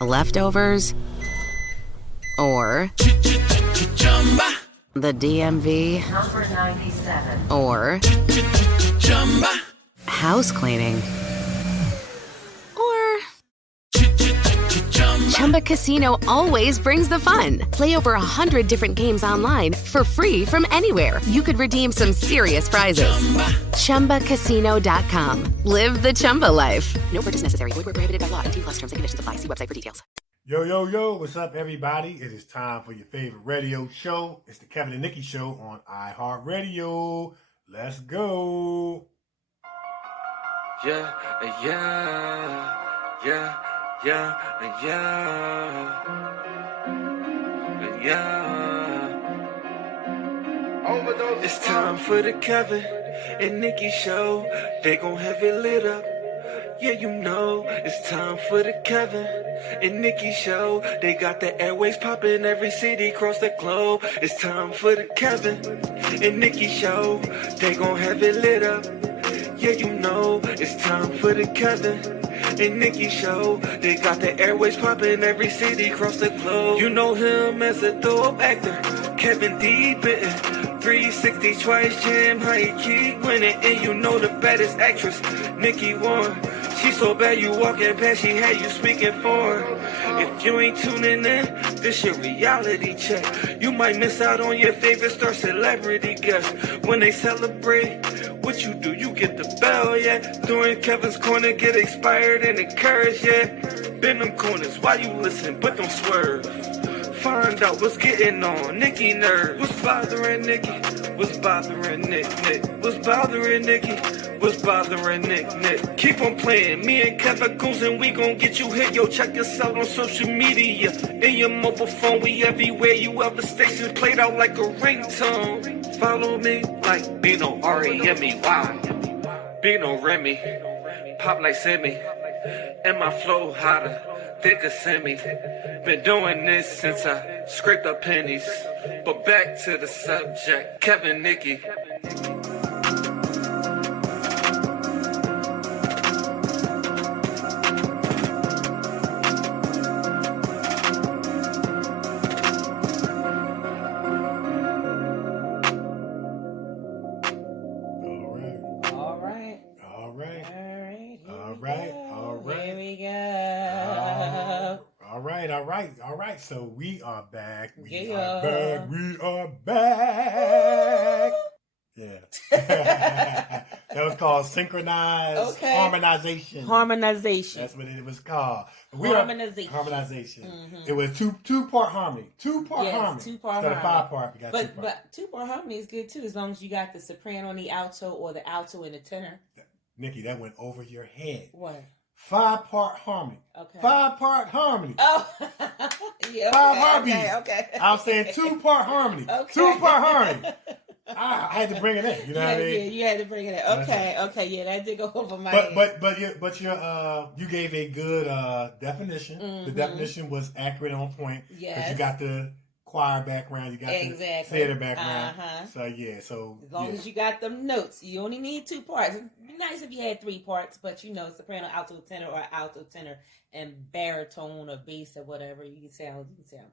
leftovers, or the DMV, Number 97. or house cleaning, or Chumba Casino always brings the fun. Play over 100 different games online for free from anywhere. You could redeem some serious prizes. ChumbaCasino.com. Live the Chumba life. No purchase necessary. Void where prohibited by law. 18+ terms and conditions apply. See website for details. Yo, what's up, everybody? It is time for your favorite radio show. It's the Kevin and Nikee Show on iHeartRadio. Let's go. Yeah. It's time for the Kevin and Nikee Show. They gon' have it lit up. Yeah, you know, it's time for the Kevin and Nikee Show. They got the airways popping every city across the globe. It's time for the Kevin and Nikee Show. They gon' have it lit up. Yeah, you know, it's time for the Kevin and Nikee Show. They got the airways popping every city across the globe. You know him as a throw-up actor, Kevin D. Bitten. 360 twice, Jim, how he keep winning. And you know the baddest actress, Nikee won. She so bad you walking past, she had you speaking for her. If you ain't tuning in, this your reality check. You might miss out on your favorite star celebrity guest. When they celebrate, what you do, you get the bell, yeah. During Kevin's corner, get inspired and encouraged, yeah. Bend them corners while you listen, but don't swerve. Find out what's getting on, Nikee nerd. What's bothering Nikee? What's bothering Nick? What's bothering Nikee? What's bothering Nick? Keep on playing, me and Kevin goes and we gon' get you hit. Yo, check us out on social media. In your mobile phone, we everywhere. You ever stations played out like a ringtone. Follow me like Bino, R-E-M-E-Y. Bino Remy, pop like Semi. And my flow hotter, thicker semi. Been doing this since I scraped up pennies. But back to the subject, Kevin Nikee. All right. So we are back. We are back. Yeah. That was called synchronized harmonization. That's what it was called. Harmonization. Mm-hmm. It was two-part harmony. Two-part harmony. Instead of 5-part, we got 2-part. But 2-part harmony is good too, as long as you got the soprano and the alto, or the alto and the tenor. Nikee, that went over your head. What? 5-part harmony. Okay. 5-part harmony. Oh, yeah. 5 harmonies. Okay. I was saying 2-part harmony. Okay. 2-part harmony. I had to bring it in. You know what I mean? Yeah, you had to bring it in. Okay. Yeah, that did go over my head. But you gave a good definition. Mm-hmm. The definition was accurate and on point. Yes. Because you got the choir background, you got the theater background. So as long as you got them notes, you only need 2 parts. It'd be nice if you had 3 parts, but soprano, alto, tenor, or alto, tenor, and baritone or bass or whatever, you can sound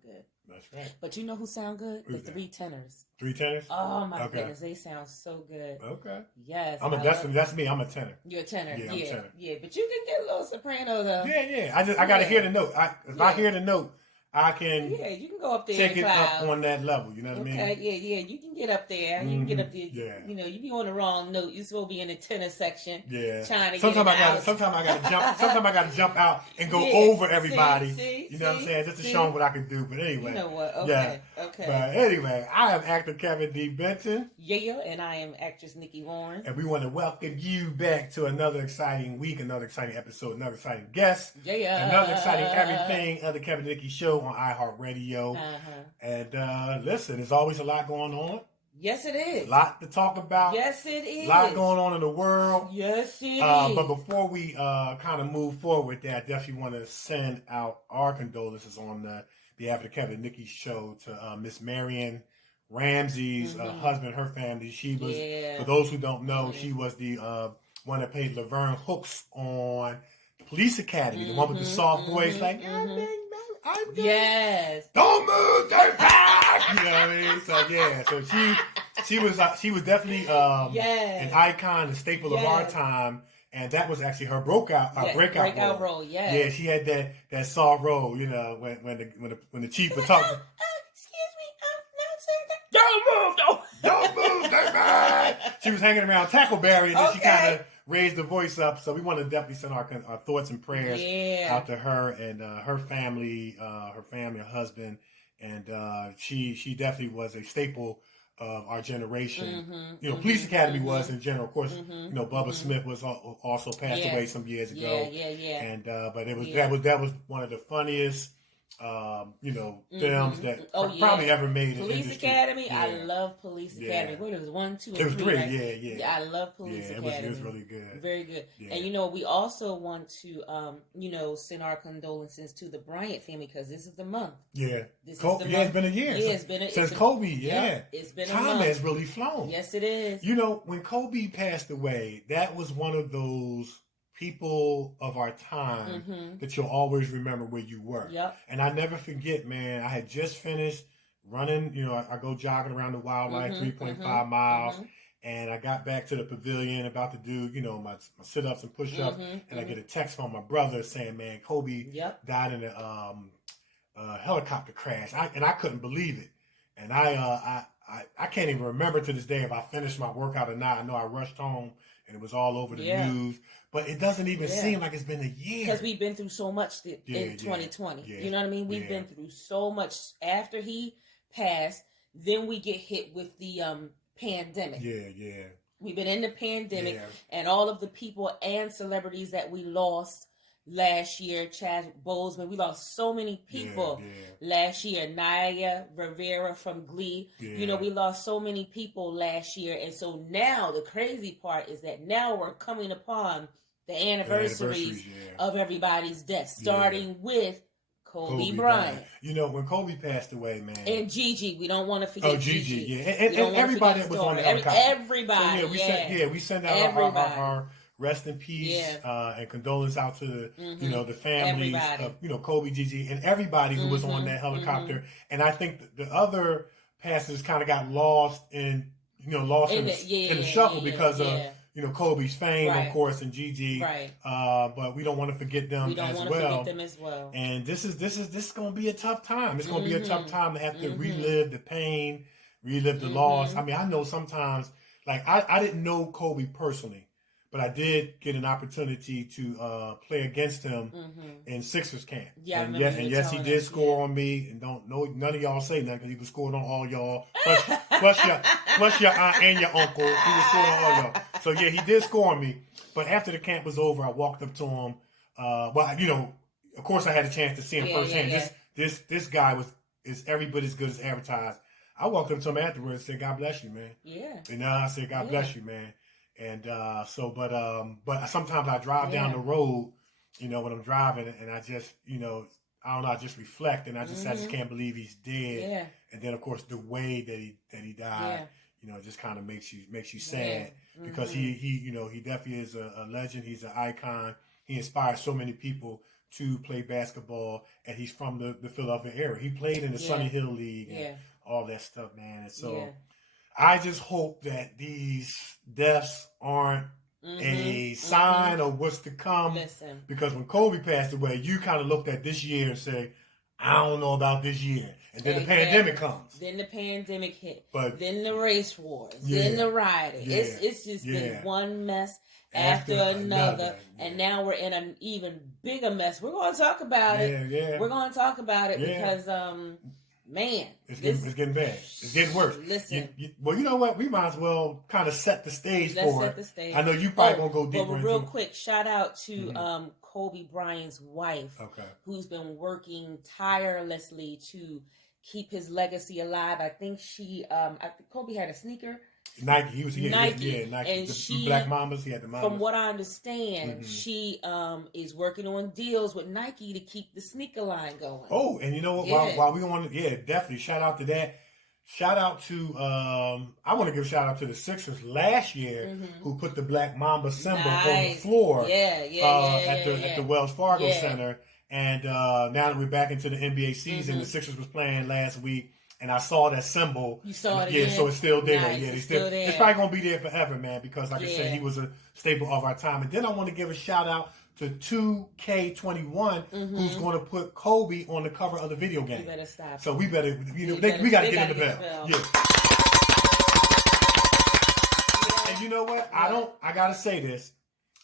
good. That's right. But you know who sound good? The 3 tenors. 3 tenors? Oh my goodness, they sound so good. Okay. Yes. That's me. I'm a tenor. You're a tenor. Yeah, I'm a tenor. Yeah, but you can get a little soprano though. Yeah. I gotta hear the note. If I hear the note, I can. Yeah, you can go up there. Take it up on that level. You know what I mean? Yeah. You can get up there. Mm-hmm. You can get up there. Yeah. You know, you be on the wrong note. You're supposed to be in the tenor section. Yeah. Trying to sometimes I gotta jump. Sometimes I gotta jump out and go over everybody. You know what I'm saying? Just to show them what I can do. But anyway. You know what? Okay. But anyway, I am actor Kevin D. Benton. Yeah, and I am actress Nikee Warren. And we want to welcome you back to another exciting week, another exciting episode, another exciting guest. Yeah. Another exciting everything of the Kevin and Nikee Show on iHeartRadio. And listen, there's always a lot going on. Yes, it is. A lot to talk about. Yes, it is. A lot going on in the world. Yes, it is. But before we kind of move forward with that, I definitely want to send out our condolences on behalf of the Kevin and Nikee Show to Miss Marion Ramsey's husband, her family. She was, for those who don't know, she was the one that played Legrnd Hooks on Police Academy, the one with the soft voice, like, I'm good. Yes. Don't move, dirt bag. You know what I mean? So yeah, so she was definitely an icon, a staple of our time, and that was actually her breakout role. Yeah. Yeah, she had that soft role, you know, when the chief would talk. Excuse me, no, sir. Don't move, dirt bag. She was hanging around Tackleberry, and then she kind of raised the voice up. So we want to definitely send our thoughts and prayers out to her and her family, her husband, and she definitely was a staple of our generation. You know, Police Academy was in general. Of course, you know, Bubba Smith was also passed away some years ago. Yeah. And but it was that was one of the funniest. You know, films that probably ever made in Police industry. Academy. Yeah. I love Police Academy. What, it was 1, 2, and 3. It was 3. Right? Yeah. I love Police Academy. It was really good. Very good. Yeah. And you know, we also want to, you know, send our condolences to the Bryant family because this is the month. Yeah. This is the month. It's been a year. Yeah, since Kobe. Yeah. It's been time a month. has really flown. Yes, it is. You know, when Kobe passed away, that was one of those people of our time that you'll always remember where you were. Yep. And I never forget, man, I had just finished running, you know, I go jogging around the wildlife, 3.5 miles, and I got back to the pavilion about to do, you know, my sit-ups and push-ups, and I get a text from my brother saying, man, Kobe died in a helicopter crash. And I couldn't believe it. And I can't even remember to this day if I finished my workout or not. I know I rushed home and it was all over the news. But it doesn't even seem like it's been a year. Because we've been through so much in 2020. Yeah. You know what I mean? We've been through so much. After he passed, then we get hit with the pandemic. Yeah. We've been in the pandemic, and all of the people and celebrities that we lost last year. Chad Boseman, we lost so many people last year. Naya Rivera from Glee. You know, we lost so many people last year. And so now the crazy part is that now we're coming upon the anniversaries of everybody's death, starting with Kobe Bryant. You know, when Kobe passed away, man. And Gigi, we don't want to forget Gigi. Yeah. And everybody that was on the helicopter. Everybody. So, we send out our rest in peace and condolence out to the, you know, the families of, you know, Kobe, Gigi, and everybody who was on that helicopter. And I think the other passengers kind of got lost in the shuffle because of, you know, Kobe's fame, of course, and Gigi. Right. But we don't want to forget them as well. And this is going to be a tough time. It's going to be a tough time to have to relive the pain, relive the loss. I mean, I know sometimes, like, I didn't know Kobe personally, but I did get an opportunity to play against him in Sixers camp. Yeah, and yes, he did score on me. And none of y'all say nothing because he was scoring on all y'all. Plus your aunt and your uncle. He was scoring on all y'all. So yeah, he did score on me. But after the camp was over, I walked up to him. Well, you know, of course, I had a chance to see him firsthand. This guy is every bit as good as advertised. I walked up to him afterwards and said, "God bless you, man." Yeah. And I said, "God bless you, man." And but sometimes I drive down the road, you know, when I'm driving, and I just, you know, I don't know, I just reflect, and I just can't believe he's dead. Yeah. And then of course the way that he died, you know, just kind of makes you sad because he you know, he definitely is a legend. He's an icon. He inspired so many people to play basketball, and he's from the Philadelphia area. He played in the Sunny Hill League and all that stuff, man. And so. I just hope that these deaths aren't a sign of what's to come. Listen. Because when Kobe passed away, you kind of looked at this year and said, I don't know about this year. And then the pandemic comes. Then the pandemic hit. Then the race wars. Then the rioting. It's just been one mess after another. And now we're in an even bigger mess. We're going to talk about it. We're going to talk about it because... man, it's getting bad. It's getting worse. Listen. Well, you know what? We might as well kind of set the stage for it. Set the stage. I know you probably won't go deeper into it. Real quick, shout out to Kobe Bryant's wife, who's been working tirelessly to keep his legacy alive. I think Kobe had a sneaker. Nike, he was here. Nike. Nike. And the Black Mamas, he had the Mamas. From what I understand, she is working on deals with Nike to keep the sneaker line going. Oh, and you know what? While we on, definitely shout out to that. shout out to I want to give a shout out to the Sixers last year who put the Black Mamba symbol on the floor at the Wells Fargo Center. And now that we're back into the NBA season, the Sixers was playing last week, and I saw that symbol. You saw it Yeah, again? so it's still there. Nice, Yeah, it's still there. It's probably going to be there forever, man, because like I said, he was a staple of our time. And then I want to give a shout out to 2K21, who's going to put Kobe on the cover of the video game. You better stop. So we better, we got to get in the bell. Yeah. And you know what? I got to say this.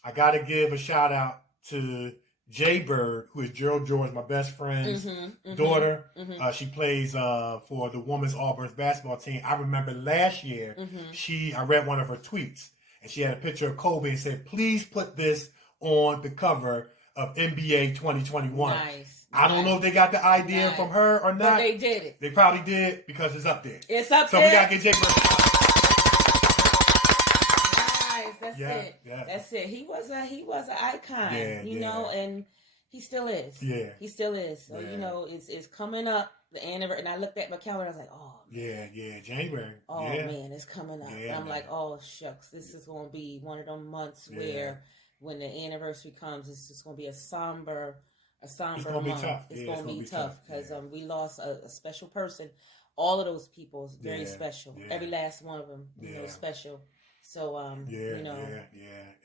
I got to give a shout out to Jay Bird, who is Gerald George, my best friend's daughter. She plays for the women's Auburn basketball team. I remember last year, I read one of her tweets, and she had a picture of Kobe and said, please put this on the cover of NBA 2021. Nice. I don't know if they got the idea from her or not. But they did it. They probably did because it's up there. It's up there. So we got to get Jay Bird. That's it. Yeah. That's it. He was an icon, you know, and he still is. Yeah. He still is. So, you know, it's coming up, the anniversary, and I looked at my calendar, I was like, oh. Man. Yeah, January. Oh, man, it's coming up. And I'm like, oh, shucks, this is going to be one of them months where when the anniversary comes, it's just going to be a somber month. It's going to be tough because we lost a special person. All of those people, very special. Every last one of them, you know, special. So, you know.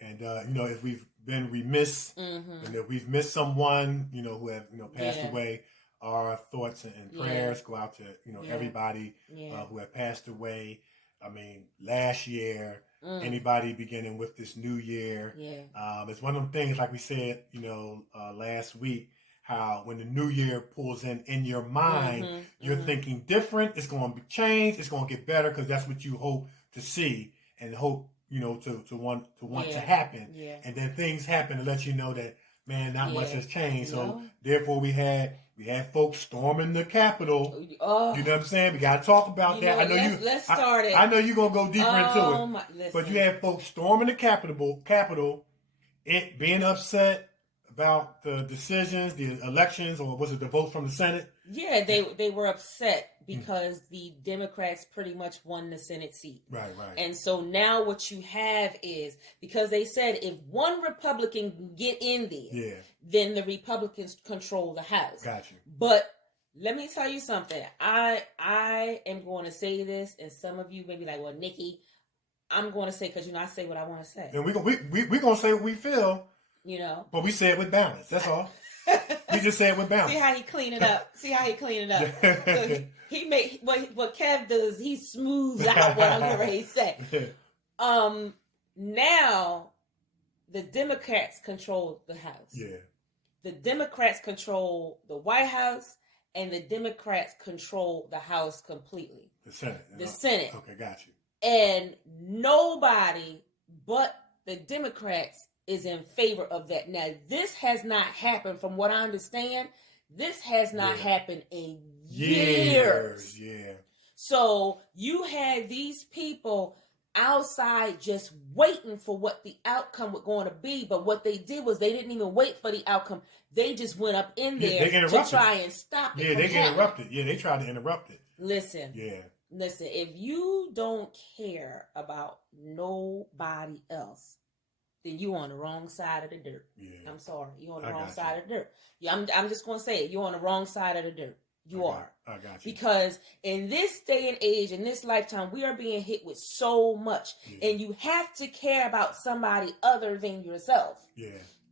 And, you know, if we've been remiss and if we've missed someone, you know, who have, you know, passed away, our thoughts and prayers go out to, you know, everybody who have passed away. I mean, last year, anybody beginning with this new year. It's one of them things, like we said, you know, last week, how when the new year pulls in your mind, you're thinking different. It's going to be changed. It's going to get better because that's what you hope to see. And hope, you know, to want to happen. And then things happen to let you know that, man, not much has changed. So therefore we had folks storming the Capitol. You know what I'm saying? We got to talk about that. I know let's start it. I know you're going to go deeper into it. But you had folks storming the Capitol, it being upset about the decisions, the elections, or was it the votes from the Senate? Yeah, they were upset because the Democrats pretty much won the Senate seat. Right. And so now what you have is, because they said if one Republican can get in there, then the Republicans control the House. Gotcha. But let me tell you something. I am going to say this, and some of you may be like, well, Nikki, I'm going to say, because, you know, I say what I want to say. And we're going to say what we feel. You know. But we say it with balance. That's all. We just say it with balance. See how he clean it up. So he make what Kev does. He smooths out what I'm getting ready to say. Now the Democrats control the House. Yeah. The Democrats control the White House, and the Democrats control the House completely. The Senate. The Senate. Okay, got you. And nobody but the Democrats is in favor of that. Now, this has not happened, from what I understand, this has not happened in years. Yeah. So you had these people outside just waiting for what the outcome was going to be, but what they did was they didn't even wait for the outcome. They just went up in there to try and stop it. Yeah, they interrupted. Yeah, they tried to interrupt it. Listen, if you don't care about nobody else, then you on the wrong side of the dirt. Yeah. I'm sorry. You're on the wrong side of the dirt. Yeah, I'm just going to say it. You're on the wrong side of the dirt. You are. I got you. Because in this day and age, in this lifetime, we are being hit with so much. Yeah. And you have to care about somebody other than yourself. Yeah.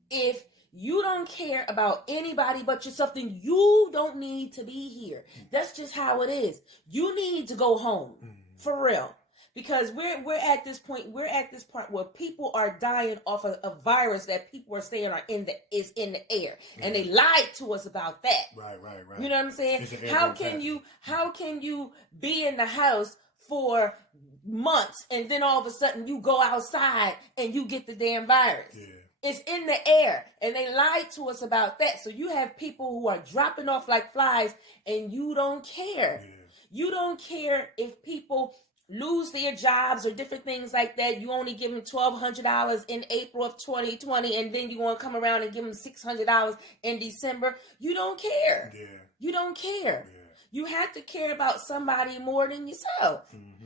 If you don't care about anybody but yourself, then you don't need to be here. That's just how it is. You need to go home. For real. Because we're at this point, we're at this part where people are dying off of a virus that people are saying is in the air, and they lied to us about that. Right. You know what I'm saying? How can you be in the house for months and then all of a sudden you go outside and you get the damn virus? Yeah. It's in the air, and they lied to us about that. So you have people who are dropping off like flies, and you don't care. Yeah. You don't care if people lose their jobs or different things like that. You only give them $1,200 in April of 2020, and then you want to come around and give them $600 in December. You don't care. Yeah. You don't care. Yeah. You have to care about somebody more than yourself.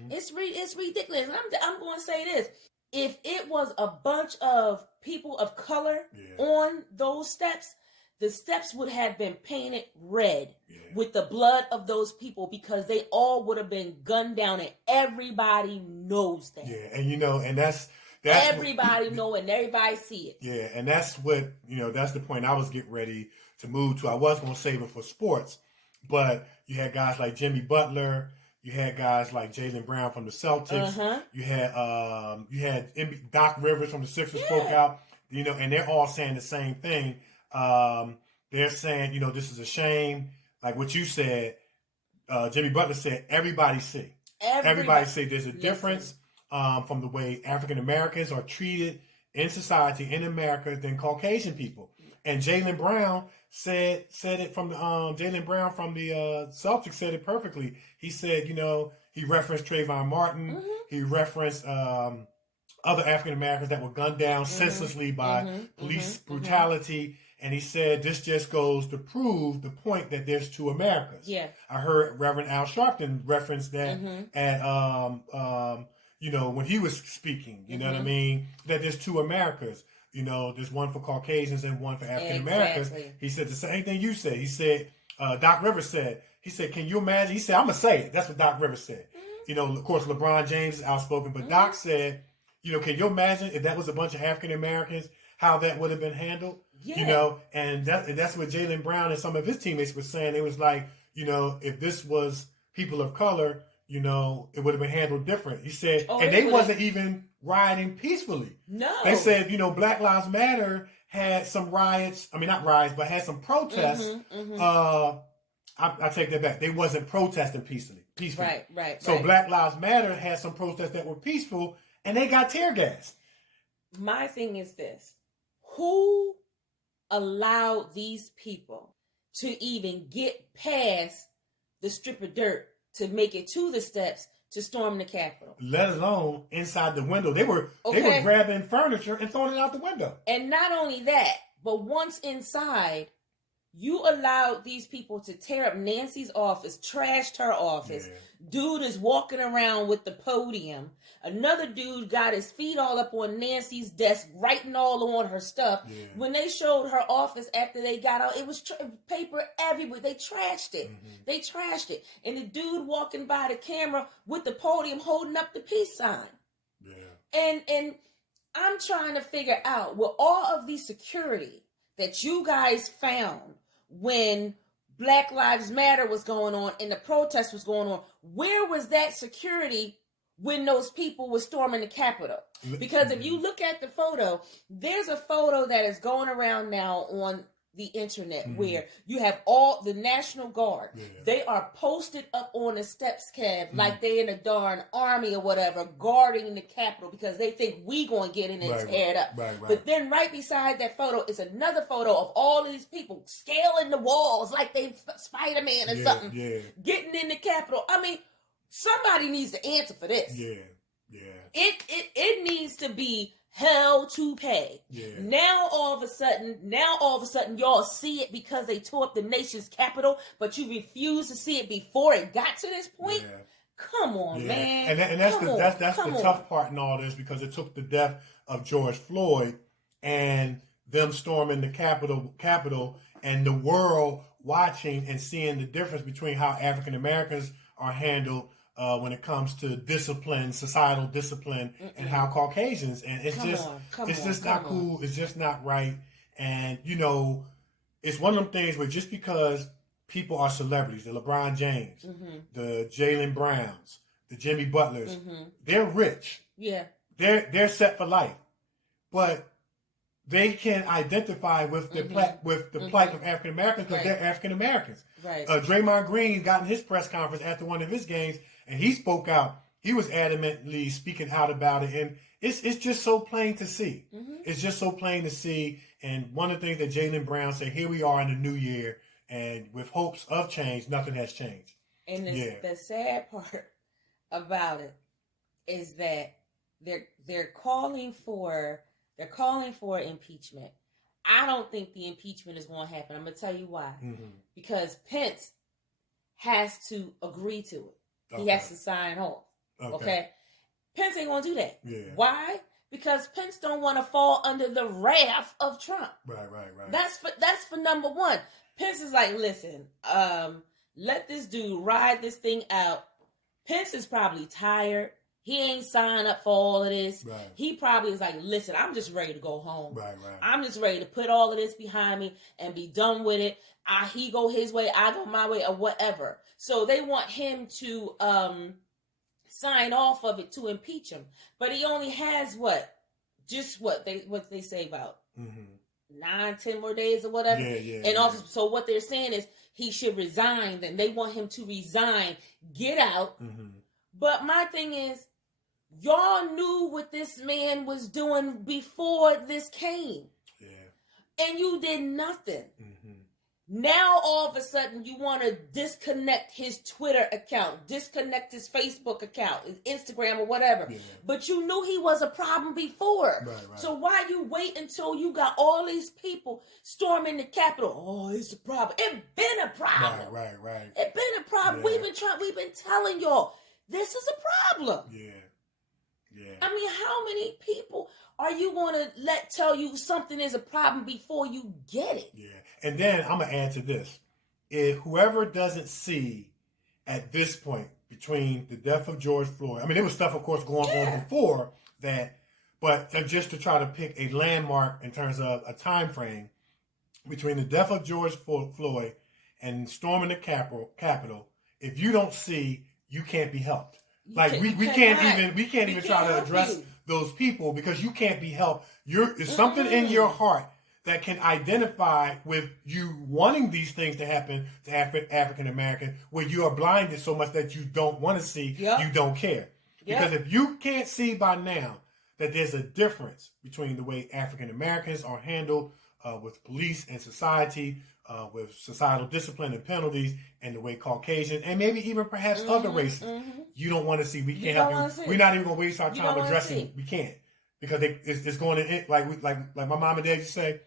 It's ridiculous. And I'm going to say this. If it was a bunch of people of color on those steps, the steps would have been painted red with the blood of those people, because they all would have been gunned down, and everybody knows that. Yeah, and and that's everybody know and everybody see it. Yeah, and that's what, that's the point I was getting ready to move to. I was going to save it for sports, but you had guys like Jimmy Butler, you had guys like Jaylen Brown from the Celtics, you had Doc Rivers from the Sixers spoke out, and they're all saying the same thing. They're saying, this is a shame. Like what you said, Jimmy Butler said, everybody see. Everybody see there's a difference from the way African Americans are treated in society in America than Caucasian people. And Jaylen Brown said it from the Jaylen Brown from the Celtics said it perfectly. He said, he referenced Trayvon Martin. He referenced other African Americans that were gunned down senselessly by police brutality. And he said, this just goes to prove the point that there's two Americas. Yeah. I heard Reverend Al Sharpton reference that at, when he was speaking, you know what I mean? That there's two Americas. There's one for Caucasians and one for African Americans. Exactly. He said the same thing you said. He said, Doc Rivers said, can you imagine? He said, I'm going to say it. That's what Doc Rivers said. Of course, LeBron James is outspoken, but Doc said, can you imagine if that was a bunch of African Americans, how that would have been handled? Yeah. And that's what Jaylen Brown and some of his teammates were saying. It was like, if this was people of color, it would have been handled different. He said, and they wasn't even rioting peacefully. No. They said, Black Lives Matter had some riots. I mean, not riots, but had some protests. I take that back. They wasn't protesting peacefully. Right. So Black Lives Matter had some protests that were peaceful, and they got tear gassed. My thing is this. Who allowed these people to even get past the strip of dirt to make it to the steps to storm the Capitol? Let alone inside the window. They were grabbing furniture and throwing it out the window. And not only that, but once inside, you allowed these people to tear up Nancy's office, trashed her office. Yeah. Dude is walking around with the podium. Another dude got his feet all up on Nancy's desk, writing all on her stuff. Yeah. When they showed her office after they got out, it was paper everywhere. They trashed it. They trashed it. And the dude walking by the camera with the podium holding up the peace sign. Yeah. And I'm trying to figure out, with all of the security that you guys found when Black Lives Matter was going on and the protest was going on, where was that security when those people were storming the Capitol? Because if you look at the photo, there's a photo that is going around now on the internet where you have all the National Guard. Yeah. They are posted up on the steps, Kev, like they in a darn army or whatever, guarding the Capitol because they think we going to get in and tear it up. Right. But then right beside that photo is another photo of all of these people scaling the walls like they Spider-Man or something, getting in the Capitol. I mean, somebody needs to answer for this. Yeah. It needs to be hell to pay. Yeah. Now all of a sudden, y'all see it because they tore up the nation's capital, but you refuse to see it before it got to this point. Yeah. Come on, man. And that's the tough part in all this, because it took the death of George Floyd and them storming the Capitol and the world watching and seeing the difference between how African Americans are handled when it comes to discipline, societal discipline, and how Caucasians, and it's just not cool. It's just not right. And, it's one of them things where just because people are celebrities, the LeBron James, the Jaylen Browns, the Jimmy Butlers, they're rich. Yeah. They're set for life. But they can identify with the plight of African Americans because they're African Americans. Right. Draymond Green got in his press conference after one of his games, and he spoke out. He was adamantly speaking out about it, and it's just so plain to see. It's just so plain to see. And one of the things that Jaylen Brown said, here we are in the new year, and with hopes of change, nothing has changed. And the sad part about it is that they're calling for impeachment. I don't think the impeachment is going to happen. I'm going to tell you why. Because Pence has to agree to it. He has to sign off. Okay. Pence ain't gonna do that. Yeah. Why? Because Pence don't want to fall under the wrath of Trump. Right. That's for number one. Pence is like, listen, let this dude ride this thing out. Pence is probably tired. He ain't signed up for all of this. Right. He probably is like, listen, I'm just ready to go home. Right. I'm just ready to put all of this behind me and be done with it. He go his way, I go my way, or whatever. So they want him to sign off of it to impeach him. But he only has what they say about 9-10 more days or whatever in office. So what they're saying is he should resign. Then they want him to resign, get out. But my thing is, y'all knew what this man was doing before this came. And you did nothing. Now, all of a sudden, you want to disconnect his Twitter account, disconnect his Facebook account, his Instagram or whatever. But you knew he was a problem before. Right. So why you wait until you got all these people storming the Capitol? Oh, it's a problem. It's been a problem. Right. It's been a problem. Yeah. We've been telling y'all, this is a problem. Yeah. I mean, how many people are you going to tell you something is a problem before you get it? Yeah. And then I'm going to add to this. If whoever doesn't see at this point between the death of George Floyd, I mean, there was stuff, of course, going on before that, but just to try to pick a landmark in terms of a time frame between the death of George Floyd and storming the Capitol, if you don't see, you can't be helped. We can't even try to address those people because you can't be helped. There's something in your heart that can identify with you wanting these things to happen to African American, where you are blinded so much that you don't want to see, you don't care. Because if you can't see by now that there's a difference between the way African Americans are handled with police and society, with societal discipline and penalties, and the way Caucasians and maybe even perhaps other races, you don't want to see. We can't help you. We're not even going to waste our time addressing. We can't because it's going to like my mom and dad used to say.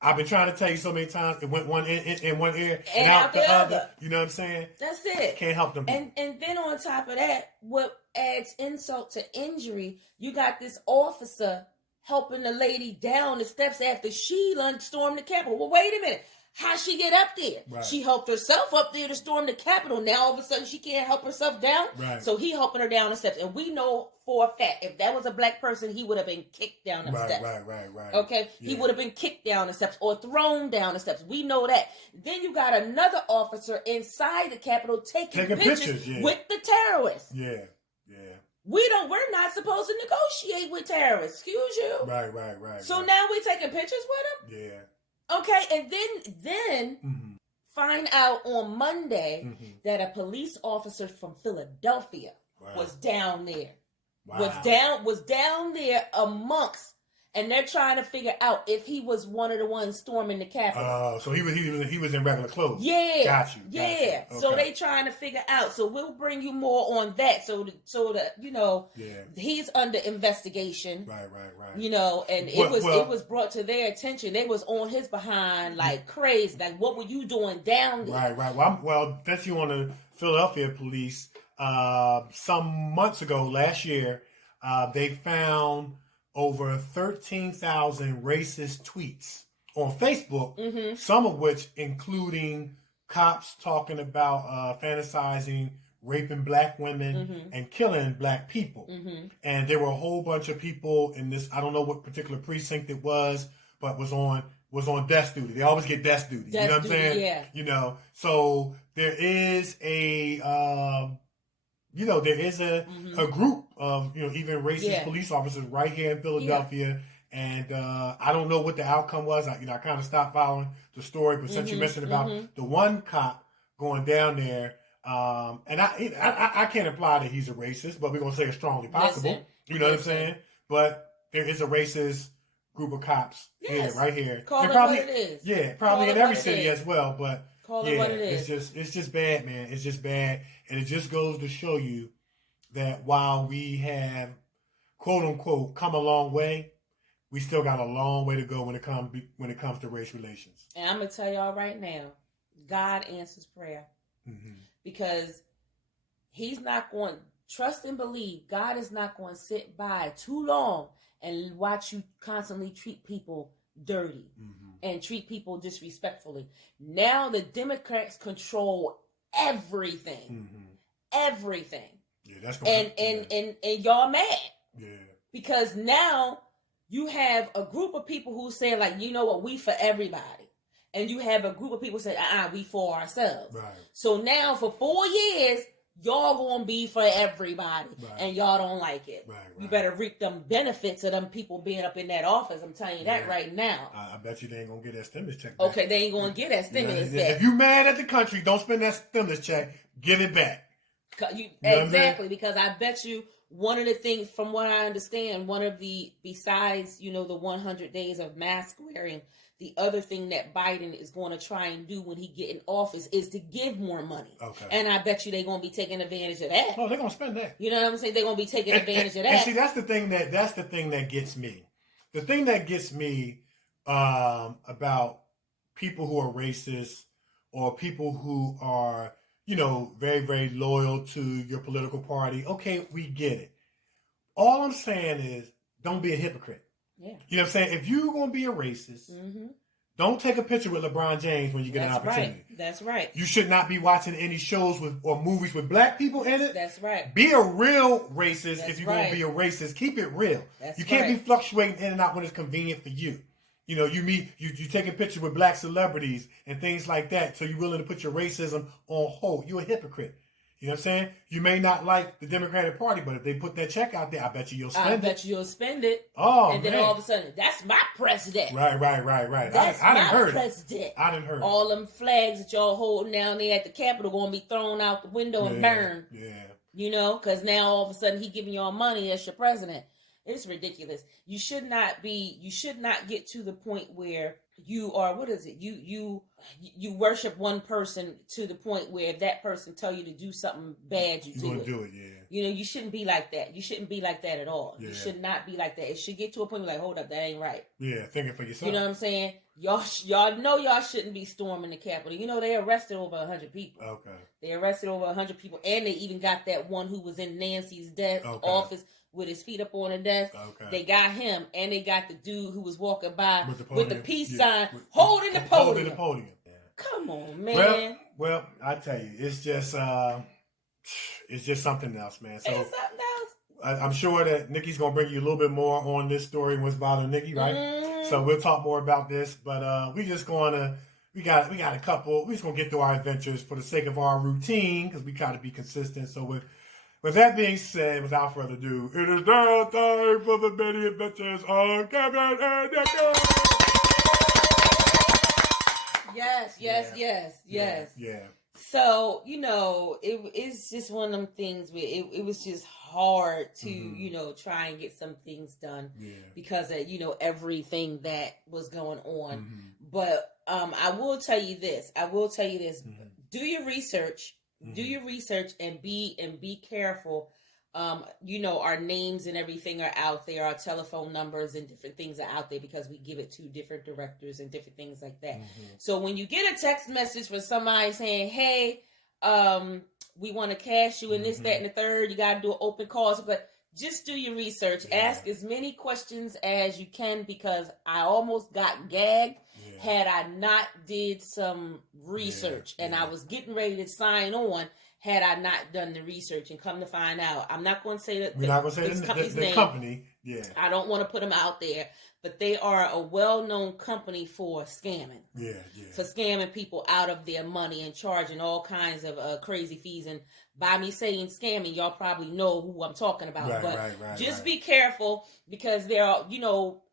I've been trying to tell you so many times. It went one in one ear and out the other. You know what I'm saying? That's it. Can't help them. And then on top of that, what adds insult to injury, you got this officer helping the lady down the steps after she stormed the Capitol. Well, wait a minute. How'd she get up there? Right. She helped herself up there to storm the Capitol. Now all of a sudden she can't help herself down. Right. So he helping her down the steps. And we know for a fact, if that was a black person, he would have been kicked down the steps. Right. Okay? Yeah. He would have been kicked down the steps or thrown down the steps. We know that. Then you got another officer inside the Capitol taking pictures with the terrorists. Yeah. We're not supposed to negotiate with terrorists. Excuse you. Right. So now we taking pictures with them? Yeah. Okay, and then find out on Monday that a police officer from Philadelphia was down there. Was down there amongst, and they're trying to figure out if he was one of the ones storming the Capitol. Oh, so he was in regular clothes. Yeah. Got you. Okay. So they trying to figure out. So we'll bring you more on that. So that he's under investigation. Right. You know, and it was brought to their attention. They was on his behind like crazy. Like, what were you doing down there? Right. Well, that's you on the Philadelphia police. Some months ago, last year, they found over 13,000 racist tweets on Facebook, some of which including cops talking about fantasizing raping black women and killing black people. And there were a whole bunch of people in this, I don't know what particular precinct it was, but was on desk duty. They always get desk duty. You know what I'm saying? Yeah. You know, so there is a a group of, even racist police officers right here in Philadelphia. And I don't know what the outcome was. I kind of stopped following the story, but since you mentioned about the one cop going down there, and I can't imply that he's a racist, but we're going to say it's strongly possible. You know what I'm saying? But there is a racist group of cops right here. Call it what it is. Yeah, probably in every city as well. But call it what it is. It's just bad, man. It's just bad. And it just goes to show you that while we have, quote unquote, come a long way, we still got a long way to go when it comes to race relations. And I'm gonna tell y'all right now, God answers prayer. because he's not going, trust and believe, God is not going to sit by too long and watch you constantly treat people dirty and treat people disrespectfully. Now the Democrats control everything. Everything. Yeah, that's and y'all mad. Yeah. Because now you have a group of people who say, like, you know what, we for everybody. And you have a group of people say, we for ourselves. Right. So now for 4 years, y'all gonna be for everybody. Right. And y'all don't like it. Right. You better reap them benefits of them people being up in that office. I'm telling you that right now. I bet you they ain't gonna get that stimulus check back. Okay, they ain't gonna get that stimulus back. If you mad at the country, don't spend that stimulus check. Give it back. Exactly, because I bet you one of the things, from what I understand, one of the, besides, the 100 days of mask wearing, the other thing that Biden is going to try and do when he get in office is to give more money. Okay. And I bet you they're going to be taking advantage of that. Oh, they're going to spend that. You know what I'm saying? They're going to be taking advantage of that. And see, that's the thing that gets me. The thing that gets me about people who are racist or people who are, very, very loyal to your political party. Okay, we get it. All I'm saying is don't be a hypocrite. Yeah. You know what I'm saying? If you're going to be a racist, don't take a picture with LeBron James when you get an opportunity. Right. That's right. You should not be watching any shows or movies with black people in it. That's right. Be a real racist if you're going to be a racist. Keep it real. You can't be fluctuating in and out when it's convenient for you. You take a picture with black celebrities and things like that, so you're willing to put your racism on hold. You're a hypocrite. You know what I'm saying? You may not like the Democratic Party, but if they put that check out there, I bet you'll spend it. I bet you'll spend it. Oh, and then all of a sudden, that's my president. Right. That's my president. I done heard all them flags that y'all holding down there at the Capitol going to be thrown out the window and burned. Yeah. Because now all of a sudden he giving y'all money as your president. It's ridiculous. You should not get to the point where you are, what is it? You worship one person to the point where if that person tell you to do something bad, you do it. Do it, yeah. You shouldn't be like that. You shouldn't be like that at all. Yeah. You should not be like that. It should get to a point where like, hold up, that ain't right. Yeah, thinking for yourself. You know what I'm saying? Y'all know y'all shouldn't be storming the Capitol. They arrested over 100 people. Okay. They arrested over 100 people, and they even got that one who was in Nancy's office with his feet up on the desk. Okay. They got him, and they got the dude who was walking by with the peace sign, holding the podium. Holding the podium. Yeah. Come on, man. Well, I tell you, it's just something else, man. So it's something else. I'm sure that Nikki's gonna bring you a little bit more on this story and what's bothering Nikki, right? Mm-hmm. So we'll talk more about this, but we just we got a couple. We just gonna get through our adventures for the sake of our routine because we try to be consistent. So with that being said, without further ado, it is now time for the many adventures of Kevin and Nikki. Yes. Yeah. So, it's just one of them things where it was just hard to, try and get some things done because of, everything that was going on. Mm-hmm. But I will tell you this. Mm-hmm. Do your research. Mm-hmm. Do your research and be careful. Our names and everything are out there. Our telephone numbers and different things are out there because we give it to different directors and different things like that. Mm-hmm. So when you get a text message from somebody saying, "Hey, we want to cash you in this, that, and the third," you got to do an open call. But just do your research. Yeah. Ask as many questions as you can because I almost got gagged. Had I not did some research and I was getting ready to sign on, had I not done the research and come to find out, I'm not going to say that the company. Yeah, I don't want to put them out there, but they are a well-known company for scamming. Yeah. For scamming people out of their money and charging all kinds of crazy fees. And by me saying scamming, y'all probably know who I'm talking about. Right, just be careful because there are,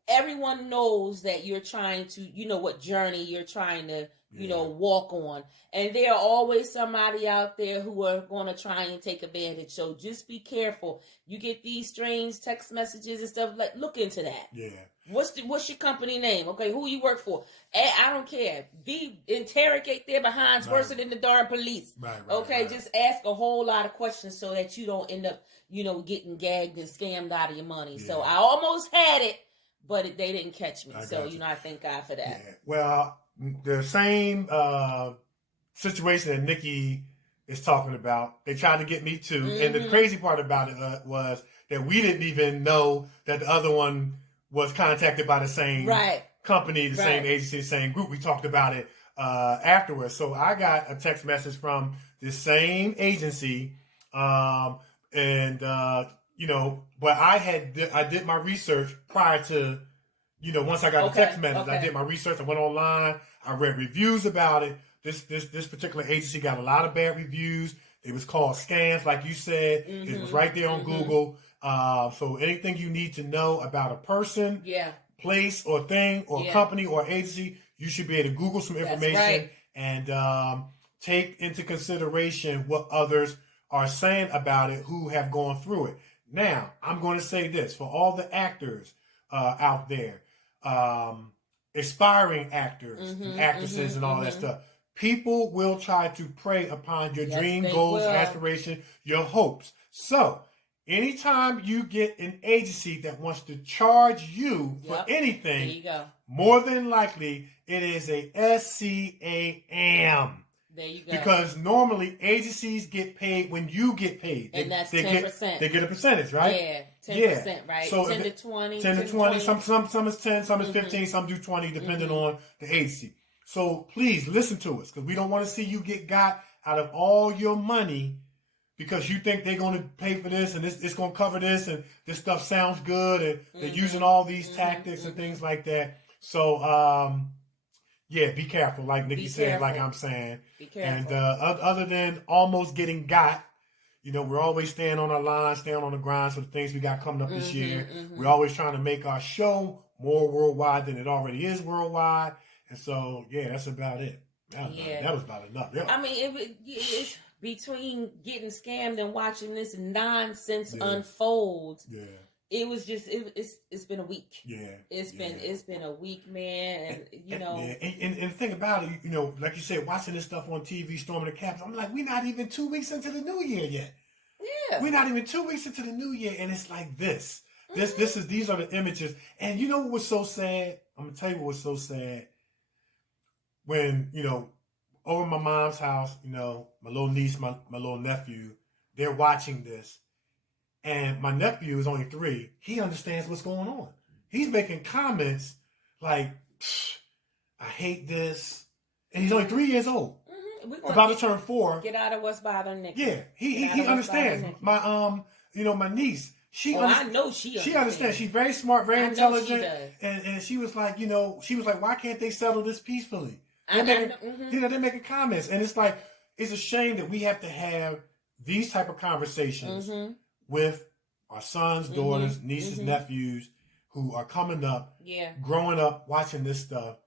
everyone knows that you're trying to, what journey you're trying to, walk on. And there are always somebody out there who are going to try and take advantage. So just be careful. You get these strange text messages and stuff, like, look into that. Yeah. What's your company name? Okay, who you work for? I don't care. Interrogate their behinds worse than the darn police. Right. Just ask a whole lot of questions so that you don't end up, getting gagged and scammed out of your money. Yeah. So I almost had it, but they didn't catch me. I thank God for that. Yeah. Well, the same situation that Nikki is talking about. They tried to get me too. And the crazy part about it was that we didn't even know that the other one was contacted by the same company, the same agency, the same group. We talked about it afterwards. So I got a text message from the same agency, but I did my research prior to, once I got the text message, I did my research. I went online. I read reviews about it. This particular agency got a lot of bad reviews. It was called scams, like you said. It was right there on Google. So anything you need to know about a person, place or thing or company or agency, you should be able to Google some information and take into consideration what others are saying about it who have gone through it. Now, I'm going to say this for all the actors out there, aspiring actors and actresses and all that stuff. People will try to prey upon your dream, goals, aspirations, your hopes. So, anytime you get an agency that wants to charge you for anything, there you go. More than likely, it is a SCAM. There you go. Because normally agencies get paid when you get paid. And that's 10%. They get a percentage, right? Yeah, 10%, right? So 10 to 20. 10 to 20. Some is 10, some is 15, some do 20, depending on the agency. So please listen to us, because we don't want to see you get got out of all your money because you think they're going to pay for this and it's going to cover this and this stuff sounds good and they're using all these tactics and things like that. So, be careful, like Nikki said, like I'm saying. Be careful. And other than almost getting got, we're always staying on our line, staying on the grind for the things we got coming up this year. We're always trying to make our show more worldwide than it already is worldwide. And so, that's about it. That was about enough. Yeah. I mean, it's between getting scammed and watching this nonsense unfold. Yeah. It was just it's been a week. Yeah. It's been a week, man, and And the thing about it, like you said, watching this stuff on TV, storming the Capitol, I'm like, we're not even 2 weeks into the new year yet. Yeah. We're not even 2 weeks into the new year, and it's like this. These are the images. And you know what was so sad? I'm gonna tell you what was so sad. When, over at my mom's house, my little niece, my little nephew, they're watching this. And my nephew is only 3. He understands what's going on. He's making comments like, I hate this. And he's only 3 years old. About to turn 4. Get out of what's bothering Nikee. Yeah, he understands. My my niece, I know she understands. She's very smart, very intelligent. And she was like, why can't they settle this peacefully? They're making comments. And it's like, it's a shame that we have to have these type of conversations with our sons, daughters, nieces, nephews who are coming up, growing up, watching this stuff,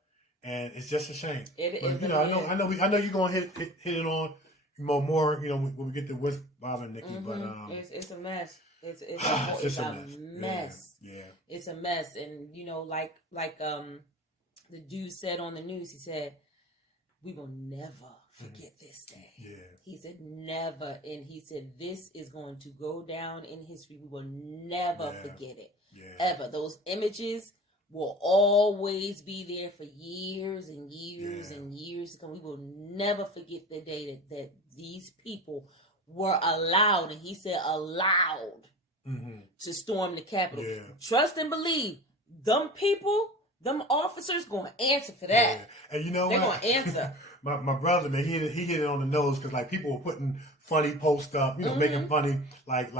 and it's just a shame. But I know you're gonna hit it on more. When we get to what's bothering Nikee, but it's a mess. It's a mess. Yeah. It's a mess, and like the dude said on the news, he said, "We will never forget this day." Yeah. He said never, and he said this is going to go down in history. We will never forget it. Yeah. Ever. Those images will always be there for years and years and years to come. We will never forget the day that these people were allowed, and he said allowed, to storm the Capitol. Yeah. Trust and believe, them people, them officers going to answer for that. Yeah. And they're going to answer. My brother, man, he hit it on the nose because like people were putting funny posts up, making funny like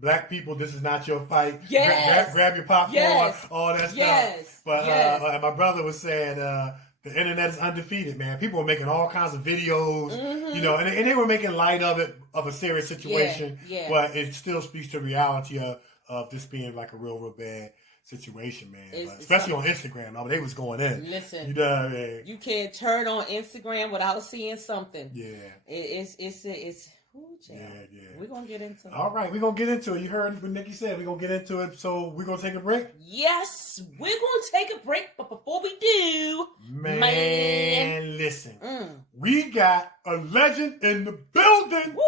black people, this is not your fight. Yes. Grab your popcorn, all that stuff. Yes. But my brother was saying the internet is undefeated, man. People were making all kinds of videos, and they were making light of it, of a serious situation. Yeah. But it still speaks to reality of this being like a real bad situation, man. Especially on Instagram, they was going in. Listen, you know what I mean? You can't turn on Instagram without seeing something. Yeah, it's. Yeah. We're gonna get into it. All right, we're gonna get into it. You heard what Nikee said. We're gonna get into it. So we're gonna take a break. Yes, we're gonna take a break. But before we do, man, listen, we got a legend in the building. Woo!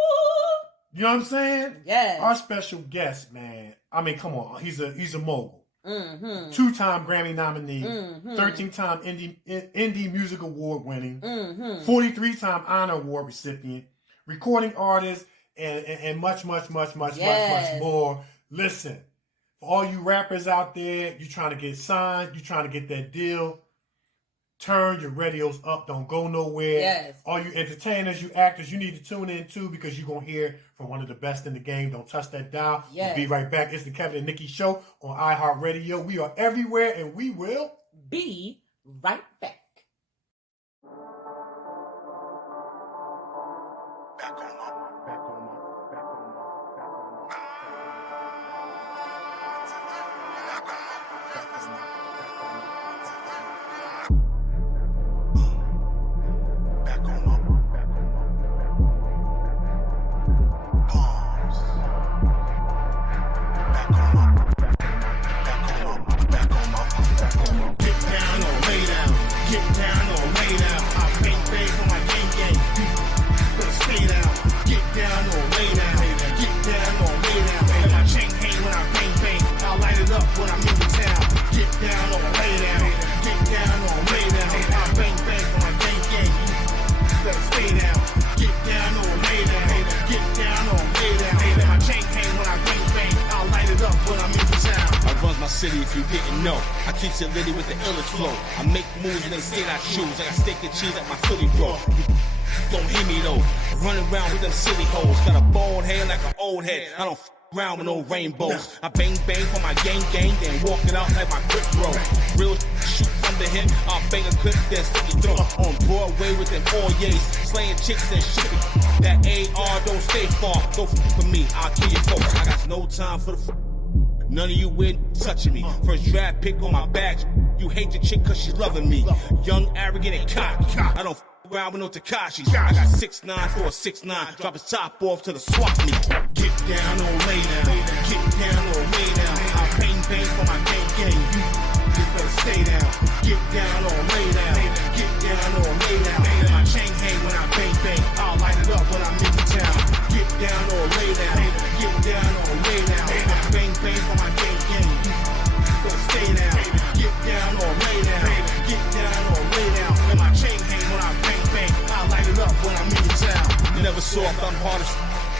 You know what I'm saying? Yeah. Our special guest, man. I mean, come on, he's a mogul. 2-time Grammy nominee, 13-time Indie Music Award winning, 43-time Honor Award recipient, recording artists, and much more. Listen, for all you rappers out there, you trying to get signed, you trying to get that deal, turn your radios up. Don't go nowhere. Yes. All you entertainers, you actors, you need to tune in too, because you're going to hear from one of the best in the game. Don't touch that dial. Yes. We'll be right back. It's the Kevin and Nikee Show on iHeartRadio. We are everywhere, and we will be right back. City, if you didn't know, I keep it litty with the illest flow. I make moves and they say I choose. I got steak and cheese at my Philly bro. Don't hear me though. Running around with them silly hoes. Got a bald head like an old head. I don't around with no rainbows. I bang for my gang, then walk it out like my grip bro. Real shoot from the hip. I'll bang a clip, then stick your throat. On Broadway with them Oye's, slaying chicks and shit. That AR don't stay far. Don't f with me, I'll kill your folks. I got no time for the none of you weird touching me. First draft pick on my back. You hate your chick cause she's loving me. Young, arrogant, and cocky. I don't f around with no Takashis. I got 6'9" for a 6'9". Drop his top off to the swap me. Get down or lay down. Get down or lay down. I bang for my gang. You better stay down. Get down or lay down. Get down or lay down. Let my chain hang when I bang. I'll light it up when I'm in the town. Get down or lay down. Get down or lay down. I bang for my gang. You better stay down. Get down or lay down. Get down or lay down. Let my chain hang when I bang. I'll light it up when I'm in the town. You never soft, I'm hard as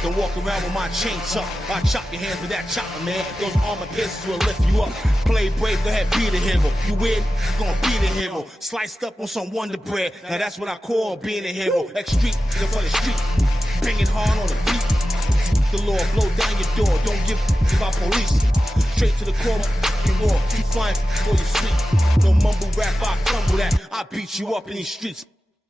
don't walk around with my chain tucked. I chop your hands with that chopper, man. Those armor piercers will lift you up. Play brave, go ahead, be the hero. You weird, gonna be the hero. Sliced up on some Wonder Bread. Now that's what I call being a hero. X-Street, nigga for the street. Bring it hard on the beat. The law, blow down your door. Don't give about police. Straight to the core, raw. Keep flying for your sleep. No mumble rap, I crumble that. I beat you up in these streets.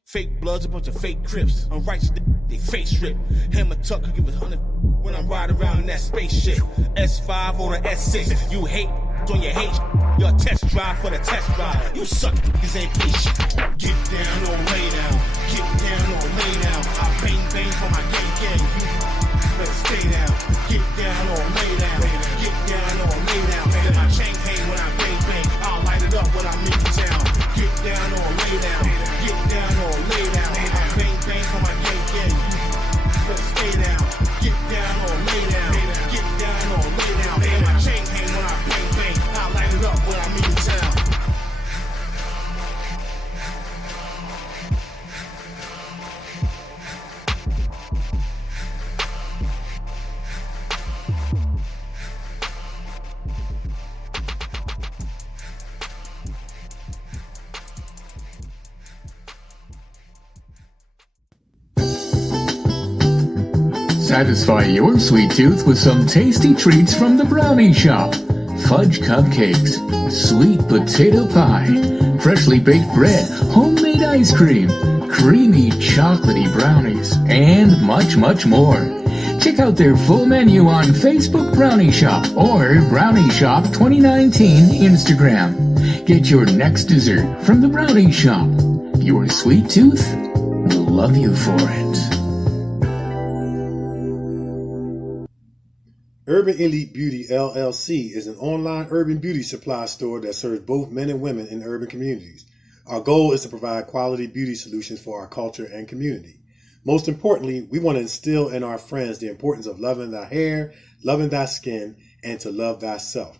Fake bloods, a bunch of fake crips. Unrighteous, they face rip. Hammer tuck, could give us 100 when I'm riding around in that spaceship. S5 or the S6. You hate on your hate. Your test drive for the test drive. You suck, niggas ain't patient. Get down or lay down. Get down or lay down. I bang for my gang. You better stay down. Get down or lay down. Get down or lay down. Let my chain hang when I bang. I'll light it up when I'm in the town. Get down or lay down. Get down or lay down. I bang for my gang. You better stay down. Get down or lay down. Get down or lay down. Let my chain hang when I bang. I'll light it up when I'm in the town. Satisfy your sweet tooth with some tasty treats from the Brownie Shop. Fudge cupcakes, sweet potato pie, freshly baked bread, homemade ice cream, creamy chocolatey brownies, and much more. Check out their full menu on Facebook Brownie Shop or Brownie Shop 2019 Instagram. Get your next dessert from the Brownie Shop. Your sweet tooth will love you for it. Urban Elite Beauty LLC is an online urban beauty supply store that serves both men and women in urban communities. Our goal is to provide quality beauty solutions for our culture and community. Most importantly, we want to instill in our friends the importance of loving thy hair, loving thy skin, and to love thyself.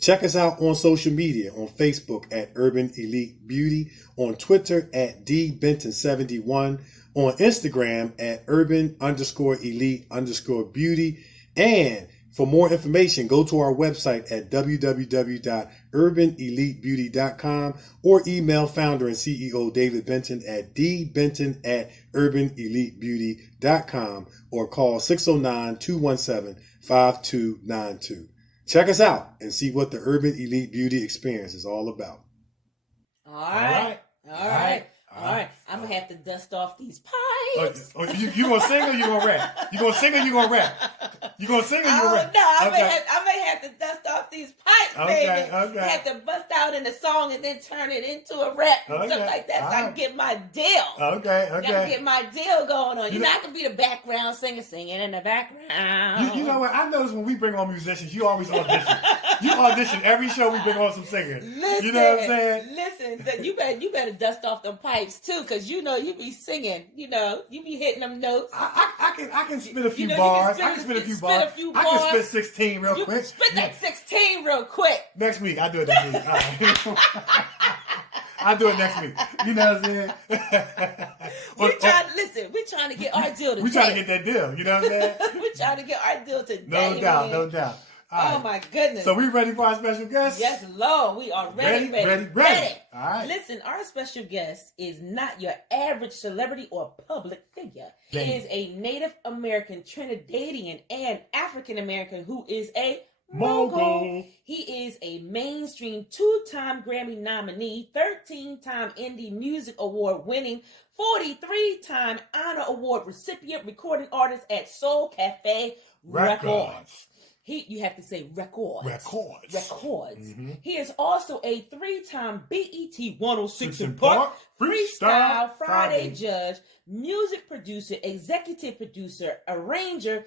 Check us out on social media, on Facebook at Urban Elite Beauty, on Twitter at DBenton71, on Instagram at urban_elite_beauty. And for more information, go to our website at www.urbanelitebeauty.com or email founder and CEO David Benton at dbenton@urbanelitebeauty.com or call 609-217-5292. Check us out and see what the Urban Elite Beauty experience is all about. All right. I'm going to have to dust off these pipes. You going to sing or you going to rap? You going to sing or you going to rap? You going to sing or you going to rap? No, I may have to dust off these pipes, baby. Okay. I have to bust out in a song and then turn it into a rap and stuff like that so I can get my deal. Okay. I can get my deal going on. I can be the background singer singing in the background. You know what? I notice when we bring on musicians, you always audition. You audition every show we bring on some singers. Listen, you know what I'm saying? Listen, you better dust off them pipes too, because you be singing. You be hitting them notes. I can spit a few bars. I can spit a few bars. I can spit 16 real quick. Spit that 16 real quick. Next week. I'll do it next week. All right. I'll do it next week. You know what I'm saying? We're trying to get our deal today. We're trying to get that deal. You know what I'm saying? We're trying to get our deal today. No doubt. Oh my goodness. So we ready for our special guest? Yes, Lord. We are ready. Ready. All right. Listen, our special guest is not your average celebrity or public figure. He is a Native American, Trinidadian, and African American who is a mogul. He is a mainstream 2-time Grammy nominee, 13-time Indie Music Award winning, 43-time Honor Award recipient, recording artist at Soul Cafe Records. You have to say records. Mm-hmm. He is also a 3-time BET 106 & Park Freestyle Friday judge, music producer, executive producer, arranger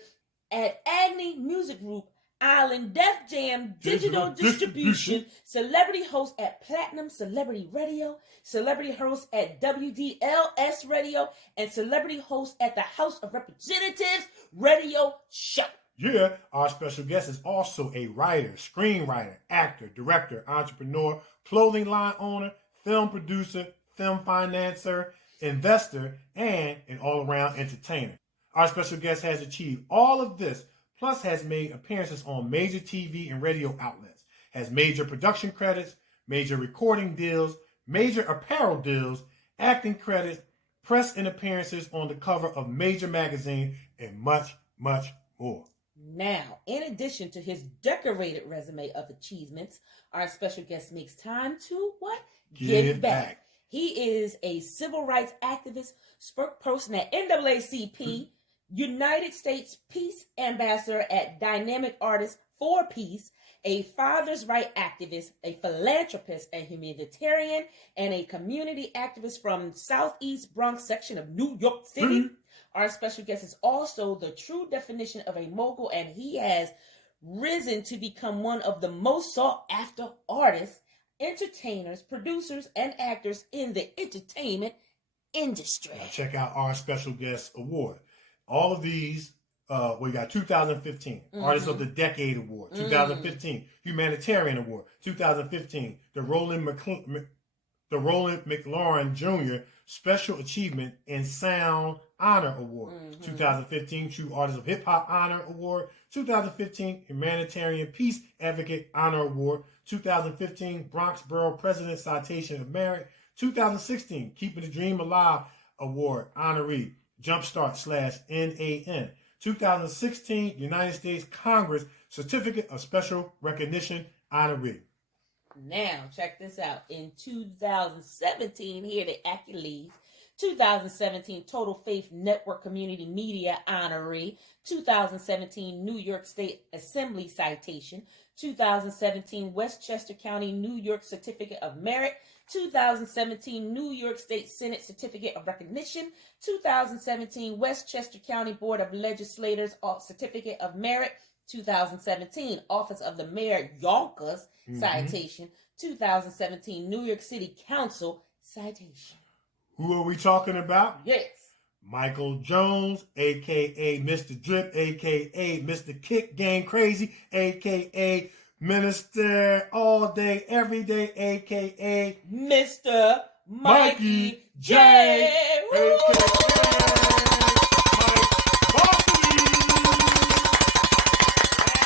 at Agni Music Group, Island Def Jam Digital Distribution, celebrity host at Platinum Celebrity Radio, celebrity host at WDLS Radio, and celebrity host at the House of Representatives Radio Show. Yeah, our special guest is also a writer, screenwriter, actor, director, entrepreneur, clothing line owner, film producer, film financer, investor, and an all-around entertainer. Our special guest has achieved all of this, plus has made appearances on major TV and radio outlets, has major production credits, major recording deals, major apparel deals, acting credits, press and appearances on the cover of major magazines, and much, much more. Now, in addition to his decorated resume of achievements, our special guest makes time to what? Give back. He is a civil rights activist, spokesperson at NAACP, United States Peace Ambassador at Dynamic Artists for Peace, a father's right activist, a philanthropist, a humanitarian, and a community activist from Southeast Bronx section of New York City. Mm-hmm. Our special guest is also the true definition of a mogul, and he has risen to become one of the most sought after artists, entertainers, producers, and actors in the entertainment industry. Now check out our special guest award. All of these, we got 2015 Artist of the Decade Award, 2015 Humanitarian Award, 2015 the Roland McLaurin Jr. Special Achievement in Sound Honor Award, 2015 True Artist of Hip Hop Honor Award, 2015 Humanitarian Peace Advocate Honor Award, 2015 Bronx Borough President Citation of Merit, 2016 Keeping the Dream Alive Award honoree, Jumpstart/NAN, 2016 United States Congress Certificate of Special Recognition honoree. Now, check this out. In 2017, here are the accolades. 2017 Total Faith Network Community Media honoree, 2017 New York State Assembly citation, 2017 Westchester County, New York Certificate of Merit, 2017 New York State Senate Certificate of Recognition, 2017 Westchester County Board of Legislators Certificate of Merit, 2017 Office of the Mayor Yonkers citation, 2017 New York City Council citation. Who are we talking about? Yes. Michael Jones, a.k.a. Mr. Drip, a.k.a. Mr. Kick Game Crazy, a.k.a. Minister All Day, Every Day, a.k.a. Mr. Mikey Jay. Mike Varsity.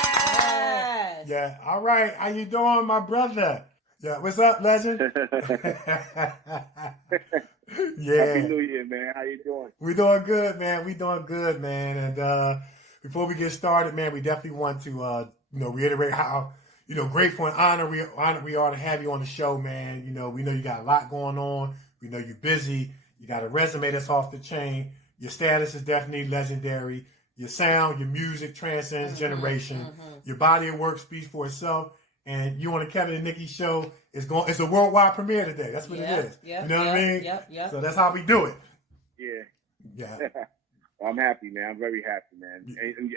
Yes. Yeah. All right. How you doing, my brother? Yeah. What's up, legend? Yeah. Happy New Year, man. How you doing? We doing good, man. We doing good, man. And before we get started, man, we definitely want to reiterate how grateful and honored we are to have you on the show, man. We know you got a lot going on. We know you're busy. You got a resume that's off the chain. Your status is definitely legendary. Your sound, your music transcends generation. Your body of work speaks for itself. And you on the Kevin and Nikee show it's a worldwide premiere today. That's what it is. You know what I mean? Yep. So that's how we do it. Yeah. Yeah. I'm happy, man. I'm very happy, man.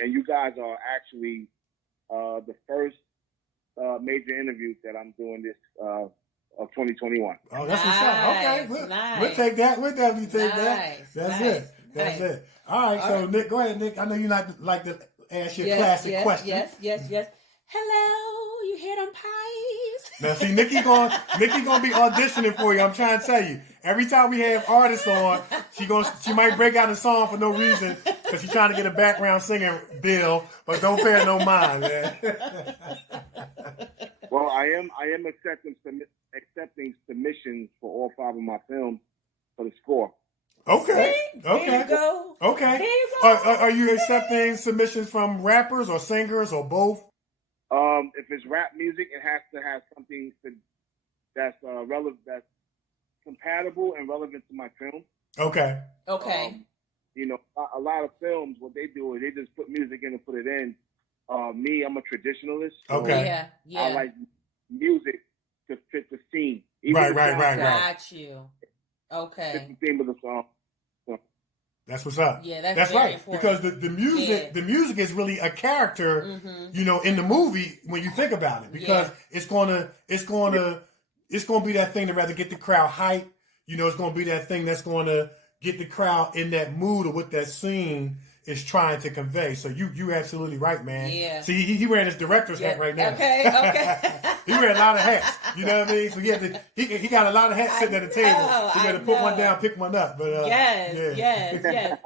And you guys are actually the first major interview that I'm doing this of 2021. Oh, that's what's up. Okay, we'll take that. We'll definitely take that. That's it. That's it. All right. So, Nick, go ahead, Nick. I know you like to ask your classic question. Yes. Hello, you hear them pipes? Now, see, Nikee gonna be auditioning for you. I'm trying to tell you. Every time we have artists on, she might break out a song for no reason because she's trying to get a background singing bill. But don't pay her no mind, man. Well, I am accepting submissions for all 5 of my films for the score. Okay. See? There you go. Okay. There you go. Are you accepting submissions from rappers or singers or both? If it's rap music, it has to have something that's relevant, that's compatible and relevant to my film. Okay. A lot of films, what they do is they just put music in and put it in. Me, I'm a traditionalist. So Okay. Yeah. I like music to fit the scene. Right. Got you. Okay. Fit the theme of the song. That's what's up. Yeah, that's right. very important. Because the music is really a character, in the movie when you think about it. Because it's gonna be that thing to rather get the crowd hyped. It's gonna be that thing that's gonna get the crowd in that mood of what that scene is trying to convey. So you're absolutely right, man. Yeah. See, he wearing his director's hat right now. Okay. He wearing a lot of hats. You know what I mean? So he got a lot of hats sitting at the table. He got to put one down, pick one up. But yes.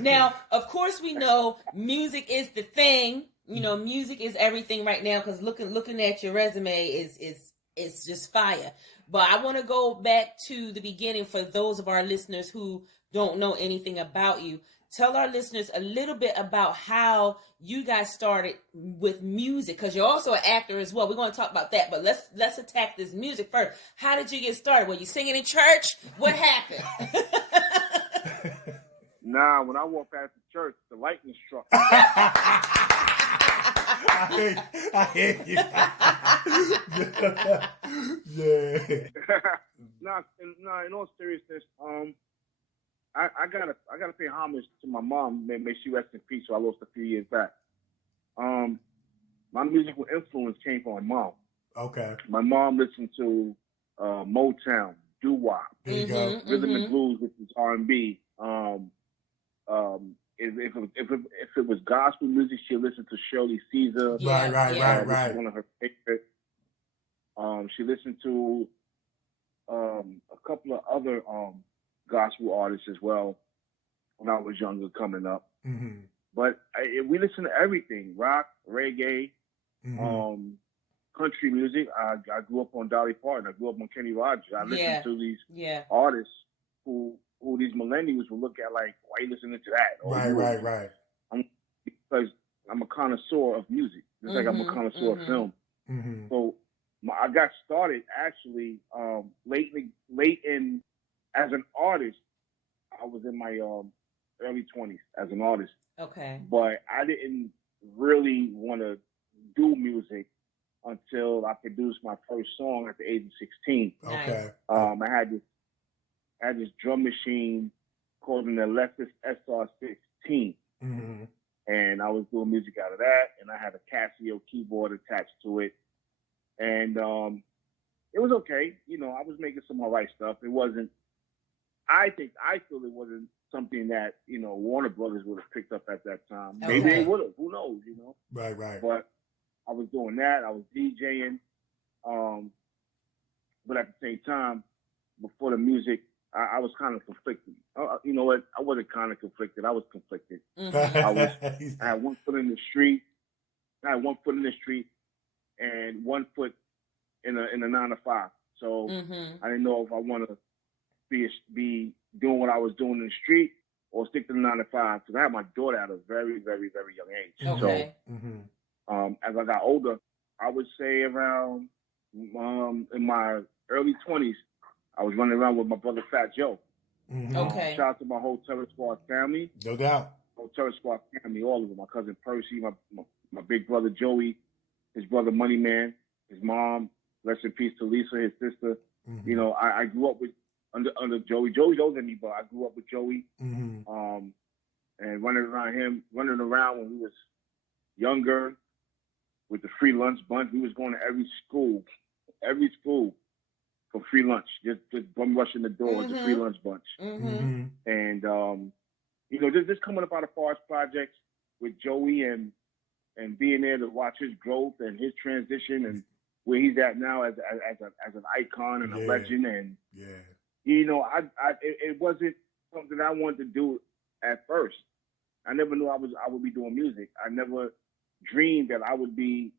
Now, of course, we know music is the thing. Music is everything right now. Because looking at your resume is just fire. But I want to go back to the beginning for those of our listeners who don't know anything about you. Tell our listeners a little bit about how you guys started with music, because you're also an actor as well. We're going to talk about that, but let's attack this music first. How did you get started? Were you singing in church? What happened? Nah, when I walked past the church, the lightning struck. I hate you. Yeah. No, in all seriousness, I gotta pay homage to my mom. May she rest in peace. So I lost a few years back. My musical influence came from my mom. Okay. My mom listened to Motown, doo-wop, There you go. rhythm and blues, which is R&B. If it was gospel music, she listened to Shirley Caesar. Right. One of her favorites. She listened to a couple of other gospel artists as well when I was younger coming up. Mm-hmm. But we listened to everything: rock, reggae, country music. I grew up on Dolly Parton. I grew up on Kenny Rogers. I listened to these artists who these millennials will look at like, why are you listening to that? Or, Right. Because I'm a connoisseur of music. Just like I'm a connoisseur of film. Mm-hmm. So I got started actually late in as an artist. I was in my early 20s as an artist. Okay. But I didn't really want to do music until I produced my first song at the age of 16. Okay. I had this drum machine called an Alexis SR16. Mm-hmm. And I was doing music out of that, and I had a Casio keyboard attached to it. And it was okay. I was making some all right stuff. It wasn't, I feel it wasn't something that, Warner Brothers would have picked up at that time. Okay. Maybe they would have. Who knows, Right. But I was doing that. I was DJing. But at the same time, before the music, I was kind of conflicted. You know what? I wasn't kind of conflicted. I was conflicted. Mm-hmm. I had one foot in the street. I had 1 foot in the street and 1 foot in a 9 to 5. So Mm-hmm. I didn't know if I want to be doing what I was doing in the street or stick to the 9 to 5, because I had my daughter at a very, very, very young age. Okay. So as I got older, I would say around in my early 20s, I was running around with my brother Fat Joe. Okay. Shout out to my whole Terror Squad family. No doubt. Whole Terror Squad family, all of them. My cousin Percy, my big brother Joey, his brother Money Man, his mom, rest in peace to Lisa, his sister. You know, I grew up with under Joey. Joey's older than me, but I grew up with Joey. And running around when we was younger with the free lunch bunch. We was going to every school for free lunch. Just bum rushing the door with the free lunch bunch. And you know, just coming up out of Forest Projects with Joey and being there to watch his growth and his transition and where he's at now as an icon and a legend. And you know, it wasn't something I wanted to do at first. I never knew I would be doing music. I never dreamed that I would be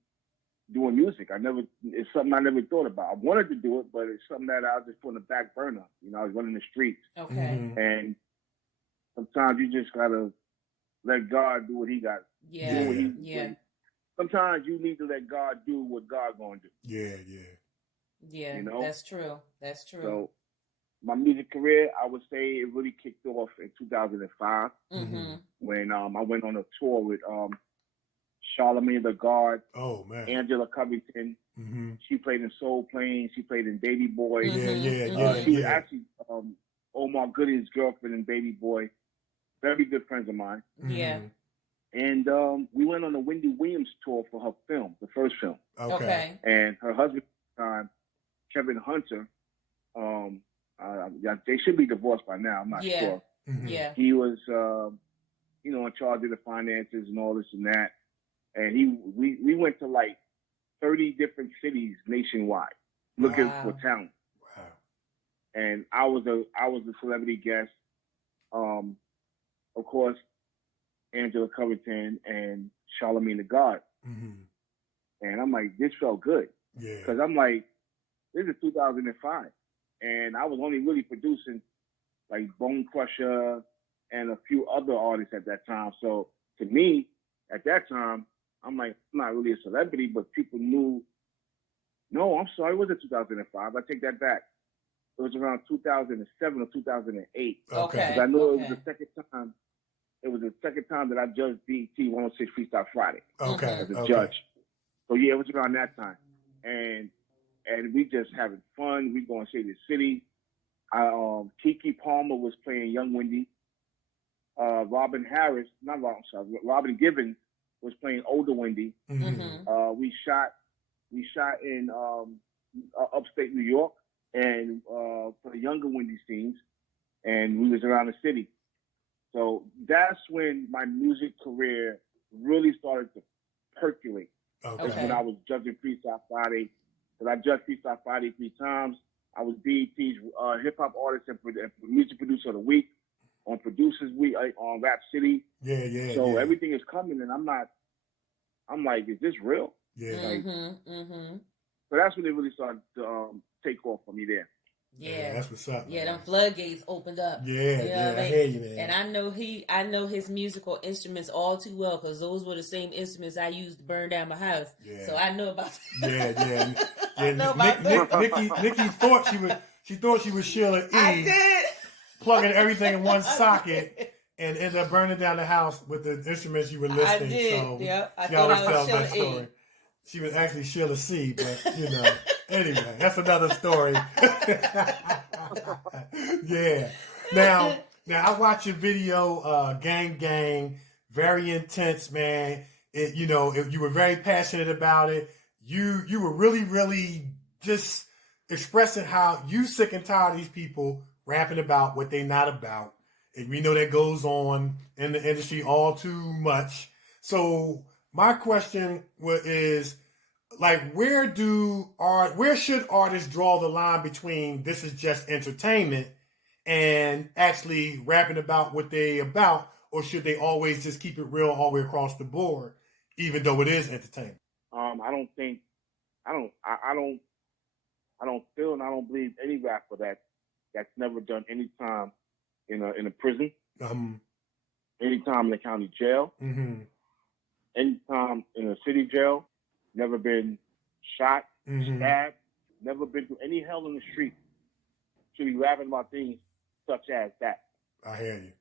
doing music. It's something I never thought about. I wanted to do it, but it's something that I was just put on the back burner. You know, I was running the streets. Okay. And sometimes you just gotta let God do what he got. Yeah. Sometimes you need to let God do what God gonna do. Yeah, you know? That's true. So my music career, I would say it really kicked off in 2005 when I went on a tour with Charlamagne the God, Angela Covington. She played in Soul Plane. She played in Baby Boy. She was actually Omar Gooding's girlfriend in Baby Boy. Very good friends of mine. And we went on a Wendy Williams tour for her film, the first film. Okay. And her husband at the time, Kevin Hunter, they should be divorced by now. I'm not sure. He was, you know, in charge of the finances and all this and that. And we went to like 30 different cities nationwide looking for talent. And I was the celebrity guest. Of course, Angela Covington and Charlamagne the God. And I'm like, this felt good. Because I'm like, this is 2005. And I was only really producing like Bone Crusher and a few other artists at that time. So to me, at that time, I'm like, I'm not really a celebrity, but people knew. No, I'm sorry, it wasn't 2005. I take that back. It was around 2007 or 2008. Okay. Because I know it was the second time. It was the second time that I judged BET 106 Freestyle Friday. As a judge. So yeah, it was around that time. And we just having fun. We going to Shady City. Keke Palmer was playing Young Wendy. Robin Gibbons was playing Older Wendy. We shot in upstate New York and for the younger Wendy scenes, and we was around the city. So that's when my music career really started to percolate. When I was judging Freestyle Friday. Because I judged Freestyle Friday 3 times. I was BET's hip hop artist and music producer of the week on Producers Week on Rap City. So everything is coming, and I'm like, is this real? So that's when it really started to take off for me there. That's what's up. Yeah, them floodgates opened up. I hear you, man. And I know his musical instruments all too well, because those were the same instruments I used to burn down my house. So I know about Nikee thought she was Sheila E. I did. Plugging everything in one socket and ended up burning down the house with the instruments you were listing. I did. So I she thought always I was tells Sheila that story. She was actually Sheila C, but you know. Anyway, that's another story. Now I watched your video, Gang Gang, very intense, man. You were very passionate about it. You were really, really just expressing how you sick and tired of these people rapping about what they not about. And we know that goes on in the industry all too much. So my question is, like, where should artists draw the line between this is just entertainment and actually rapping about what they about, or should they always just keep it real all the way across the board, even though it is entertainment? I don't feel and I don't believe any rapper that's never done any time in a prison, any time in the county jail, any time in a city jail, never been shot, stabbed, never been through any hell in the street, should be rapping about things such as that. I hear you.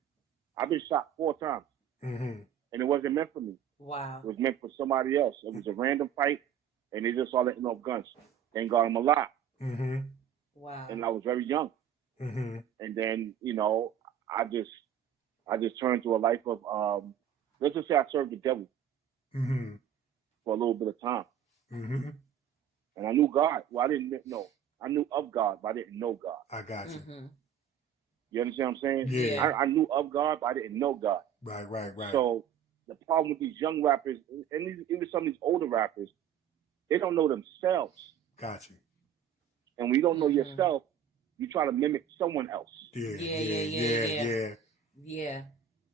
I've been shot 4 times, and it wasn't meant for me. Wow. It was meant for somebody else. It was a random fight, and they just all letting off guns. Thank God I'm alive. Wow. And I was very young. And then, you know, I just turned to a life of, let's just say I served the devil for a little bit of time. And I knew God. Well, I didn't know. I knew of God, but I didn't know God. I got you. You understand what I'm saying? Yeah. I knew of God, but I didn't know God. Right. So the problem with these young rappers, and even some of these older rappers, they don't know themselves. Got you. And when you don't know yourself, you try to mimic someone else. Yeah.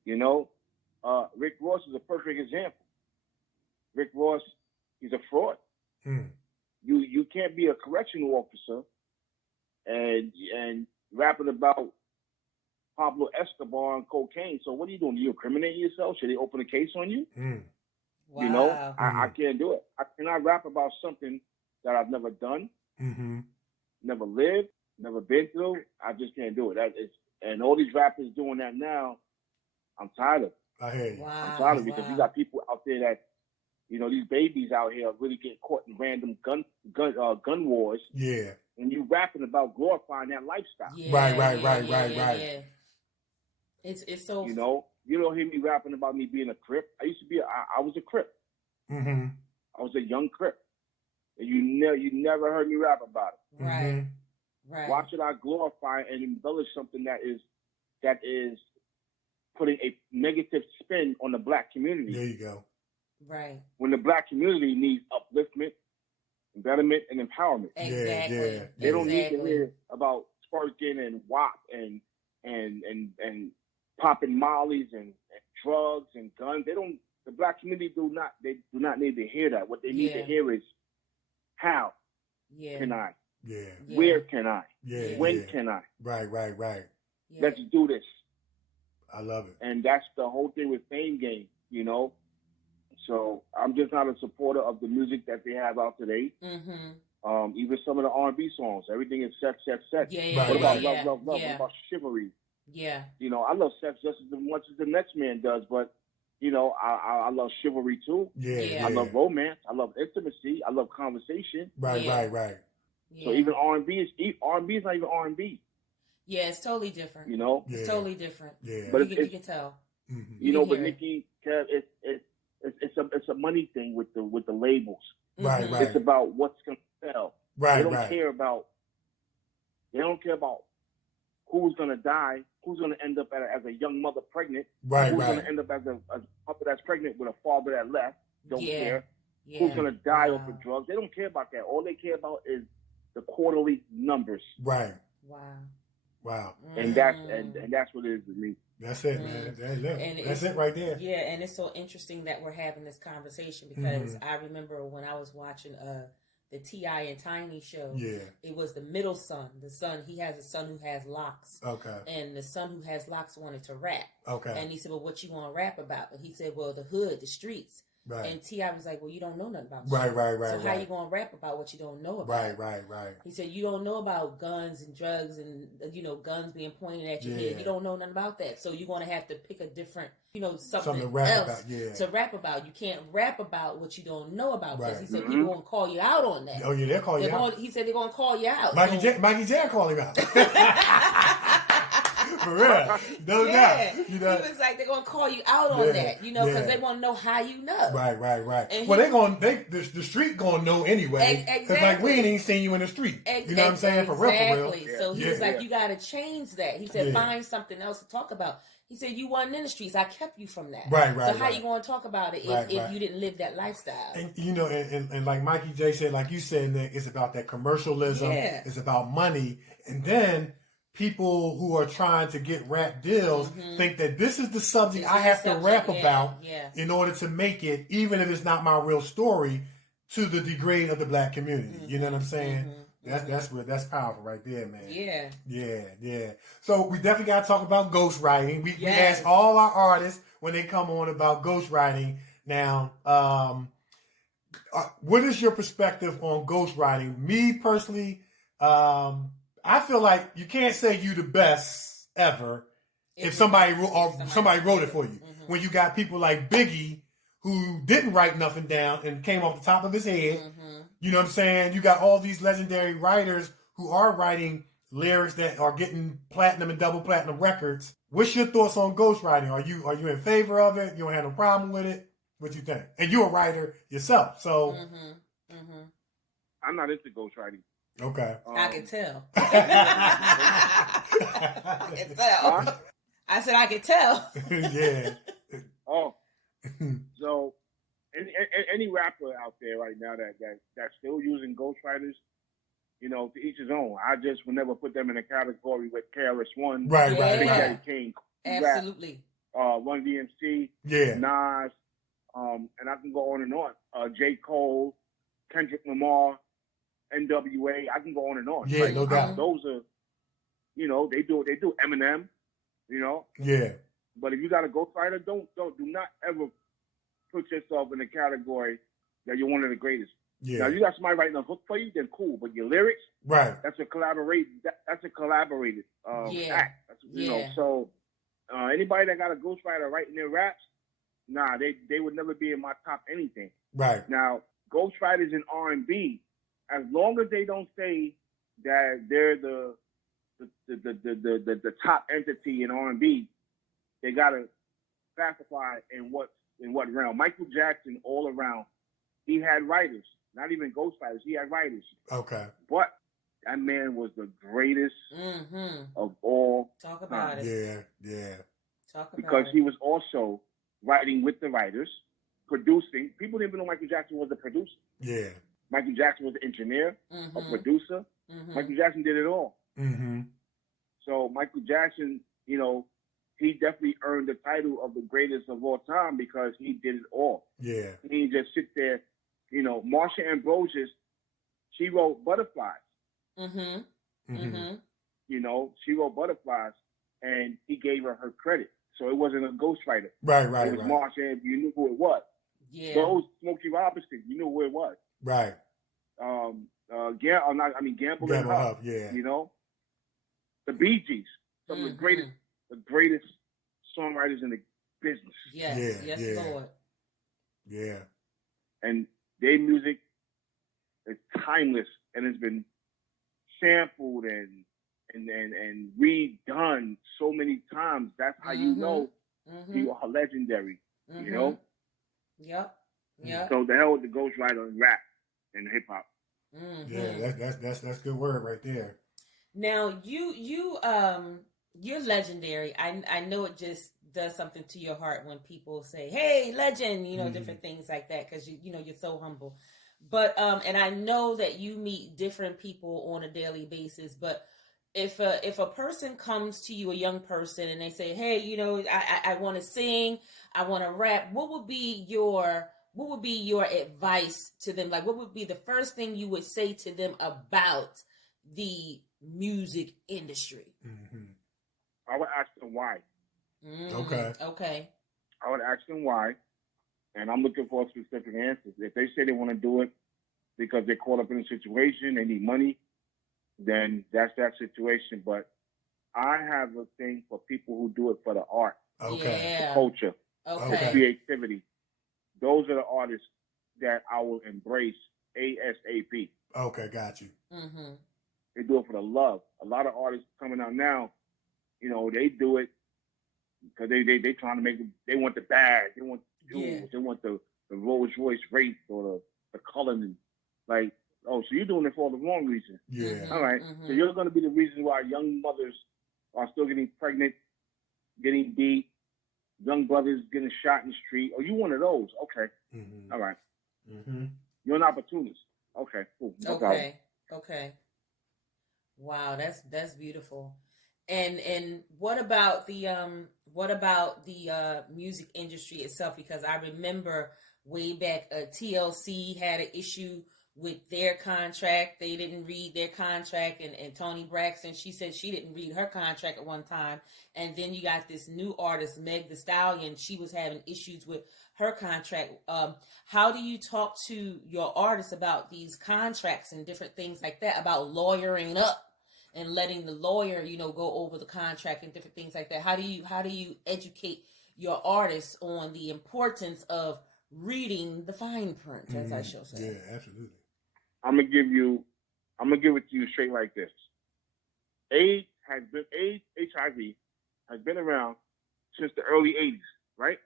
You know, Rick Ross is a perfect example. Rick Ross, he's a fraud. You can't be a correctional officer and rapping about Pablo Escobar and cocaine. So what are you doing? Are you incriminating yourself? Should they open a case on you? Wow. You know, I can't do it. I cannot rap about something that I've never done, never lived, never been through. I just can't do it. And all these rappers doing that now, I'm tired of it. I hear you. Wow. I'm tired of it because you got people out there that, you know, these babies out here are really getting caught in random gun wars. Yeah. And you rapping about glorifying that lifestyle. Right. It's so, you know, you don't hear me rapping about me being a Crip. I was a Crip. I was a young Crip. And you never heard me rap about it. Right. Why should I glorify and embellish something that is putting a negative spin on the black community? There you go. Right. When the black community needs upliftment, betterment, and empowerment. Exactly. They don't need to hear about twerking and WAP and popping mollies and drugs and guns. The black community do not need to hear that. What they need to hear is how can I? Where can I? When can I? Right. Let's do this. I love it. And that's the whole thing with Fame Game, you know? So I'm just not a supporter of the music that they have out today. Even some of the R&B songs, everything is sex. What about love? What about chivalry? Yeah. You know, I love sex just as much as the next man does, but, you know, I love chivalry too. I love romance. I love intimacy. I love conversation. Right. So even R&B is not even R&B. Yeah, it's totally different. You know? It's totally different. Yeah. But you can tell. You know, but Nikee, it's a money thing with the labels. Right. It's about what's going to sell. Right. They don't care about who's going to die, who's going to end up as a young mother pregnant, who's going to end up as a mother that's pregnant with a father that left. Don't care. Who's going to die off of drugs? They don't care about that. All they care about is the quarterly numbers. Right. Wow. And that's what it is with me. That's it, man. That's it right there. Yeah, and it's so interesting that we're having this conversation because I remember when I was watching the T.I. and Tiny show. Yeah. It was the middle son. He has a son who has locks. Okay. And the son who has locks wanted to rap. Okay. And he said, well, what you want to rap about? And he said, well, the hood, the streets. Right. And T.I. was like, well, you don't know nothing about right. So how you going to rap about what you don't know about? Right. He said, you don't know about guns and drugs and, you know, guns being pointed at your head. You don't know nothing about that. So you're going to have to pick a different, you know, something to rap else to rap about. You can't rap about what you don't know about. Because he said, people going to call you out on that. Oh, yeah, they'll call you out. He said, they're going to call you out. Mikey Jay called him out. For real. No doubt. You know? He was like, they're going to call you out on that, you know, because they want to know how you know. Right. And well, the street going to know anyway. Because, like, we ain't even seen you in the street. You know what I'm saying? For real. So he was like, you got to change that. He said, find something else to talk about. He said, you wasn't in the streets. I kept you from that. Right. So how you going to talk about it if you didn't live that lifestyle? And, you know, and like Mikey Jay said, like you said, Nick, it's about that commercialism. Yeah. It's about money. And then people who are trying to get rap deals think that this is the subject I have to rap about in order to make it, even if it's not my real story, to the degrade of the black community. You know what I'm saying? That's powerful right there, man. Yeah. So we definitely got to talk about ghostwriting. We ask all our artists when they come on about ghostwriting. Now, what is your perspective on ghostwriting? Me personally, I feel like you can't say you the best ever if somebody wrote it for you. When you got people like Biggie who didn't write nothing down and came off the top of his head. You know what I'm saying? You got all these legendary writers who are writing lyrics that are getting platinum and double platinum records. What's your thoughts on ghostwriting? Are you in favor of it? You don't have no problem with it? What you think? And you're a writer yourself, so I'm not into ghostwriting. Okay. I can tell. I can tell. I said I can tell. Yeah. Oh. So any rapper out there right now that's still using ghostwriters, you know, to each his own. I just would never put them in a category with KRS-One, right. Big Daddy Kane, absolutely, Run DMC, Nas, and I can go on and on. J. Cole, Kendrick Lamar, NWA. I can go on and on. Yeah, no doubt. Those are, you know, they do Eminem, you know. Yeah. But if you got a ghostwriter, do not ever put yourself in the category that you're one of the greatest. Yeah. Now you got somebody writing a hook for you, then cool. But your lyrics, right? That's a collaborated act. That's, you know. So anybody that got a ghostwriter writing their raps, nah, they would never be in my top anything. Right. Now ghostwriters in R&B, as long as they don't say that they're the top entity in R&B, they gotta specify in what realm. Michael Jackson, all around, he had writers, not even ghostwriters. He had writers. Okay. But that man was the greatest of all. Talk about it. Yeah. Talk about because it. he was also writing with the writers, producing. People didn't even know Michael Jackson was a producer. Yeah. Michael Jackson was an engineer, a producer. Michael Jackson did it all. So Michael Jackson, you know, he definitely earned the title of the greatest of all time because he did it all. Yeah. He just sit there, you know. Marsha Ambrosius, she wrote Butterflies. You know, she wrote Butterflies, and he gave her credit. So it wasn't a ghostwriter. Right. It was Marsha. You knew who it was. Yeah. Those Smokey Robinson, you knew who it was. Right. Gamble and Huff. Yeah. You know, the Bee Gees, some of the greatest songwriters in the business. Yes, Lord. Yeah. And their music is timeless, and it's been sampled and redone so many times. That's how you know you are legendary. You know. Yep. So the hell with the ghostwriter in rap and hip hop. Yeah, that's good word right there. Now you're legendary. I know it just does something to your heart when people say, "Hey, legend," you know, different things like that because you're so humble. But and I know that you meet different people on a daily basis. But if a person comes to you, a young person, and they say, "Hey, you know, I want to sing, I want to rap," what would be your advice to them? Like, what would be the first thing you would say to them about the music industry? I would ask them why. Okay. I would ask them why, and I'm looking for specific answers. If they say they want to do it because they're caught up in a situation, they need money, then that's that situation. But I have a thing for people who do it for the art, the culture, the creativity. Those are the artists that I will embrace ASAP. Okay, got you. They do it for the love. A lot of artists coming out now, you know, they do it because they trying to make it. They want the bag. They want the jewels. They want the Rolls Royce Wraith or the Cullinan. Like, oh, so you're doing it for the wrong reason. Yeah. All right. So you're going to be the reason why young mothers are still getting pregnant getting beat, young brothers getting shot in the street. Oh, you one of those? Okay, all right. You're an opportunist. Okay, cool. No problem. Okay. Wow, that's beautiful. And what about the music industry itself? Because I remember way back, TLC had an issue with their contract. They didn't read their contract, and Toni Braxton, she said she didn't read her contract at one time. And then you got this new artist, Meg Thee Stallion. She was having issues with her contract. How do you talk to your artists about these contracts and different things like that, about lawyering up and letting the lawyer, go over the contract and different things like that? How do you educate your artists on the importance of reading the fine print, as I shall say? Yeah, absolutely. I'm gonna give it to you straight like this. HIV has been around since the early 80s, right?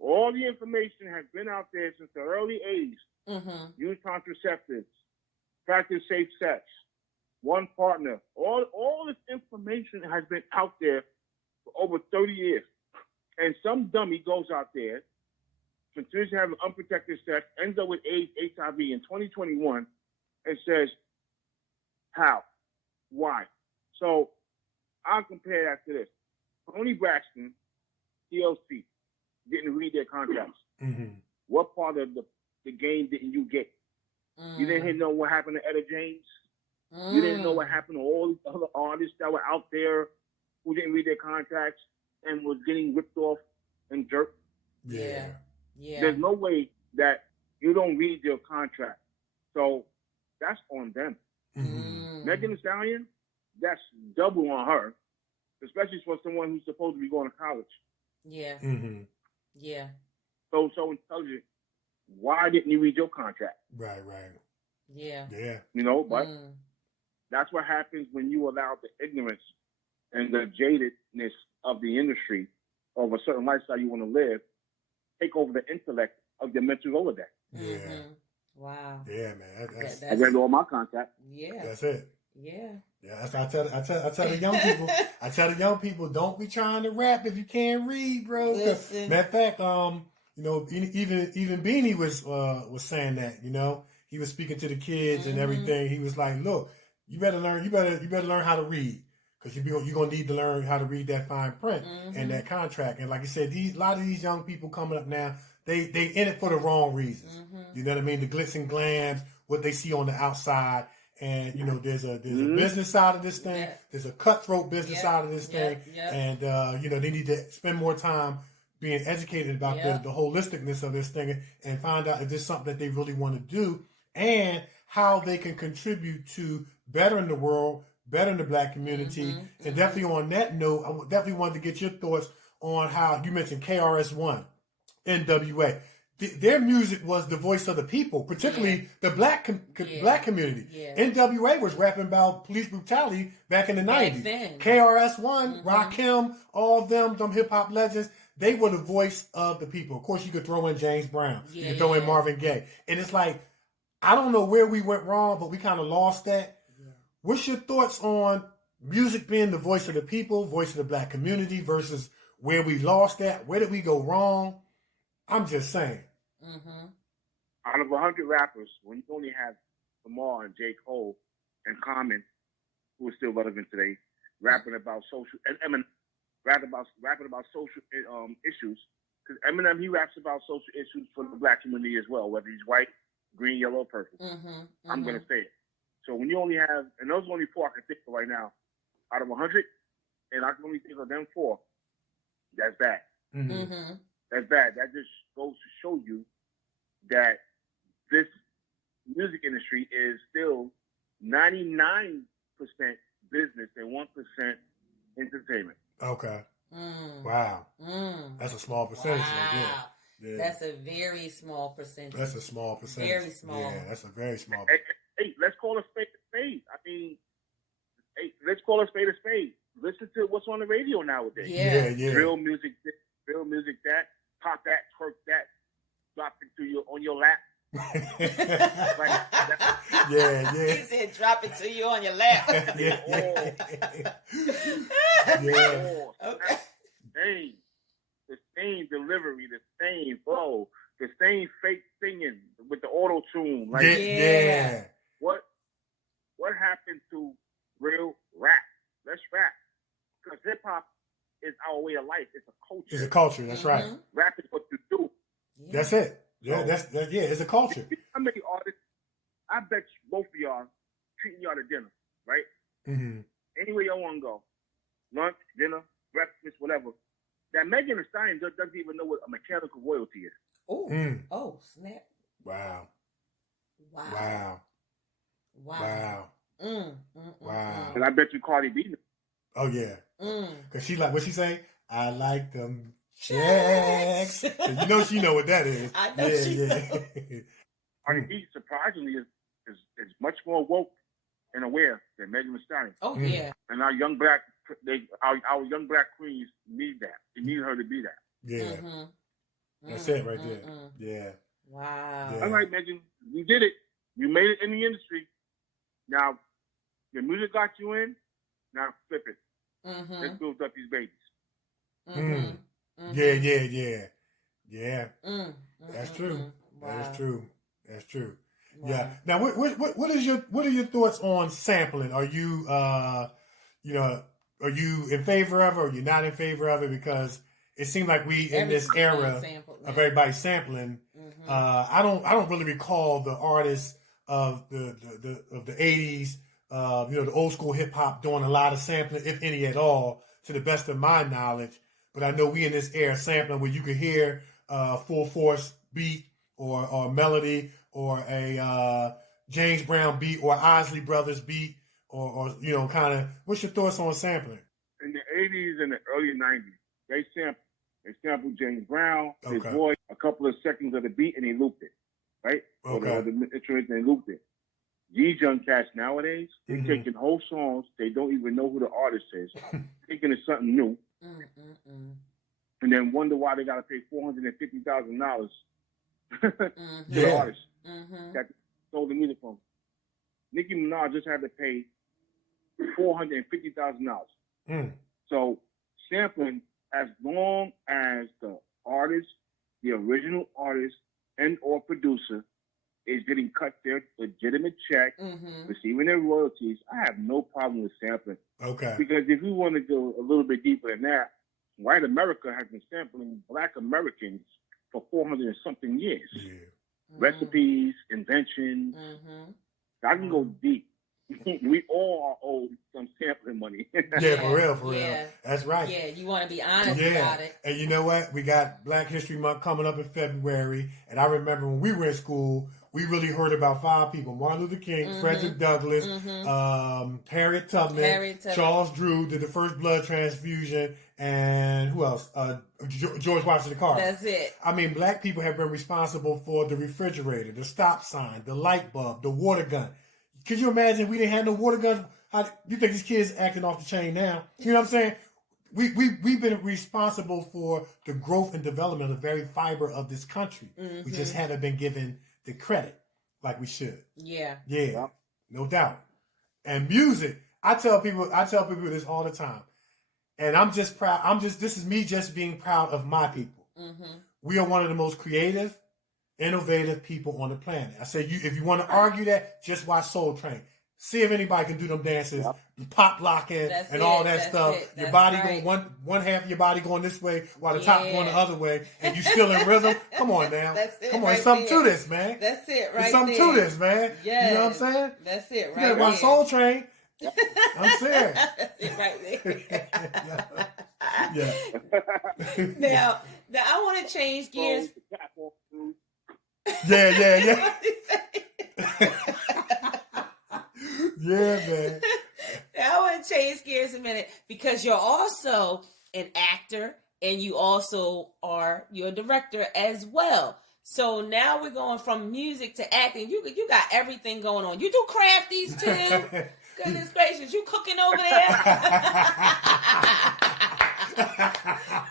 All the information has been out there since the early 80s. Use contraceptives, practice safe sex, one partner. All this information has been out there for over 30 years. And some dummy goes out there, continues to have unprotected sex, ends up with AIDS, HIV in 2021, and says, how? Why? So I'll compare that to this. Toni Braxton, TLC, didn't read their contracts. What part of the game didn't you get? You didn't know what happened to Etta James. You didn't know what happened to all these other artists that were out there who didn't read their contracts and was getting ripped off and jerked. Yeah. There's no way that you don't read your contract. So that's on them. Megan Thee Stallion, that's double on her, especially for someone who's supposed to be going to college. Yeah. So intelligent. Why didn't you read your contract? Right. Yeah. But that's what happens when you allow the ignorance and the jadedness of the industry of a certain lifestyle you want to live take over the intellect of your mental Rolodex. Wow. Yeah, man. I read all my contract. Yeah. That's it. Yeah. That's I tell the young people. I tell the young people, don't be trying to rap if you can't read, bro. Matter of fact, even Beanie was saying that. He was speaking to the kids and everything. He was like, look, you better learn how to read, because you're gonna need to learn how to read that fine print and that contract. And like I said, a lot of these young people coming up now, they in it for the wrong reasons. You know what I mean? The glitz and glams, what they see on the outside. And there's a business side of this thing. There's a cutthroat business side of this thing. And they need to spend more time being educated about the holisticness of this thing and find out if there's something that they really want to do and how they can contribute to bettering the world, bettering the Black community. And definitely on that note, I definitely wanted to get your thoughts on how you mentioned KRS-One, NWA. Their music was the voice of the people, particularly the black community. NWA was rapping about police brutality back in the 90s. KRS-One, Rakim, all of them hip hop legends, they were the voice of the people. Of course, you could throw in James Brown. You could throw in Marvin Gaye. And it's like, I don't know where we went wrong, but we kind of lost that. What's your thoughts on music being the voice of the people, voice of the Black community, versus where we lost that? Where did we go wrong? I'm just saying. Out of 100 rappers, when you only have Lamar and J. Cole and Common, who is still relevant today, rapping about social, and Eminem rapping about social issues, because Eminem, he raps about social issues for the Black community as well, whether he's white, green, yellow, purple. I'm gonna say it. So when you only have, and those are only 4 I can think of right now, out of 100, and I can only think of them 4, that's bad. That's bad. That just goes to show you that this music industry is still 99% business and 1% entertainment. Okay. Wow. That's a small percentage. Wow. Yeah. That's a very small percentage. That's a small percentage. Very small. Yeah, that's a very small. Hey, let's call a spade a spade. I mean, let's call a spade a spade. Listen to what's on the radio nowadays. Yeah. Drill music this, drill music that, pop that, twerk that, drop it to you on your lap. Yeah. He said, "Drop it to you on your lap." Yeah. Okay. same delivery, the same flow, the same fake singing with the auto tune. Like, yeah. What happened to real rap? Let's rap, because hip hop is our way of life. It's a culture. It's a culture. That's right. Rap is what you do. Yeah. That's it. Yeah, that's it's a culture. How many artists? I bet you both of y'all treating y'all to dinner, right? Mm-hmm. Anywhere y'all want to go, lunch, dinner, breakfast, whatever. That Megan Thee Stallion doesn't even know what a mechanical royalty is. Oh, oh, snap! Wow. Wow. Wow. And I bet you Cardi B. Oh yeah. Cause she like what she say? I like them checks. You know she know what that is. I know she knows. Cardi B surprisingly is much more woke and aware than Megan Thee Stallion. Oh yeah. And our young black queens need that. They need her to be that. Yeah. That's it right there. Yeah. Wow. Yeah. All right, Megan, you did it. You made it in the industry. Now, your music got you in. Now flip it. Let's build up these babies. Yeah. That's true. Wow. That's true. Wow. Yeah. Now, what are your thoughts on sampling? Are you are you in favor of it, or are you not in favor of it? Because it seemed like we in this era of everybody sampling. I don't really recall the artists of the 80s, the old school hip hop doing a lot of sampling, if any at all, to the best of my knowledge. But I know we in this era sampling where you could hear full force beat or melody or a James Brown beat or Isley Brothers beat or kind of. What's your thoughts on sampling? In the 80s and the early 90s, they sampled James Brown, his voice, a couple of seconds of the beat, and they looped it, right? Okay. Or the instrument, and they looped it. These young cats nowadays, they're taking whole songs, they don't even know who the artist is, thinking it's something new, and then wonder why they got to pay $450,000 to the artist that sold the music from. Nicki Minaj just had to pay $450,000. So sampling, as long as the artist, the original artist and or producer is getting cut their legitimate check, receiving their royalties, I have no problem with sampling. Okay. Because if we want to go a little bit deeper than that, white America has been sampling black Americans for 400 and something years. Yeah. Recipes, inventions. I can go deep. We all are owed some sampling money. Yeah, for real. That's right. Yeah, you want to be honest about it. And you know what? We got Black History Month coming up in February. And I remember when we were in school, we really heard about 5 people: Martin Luther King, Frederick Douglass, Harriet Tubman, Charles Drew did the first blood transfusion, and who else? George Washington Carver. That's it. I mean, black people have been responsible for the refrigerator, the stop sign, the light bulb, the water gun. Could you imagine we didn't have no water guns? How you think these kids acting off the chain now? You know what I'm saying? We've been responsible for the growth and development of the very fiber of this country. We just haven't been given the credit like we should. Yeah, no doubt. And music, I tell people this all the time, and I'm just proud. This is me just being proud of my people. We are one of the most creative, innovative people on the planet. I say, if you want to argue that, just watch Soul Train. See if anybody can do them dances, pop locking, and all that stuff. Your body going one half of your body going this way while the top going the other way, and you still in rhythm. Come on now, come on, there's something to this, man. That's it, right? There's something to this, man. Yes. You know what I'm saying? That's it, right? You gotta watch Soul Train. I'm serious. That's it, right there. Now I want to change gears. Yeah. Yeah, man. Now I want to change gears a minute because you're also an actor and you're a director as well. So now we're going from music to acting. You got everything going on. You do crafties too. Goodness gracious, you cooking over there?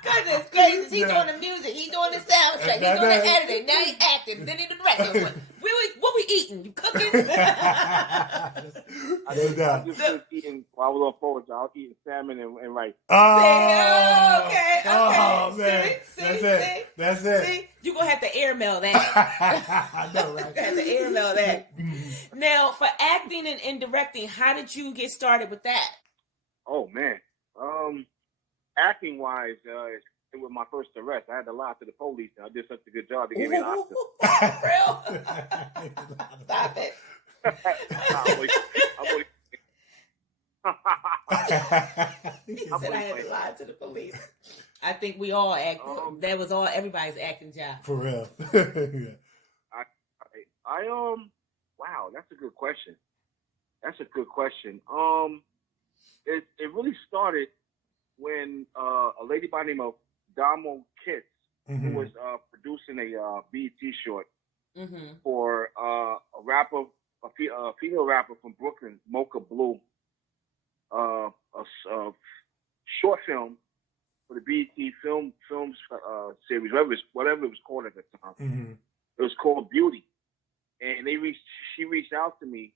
Goodness gracious, he's doing the music, he's doing the soundtrack, he's doing the editing, now he's acting, then he's directing. What we eating? You cooking? I just was eating, while I was on forward, I was eating salmon and rice. Okay. Oh, man. See? That's it. See? You're going to have to airmail that. I know, right? You have to airmail that. Now, for acting and directing, how did you get started with that? Oh, man. Acting-wise, it was my first arrest. I had to lie to the police, and I did such a good job. They gave me an Oscar. Real? Stop it. He said I had to lie to the police. I think we all act. That was all everybody's acting job. For real. Wow, that's a good question. It really started when a lady by the name of Damo Kitts, who was producing a BET short for a female rapper from Brooklyn, Mocha Blue, a short film for the BET films series, whatever it was called at the time. It was called Beauty, and she reached out to me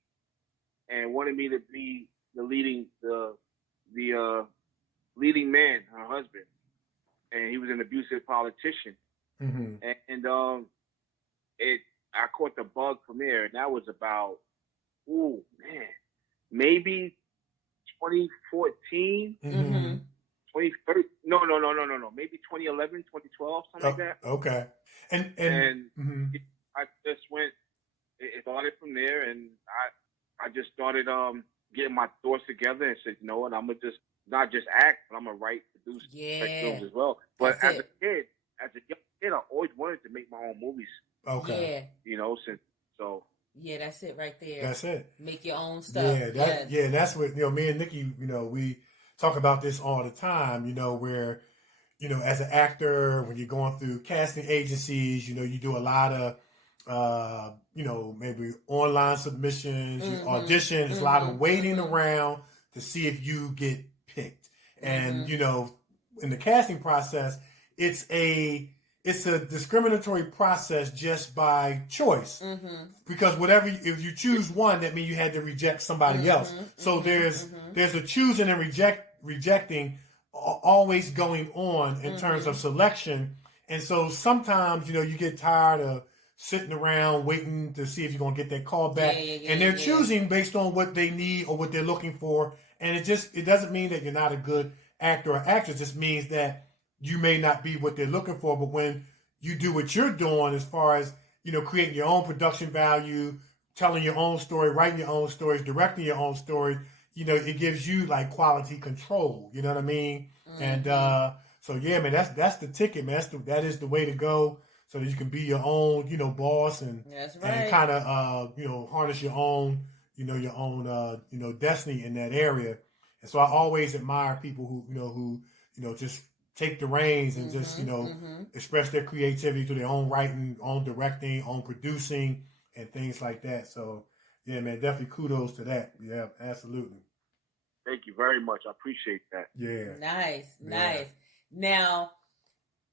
and wanted me to be the leading man, her husband, and he was an abusive politician. And I caught the bug from there, and that was about, maybe 2014, 2013, no, maybe 2011, 2012, something like that. Okay. And I just went, it started from there, and I just started getting my thoughts together and said, you know what, I'm going to just not just act, but I'm going to write, produce, direct films as well. But as a young kid, I always wanted to make my own movies. Okay. Yeah. You know, so. Yeah, that's it right there. That's it. Make your own stuff. Yeah, that's what, me and Nikee, we talk about this all the time, where, as an actor, when you're going through casting agencies, you do a lot of, maybe online submissions, you audition, there's a lot of waiting around to see if you get picked. And, in the casting process, it's a discriminatory process just by choice. Because if you choose one, that means you had to reject somebody else. So there's a choosing and rejecting always going on in terms of selection. And so sometimes, you get tired of sitting around waiting to see if you're going to get that call back. And they're choosing based on what they need or what they're looking for. And it doesn't mean that you're not a good actor or actress. It just means that you may not be what they're looking for. But when you do what you're doing as far as, creating your own production value, telling your own story, writing your own stories, directing your own stories, it gives you like quality control. You know what I mean? And so, yeah, man, that's the ticket, man. That is the way to go, so that you can be your own, boss and kind of, harness your own, your own, destiny in that area. And so I always admire people who just take the reins and just, express their creativity through their own writing, own directing, own producing, and things like that. So, yeah, man, definitely kudos to that. Yeah, absolutely. Thank you very much. I appreciate that. Yeah. Nice. Now,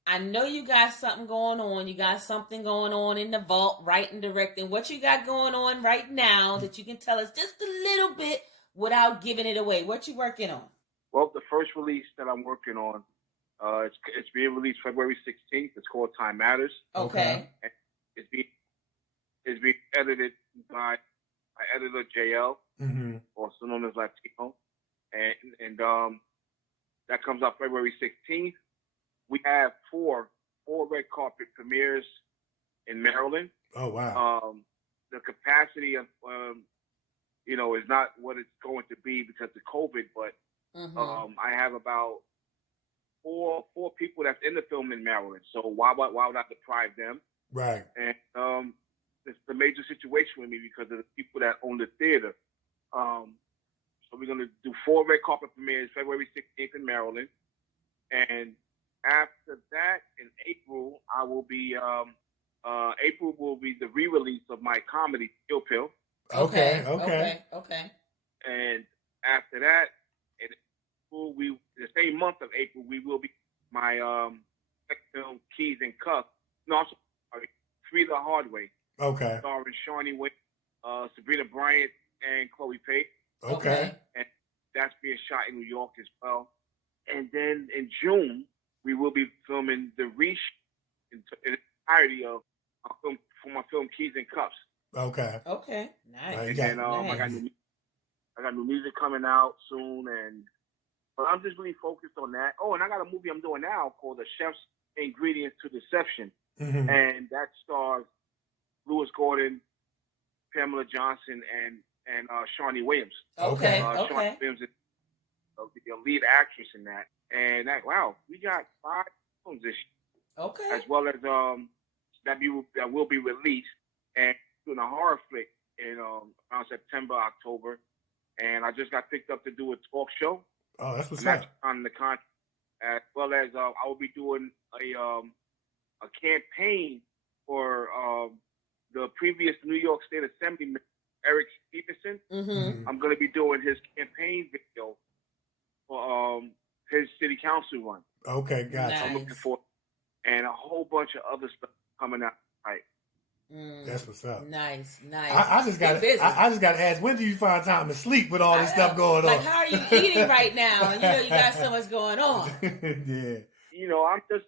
I know you got something going on. You got something going on in the vault, writing, directing. What you got going on right now that you can tell us just a little bit without giving it away? What you working on? Well, the first release that I'm working on, it's being released February 16th. It's called Time Matters. Okay. It's being edited by my editor JL, also known as Latino, and that comes out February 16th. We have four red carpet premieres in Maryland. Oh wow! The capacity of is not what it's going to be because of COVID, but I have about four people that's in the film in Maryland. So why would I deprive them? Right. And it's a major situation with me because of the people that own the theater. So we're going to do 4 red carpet premieres February 16th in Maryland. And after that, in April, April will be the re-release of my comedy, Kill Pill. Okay. And after that, in April, the same month of April, we will be my film Keys and Cuffs. No, I'm sorry, Free the Hard Way. Okay. Starring Shawnee Wayne, Sabrina Bryant, and Chloe Pate. Okay. And that's being shot in New York as well. And then in June, we will be filming the in entirety of my film Keys and Cuffs. Okay. Okay. Nice. Yeah. And Nice. I got new music coming out soon, but I'm just really focused on that. Oh, and I got a movie I'm doing now called The Chef's Ingredients to Deception, and that stars Lewis Gordon, Pamela Johnson, and Shawnee Williams. Okay. Shawnee Williams is the lead actress in that. And wow, we got 5 films this year. Okay. As well as that will be released, and doing a horror flick in around September, October. And I just got picked up to do a talk show. Oh, that's what's up. up. On the contract, as well as I will be doing a campaign for the previous New York State Assemblyman Eric Stevenson. I'm going to be doing his campaign video for his city council run. Okay, gotcha. Nice. I'm looking for, and a whole bunch of other stuff coming out. Right. That's what's up. Nice. I just got to ask, when do you find time to sleep with all this stuff going on? Like, how are you eating right now? You know, you got so much going on. Yeah. You know, I'm just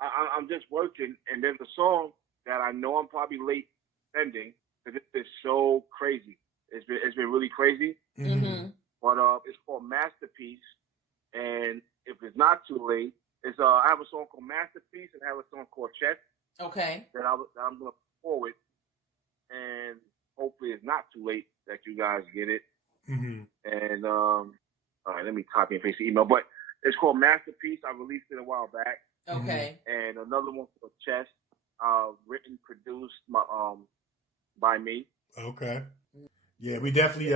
I'm just working, and there's a song that I know I'm probably late sending because it's so crazy. It's been really crazy. But it's called Masterpiece, and if it's not too late, it's I have a song called Masterpiece and I have a song called Chess. Okay. That I'm going to forward, and hopefully it's not too late that you guys get it. And all right, let me copy and paste the email. But it's called Masterpiece. I released it a while back. Okay. And another one called Chess, written, produced by me. Okay. Yeah, we definitely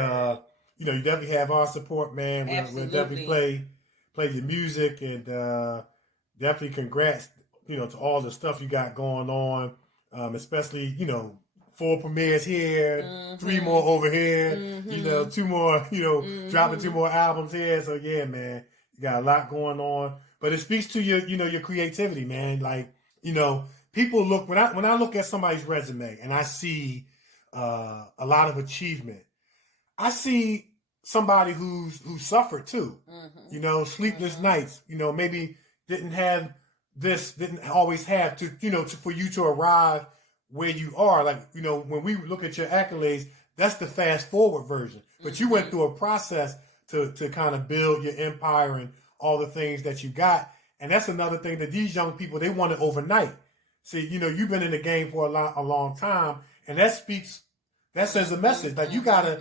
you definitely have our support, man. We'll definitely play your music, and definitely congrats, to all the stuff you got going on, especially, 4 premieres here, 3 more over here, 2 more, dropping 2 more albums here. So yeah, man, you got a lot going on, but it speaks to your, your creativity, man. Like, people look, when I look at somebody's resume and I see a lot of achievement, I see somebody who's suffered too, sleepless nights, maybe didn't always have to, for you to arrive where you are. Like, when we look at your accolades, that's the fast forward version. But you went through a process to kind of build your empire and all the things that you got. And that's another thing that these young people, they want it overnight. See, you've been in the game for a long time, and that says a message. Like, you gotta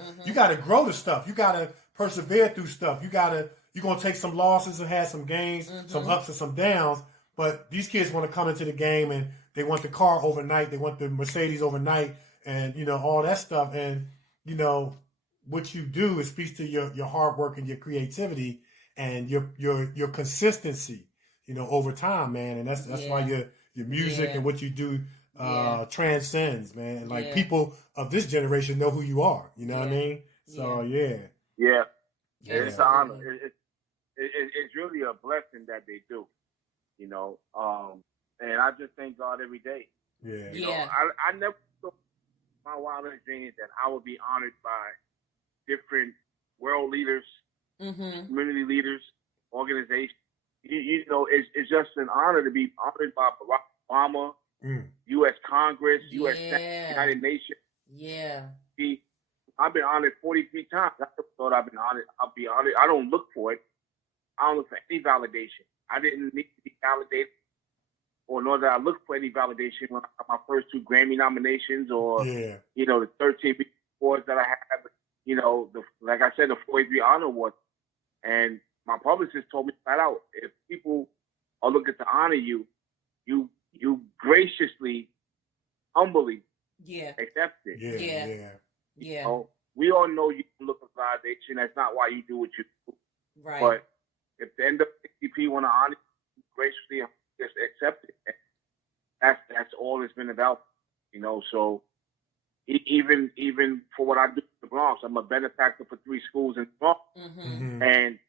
grow the stuff. You gotta persevere through stuff. You're gonna take some losses and have some gains, some ups and some downs. But these kids want to come into the game, and they want the car overnight. They want the Mercedes overnight, and all that stuff. And what you do, it speaks to your hard work and your creativity and your consistency. Over time, man. And that's why your music and what you do transcends, man. And like, people of this generation know who you are. You know what I mean? So yeah. It's an honor. It's really a blessing that they do. And I just thank God every day. I never thought in my wildest dreams that I would be honored by different world leaders, community leaders, organizations. It's just an honor to be honored by Barack Obama, U.S. Congress, U.S. United Nations. Yeah. I've been honored 43 times. I never thought I've been honored. I'll be honored. I don't look for it. I don't look for any validation. I didn't need to be validated, or nor did I look for any validation when I got my first 2 Grammy nominations, or the 13 awards that I had. Like I said, the 43 honor awards. And my publicist told me flat out, if people are looking to honor you, you graciously, humbly accept it. We all know you can look for validation. That's not why you do what you do. Right. But if the NAACP want to honor you, graciously just accept it. That's all it's been about. So even for what I do in the Bronx, I'm a benefactor for 3 schools in the Bronx. And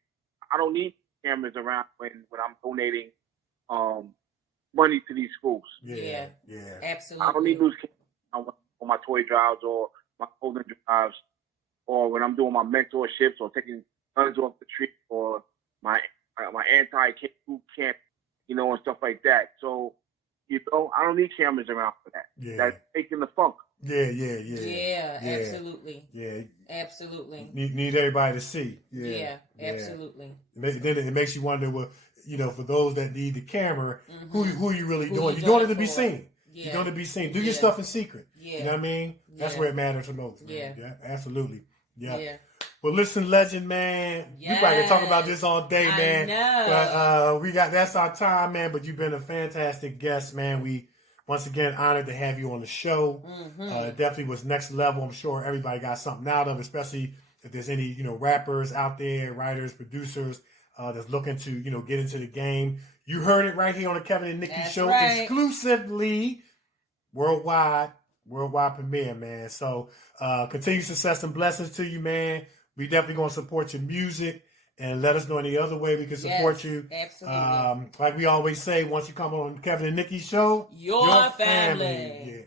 I don't need cameras around when I'm donating money to these schools. Yeah. Absolutely. I don't need loose cameras on my toy drives or my golden drives, or when I'm doing my mentorships or taking guns off the tree, or my anti-boot camp, you know, and stuff like that. So, you know, I don't need cameras around for that. Yeah. That's taking the funk. Yeah, absolutely. Yeah. Absolutely. Need everybody to see. Yeah, absolutely. Then it makes you wonder, well, you know, for those that need the camera, who are you really doing? You're doing it to be seen. Yeah. You're going to be seen. Do your stuff in secret. Yeah. You know what I mean? That's where it matters the most. Man. Yeah. Absolutely. Yeah. Well, listen, Legrnd, man. We probably can talk about this all day, man. I know. But that's our time, man. But you've been a fantastic guest, man. We once again honored to have you on the show. It definitely was next level. I'm sure everybody got something out of it, especially if there's any, you know, rappers out there, writers, producers that's looking to, you know, get into the game. You heard it right here on the Kevin and Nikee show, exclusively worldwide premiere, man. So continued success and blessings to you, man. We definitely gonna support your music and let us know any other way we can support you. Absolutely. Like we always say, once you come on Kevin and Nikee show, your family. Yeah.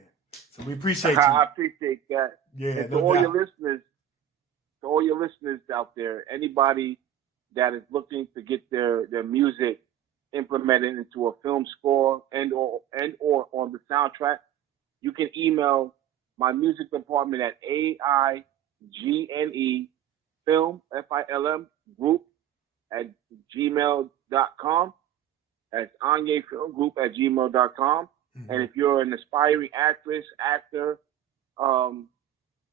So we appreciate you. I appreciate that. Yeah. And to all your listeners out there, anybody that is looking to get their music implemented into a film score and or on the soundtrack, you can email my music department at AIGNE film FILM group at gmail.com. That's Anye Film Group at gmail.com. And if you're an aspiring actress, actor,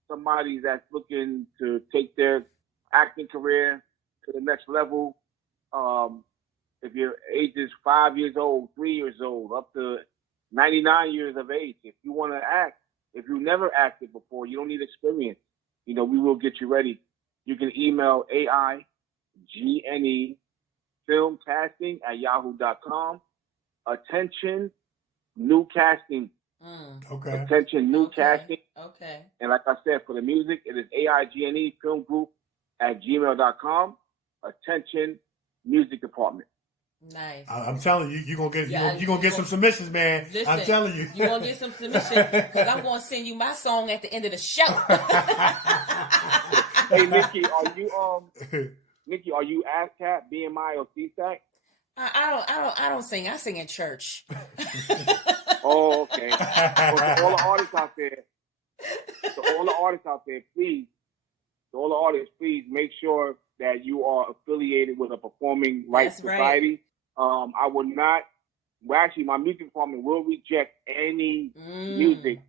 somebody that's looking to take their acting career to the next level, if your age is 5 years old, 3 years old, up to 99 years of age, if you want to act, if you never acted before, you don't need experience, you know, we will get you ready. You can email AIGNE filmcasting at yahoo.com. Attention, new casting. Okay. Attention, new casting. Okay. And like I said, for the music, it is AIGNE film group at gmail.com. Attention, music department. Nice. I'm telling you, you're gonna get some submissions, man. Listen, I'm telling you. You're gonna get some submissions because I'm gonna send you my song at the end of the show. Hey Nikee, are you ASCAP, BMI, or CSAC? I don't sing. I sing in church. Oh, okay. Well, to all the artists out there, please make sure that you are affiliated with a performing rights society. I will not. Well, actually, my music department will reject any music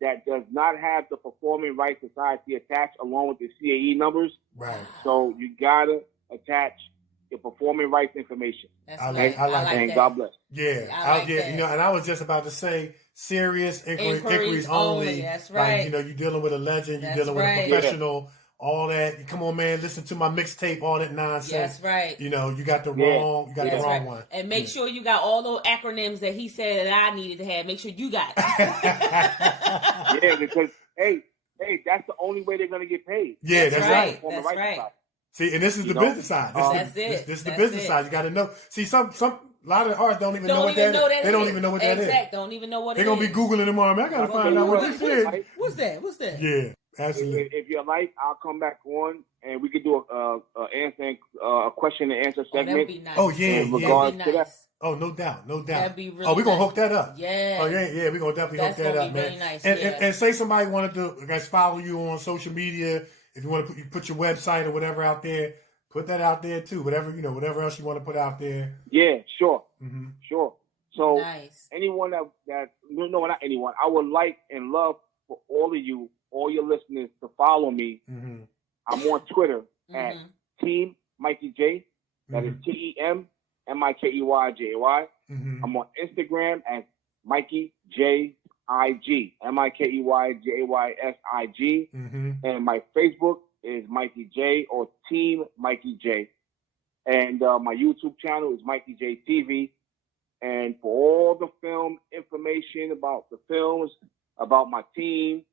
that does not have the Performing Rights Society attached along with the CAE numbers. Right. So you gotta attach your performing rights information. I like and that. God bless. Yeah, you know, and I was just about to say serious inquiries only. That's right. Like, you know, you're dealing with a legend, you're dealing with a professional. All that, come on, man, listen to my mixtape, all that nonsense. That's right. You know, you got the wrong one. And make sure you got all those acronyms that he said that I needed to have. Make sure you got it. Yeah, because hey, that's the only way they're gonna get paid. Yeah, that's right. That's right. See, and this is the business side. This is the business side. You got to know. See, a lot of artists don't even know what that is. They don't even know what that is. Don't even know what they're gonna be Googling tomorrow. Man, I gotta find out what this is. What's that? Yeah. Absolutely. If you like, I'll come back on and we could do a question and answer segment. That'd be nice. Oh yeah, in regards to that. Oh, no doubt. That'd be really we're gonna hook that up. Yeah. Oh yeah, we're gonna definitely hook that up, man. Really nice. And say somebody wanted to, guys, follow you on social media. If you want to put your website or whatever out there, put that out there too. Whatever else you want to put out there. Yeah, sure, sure. So nice. Anyone that no, not anyone. I would like and love for all of you, all your listeners, to follow me. I'm on Twitter at Team Mikey Jay. That is TEMMIKEYJY. I'm on Instagram at Mikey J IG MIKEYJYSIG. And my Facebook is Mikey J or Team Mikey J. And my YouTube channel is Mikey J TV. And for all the film information about the films, about my team,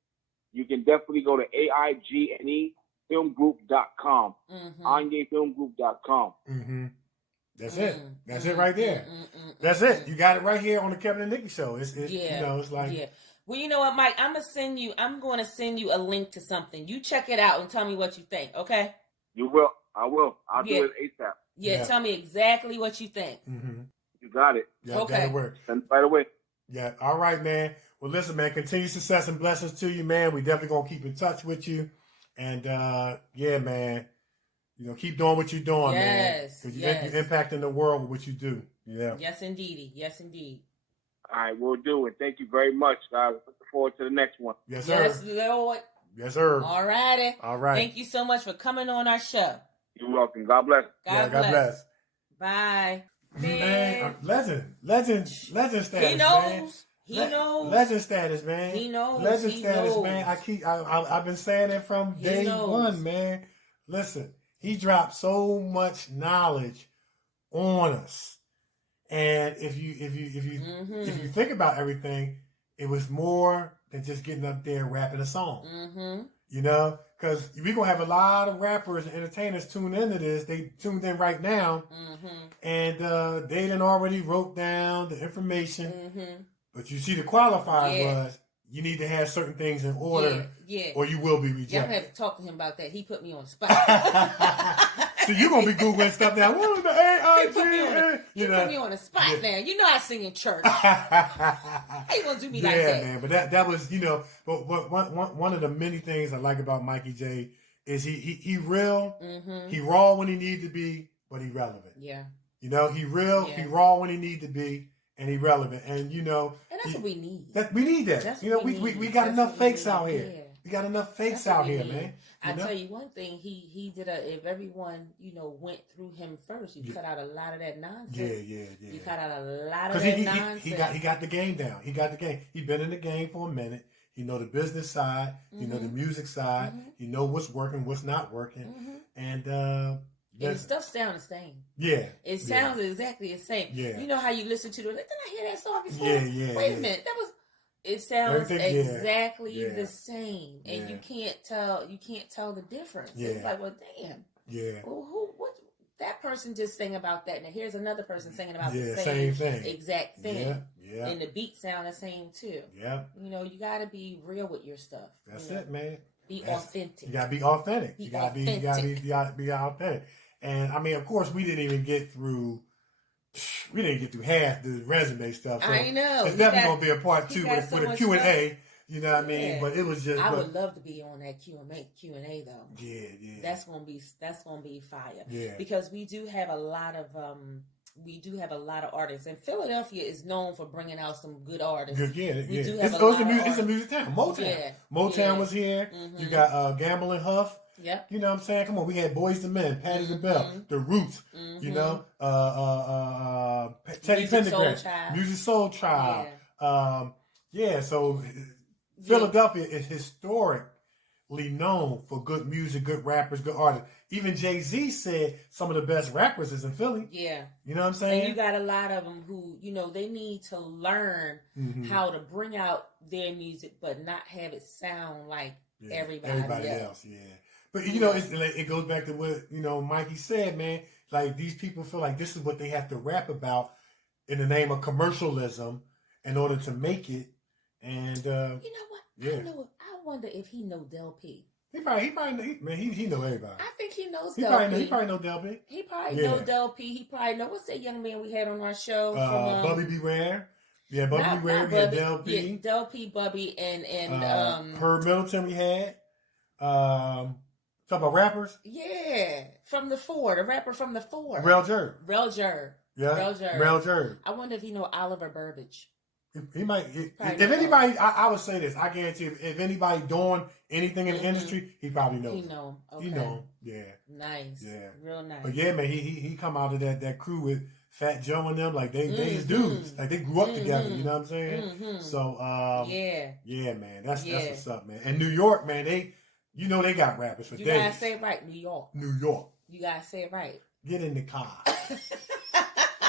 you can definitely go to AIGNEfilmgroup.com. ANYEfilmgroup.com. That's it. That's it right there. That's it. You got it right here on the Kevin and Nikee show. It's you know, it's like. Yeah. Well, you know what, Mike? I'm going to send you a link to something. You check it out and tell me what you think, okay? You will. I will. I'll do it ASAP. Yeah, tell me exactly what you think. Mm-hmm. You got it. Yeah, that'll work. Send it right away. Yeah. All right, man. Well, listen, man, continued success and blessings to you, man. We definitely going to keep in touch with you. And, yeah, man, you know, keep doing what you're doing, man. Because you're impacting the world with what you do. Yeah. Yes, indeedy. Yes, indeed. All right, we'll do it. Thank you very much, guys. Looking forward to the next one. Yes, sir. Yes, Lord. Yes, sir. All righty. All right. Thank you so much for coming on our show. You're welcome. God bless. God bless. Bye. Man, legend status. He knows. He knows. Legend status, man. He knows. Legend he status, knows. man. I've been saying it from day one, man. Listen, he dropped so much knowledge on us, and if you think about everything, it was more than just getting up there rapping a song. Mm-hmm. You know, because we're going to have a lot of rappers and entertainers tune into this. They tuned in right now, and they done already wrote down the information. Mm-hmm. But you see, the qualifier was you need to have certain things in order, or you will be rejected. Yeah, I'm going to have to talk to him about that. He put me on the spot. So you're going to be Googling stuff now. What was the AIG? He put me on the spot now. You know I sing in church. How you going to do me like that? Yeah, man. But that was, you know, but one of the many things I like about Mikey Jay is he real. Mm-hmm. He raw when he need to be, but he relevant. Yeah. You know, he real, he raw when he need to be, and he relevant. And, you know. And that's what we need. We need that. That's you know, we got enough fakes out here. Yeah. We got enough fakes out here, man. I tell you one thing, he did if everyone, you know, went through him first, you cut out a lot of that nonsense. Yeah. You cut out a lot of that nonsense. He got the game down. He got the game. He been in the game for a minute. He know the business side. Mm-hmm. He know the music side. Mm-hmm. He know what's working, what's not working. Mm-hmm. And the stuff sounds the same. Yeah. It sounds exactly the same. Yeah. You know how you listen to didn't I hear that song before? Yeah. Wait a minute. It sounds exactly the same, and you can't tell the difference. Yeah. It's like, well, damn. Yeah. Well, what? That person just sang about that, and here's another person singing about the same thing, exact thing. Yeah. And the beat sound the same too. Yeah. You know, you got to be real with your stuff. That's it, man. Be authentic. You got to be authentic. You got to be authentic. And I mean, of course, we didn't even get through. We didn't get through half the resume stuff. So I know. It's definitely going to be a part 2 with a Q&A. You know what I mean? But it was just. I would love to be on that Q&A though. Yeah. That's gonna be fire. Yeah. Because we do have a lot of artists, and Philadelphia is known for bringing out some good artists. It's a music town. Motown was here. Mm-hmm. You got Gamble and Huff. Yep. You know what I'm saying? Come on, we had Boys II Men, Patti LaBelle, The Roots, you know, Teddy Pendergrass, Music Soul Tribe. So Philadelphia is historically known for good music, good rappers, good artists. Even Jay-Z said some of the best rappers is in Philly. Yeah. You know what I'm saying? And you got a lot of them who, you know, they need to learn how to bring out their music, but not have it sound like everybody else. Yeah. But, you know, it goes back to what, you know, Mikey said, man. Like, these people feel like this is what they have to rap about in the name of commercialism in order to make it. And, you know what? Yeah. I wonder if he know Del P. He probably know everybody. I think he knows Del P. He probably know Del P. He probably know Del P. He probably know, what's that young man we had on our show? Bubby Beware. Yeah, Bubby Beware. We had Del P. Yeah, Del P, Bubby, and Herb Middleton we had. Talk about rappers? Yeah. From the Four. The rapper from the Four. Rel Jerd. Yeah. Rel Jerd. I wonder if he know Oliver Burbage. He might. If anybody, I would say this. I guarantee if anybody doing anything in the industry, he probably knows. He know. Okay. He know. Yeah. Nice. Yeah. Real nice. But yeah, man, he come out of that crew with Fat Joe and them. Like they his dudes. Like they grew up together. You know what I'm saying? Mm-hmm. So yeah, man. That's what's up, man. And New York, man, they got rappers for days. You gotta say it right, New York. You gotta say it right. Get in the car.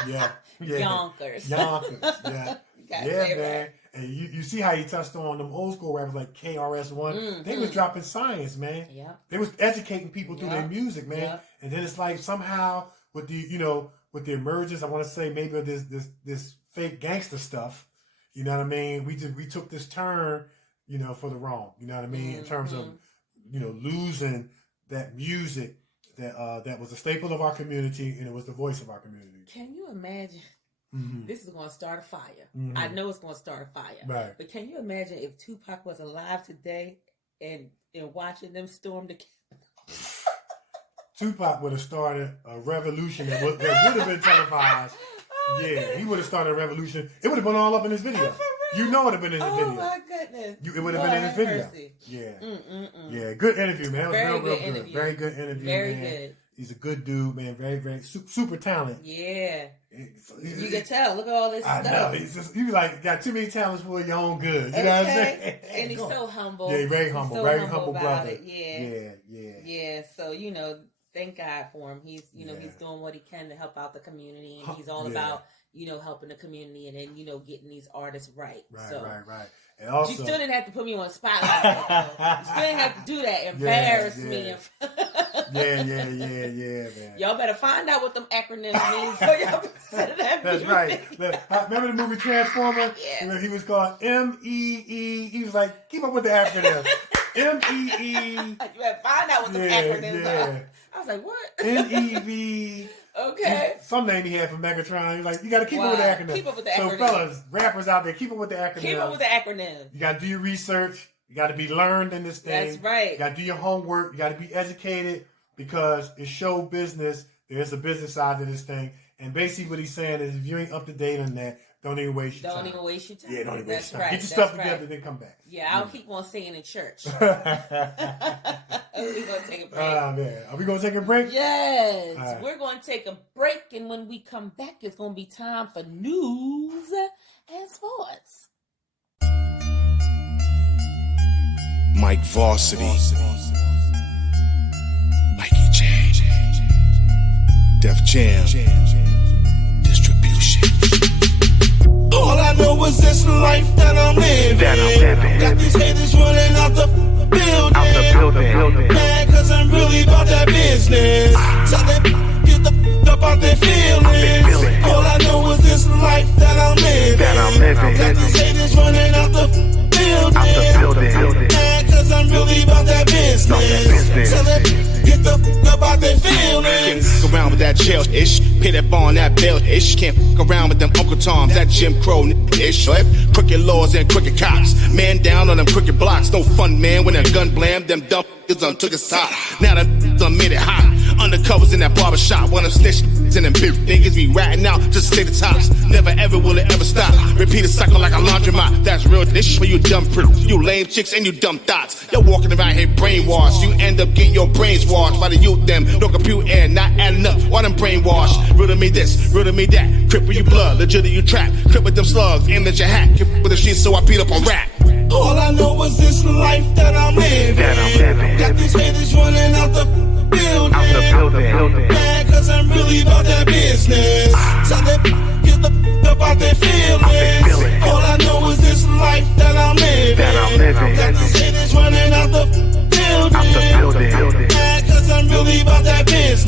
Yeah. Yonkers. Yeah. Man. Right. And you see how he touched on them old school rappers like KRS-One. Mm-hmm. They was dropping science, man. Yeah. They was educating people through their music, man. Yeah. And then it's like somehow with the, with the emergence, I want to say maybe this fake gangster stuff. You know what I mean? We took this turn, you know, for the wrong. You know what I mean? In terms of, you know, losing that music that was a staple of our community, and it was the voice of our community. Can you imagine? This is going to start a fire. I know it's going to start a fire. Right. But can you imagine if Tupac was alive today and watching them storm the Capitol? Tupac would have started a revolution that would have been televised. Yeah, he would have started a revolution. It would have been all up in his video. You know it would have been in his video. Oh my goodness. It would have been in his video. Mercy. Yeah. Yeah, good interview, man. It was real good. Very good interview, Very man. good. He's a good dude, man. Very, very super talented. Yeah. You can tell. Look at all this stuff. I know. You like got too many talents for your own good. You know what I'm saying? And he's so humble. Yeah, very humble. So very humble brother. Yeah. So, you know, thank God for him. He's, you know, he's doing what he can to help out the community, and he's all about, you know, helping the community, and then, you know, getting these artists right. Right. And also, you still didn't have to put me on the spotlight. You still didn't have to do that. Embarrass me. Yeah, man. Y'all better find out what them acronyms mean for y'all consider that. That's right. Remember the movie Transformer? Yeah. He was called M-E-E. He was like, keep up with the acronym. M-E-E. You better find out what the acronyms are. I was like, what? N-E-V. Okay. Some name he had for Megatron. He was like, you got to keep up with the acronym. Keep up with the acronym. So fellas, rappers out there, keep up with the acronym. Keep up with the acronym. You got to do your research. You got to be learned in this thing. That's right. You got to do your homework. You got to be educated, because it's show business. There's a business side to this thing. And basically what he's saying is, if you ain't up to date on that, don't even waste your time. Don't even waste your time. Yeah, don't even waste your time. Right. Get your stuff together, then come back. Yeah, I'll keep on singing in church. We're going to take a break. Man. Are we going to take a break? Yes. Right. We're going to take a break, and when we come back, it's going to be time for news and sports. Mike Varsity. Mikey Jay. Def Jam. Distribution. All I know is this life that I'm living. Got these haters running out the building. Mad cause I'm really about that business. Tell them get the f*** up out their feelings. All I know is this life that I'm living. Got these haters running out the building. Mad cause I'm really about that business. Tell them get the f*** up out their feelings. Can't around with that jail-ish. Pay that bond, that bail-ish. Can't f*** around with them Uncle Toms, that Jim Crow-ish. Crooked laws and crooked cops. Man down on them crooked blocks. No fun, man, when a gun blam. Them dumb f***ers done took his top. Now them done made it hot. Undercovers in that barbershop. One of them snitches and them big niggas be ratting out just to stay the tops. Never ever will it ever stop. Repeat a cycle like a laundromat. That's real dish for you dumb prick. You lame chicks and you dumb thoughts. You're walking around here brainwashed. You end up getting your brains washed by the youth them. No compute and not adding up. Why them brainwashed? Riddle me this, riddle me that. Cripple you blood, legit you trap. Crip with them slugs, aim at your hat. Get with the streets so I beat up on rap. All I know is this life that I'm living. Got these haters running out the building. Mad cause I'm really about that business. Tell them get the f*** up out their feelings. All I know is this life that I'm living. Got these haters running out the building. Mad cause I'm really about that business.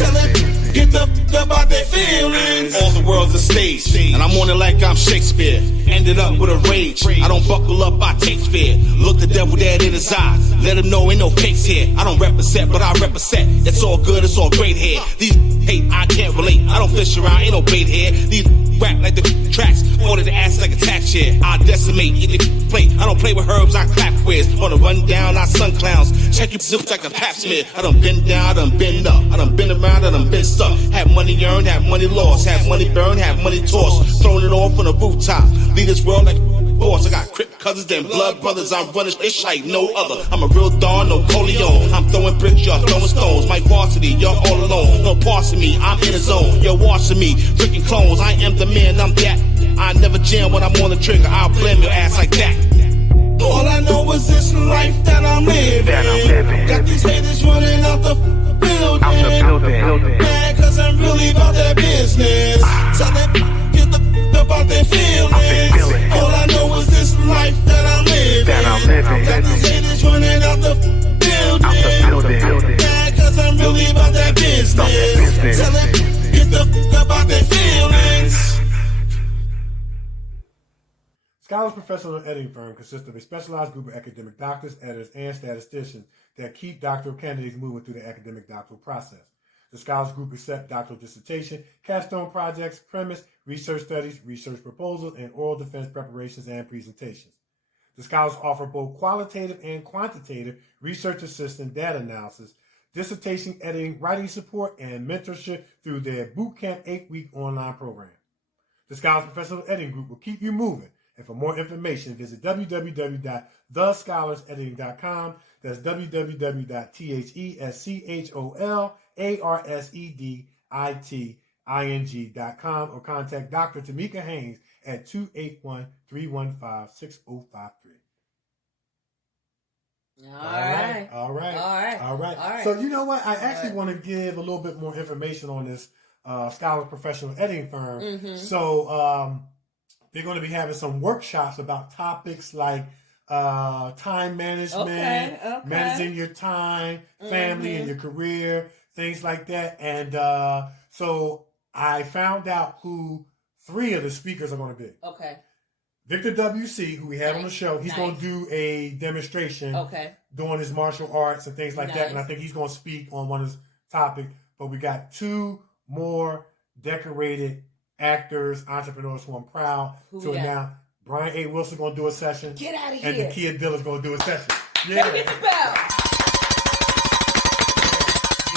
Tell them get the f*** up out their feelings. All the world's a stage, and I'm on it like I'm Shakespeare. Ended up with a rage. I don't buckle up, I take fear. Look the devil dead in his eye. Let him know ain't no fakes here. I don't represent, but I represent. It's all good, it's all great here. These hate, I can't relate. I don't fish around, ain't no bait here. These rap like the tracks. Order the ass like a tax share. I decimate, eat the plate. I don't play with herbs, I clap quiz. On the run down, I sun clowns. Check your zips like a pap smear. I done been down, I done been up. I done been around, I done been stuck. Have money earned, have money lost. Have money burned, have money tossed. Throwing it off on the rooftop. Leave this world like boss. I got crip cousins, them blood brothers. I'm running ish like no other. I'm a real Don, no Coleon. I'm throwing bricks, y'all throwing stones. Mike Varsity, y'all all alone. No parts of me, I'm in the zone. You're watching me, freaking clones. I am the man, I'm that. I never jam when I'm on the trigger. I'll blame your ass like that. All I know is this life that I'm living. Got these haters running out the building. Mad cause I'm really about that business. Tell them get the f*** up out their feelings. All I know is this life that I'm living. Got these haters running out the building. Mad cause I'm really about that business. Tell them get the f*** Scholars Professional Editing Firm consists of a specialized group of academic doctors, editors, and statisticians that keep doctoral candidates moving through the academic doctoral process. The Scholars Group accepts doctoral dissertation, capstone projects, premise, research studies, research proposals, and oral defense preparations and presentations. The Scholars offer both qualitative and quantitative research assistant data analysis, dissertation editing, writing support, and mentorship through their Bootcamp 8-week online program. The Scholars Professional Editing Group will keep you moving. And for more information, visit www.thescholarsedititing.com. That's www.thescholarsedititing.com or contact Dr. Tamika Haynes at 281-315-6053. All right. So you know what? I actually want to give a little bit more information on this Scholars Professional Editing Firm. Mm-hmm. So they're going to be having some workshops about topics like time management, managing your time, family, and your career, things like that. And so I found out who 3 of the speakers are going to be. Okay. Victor W.C., who we had on the show, he's going to do a demonstration doing his martial arts and things like that. And I think he's going to speak on one of his topics. But we got 2 more decorated actors, entrepreneurs who I'm proud to announce. Brian A. Wilson going to do a session. Get out of here. And Nikee Dilla's going to do a session. Yeah. Get the bell.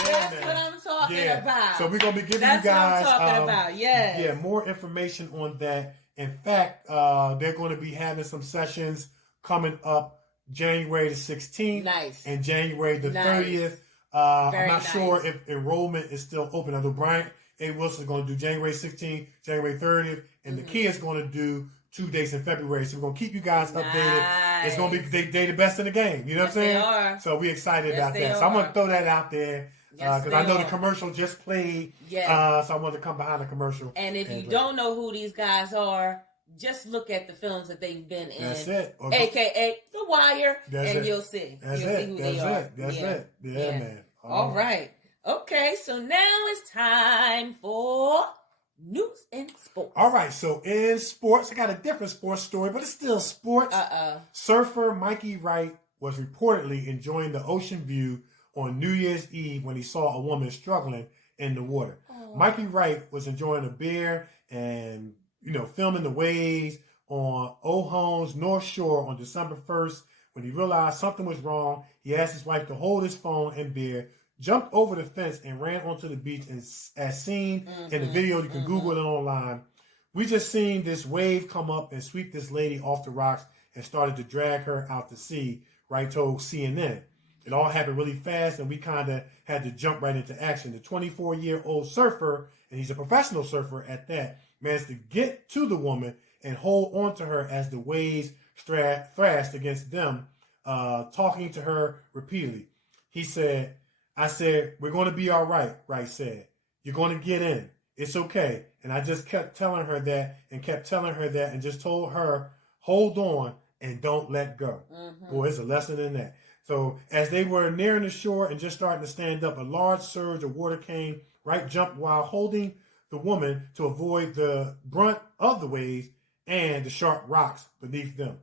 That's what I'm talking about. So we're going to be giving you guys what I'm talking about. Yes. More information on that. In fact, they're going to be having some sessions coming up January the 16th and January the 30th. I'm not sure if enrollment is still open. Although Brian A. Wilson is going to do January 16th, January 30th, and Nikee is going to do 2 dates in February. So we're going to keep you guys updated. It's going to be they the best in the game. You know what I'm saying? Are. So we're excited about that. So I'm going to throw that out there. Because I know the commercial just played, so I want to come behind the commercial. And if you don't know who these guys are, just look at the films that they've been in. That's it. AKA The Wire, you'll see. You'll see who they are. That's it. Yeah, man. All right. Okay, so now it's time for news and sports. All right, so in sports, I got a different sports story, but it's still sports. Surfer Mikey Wright was reportedly enjoying the ocean view on New Year's Eve when he saw a woman struggling in the water. Mikey Wright was enjoying a beer and, filming the waves on Ohone's North Shore on December 1st. When he realized something was wrong, he asked his wife to hold his phone and beer, jumped over the fence and ran onto the beach. And as seen in the video, you can Google it online. We just seen this wave come up and sweep this lady off the rocks and started to drag her out to sea, Wright told CNN. It all happened really fast, and we kind of had to jump right into action. The 24-year-old surfer, and he's a professional surfer at that, managed to get to the woman and hold on to her as the waves thrashed against them, talking to her repeatedly. He said, I said, we're going to be all right, Wright said. You're going to get in. It's okay. And I just kept telling her that and just told her, hold on and don't let go. Boy, it's a lesson in that. So as they were nearing the shore and just starting to stand up, a large surge of water came. Wright jumped while holding the woman to avoid the brunt of the waves and the sharp rocks beneath them.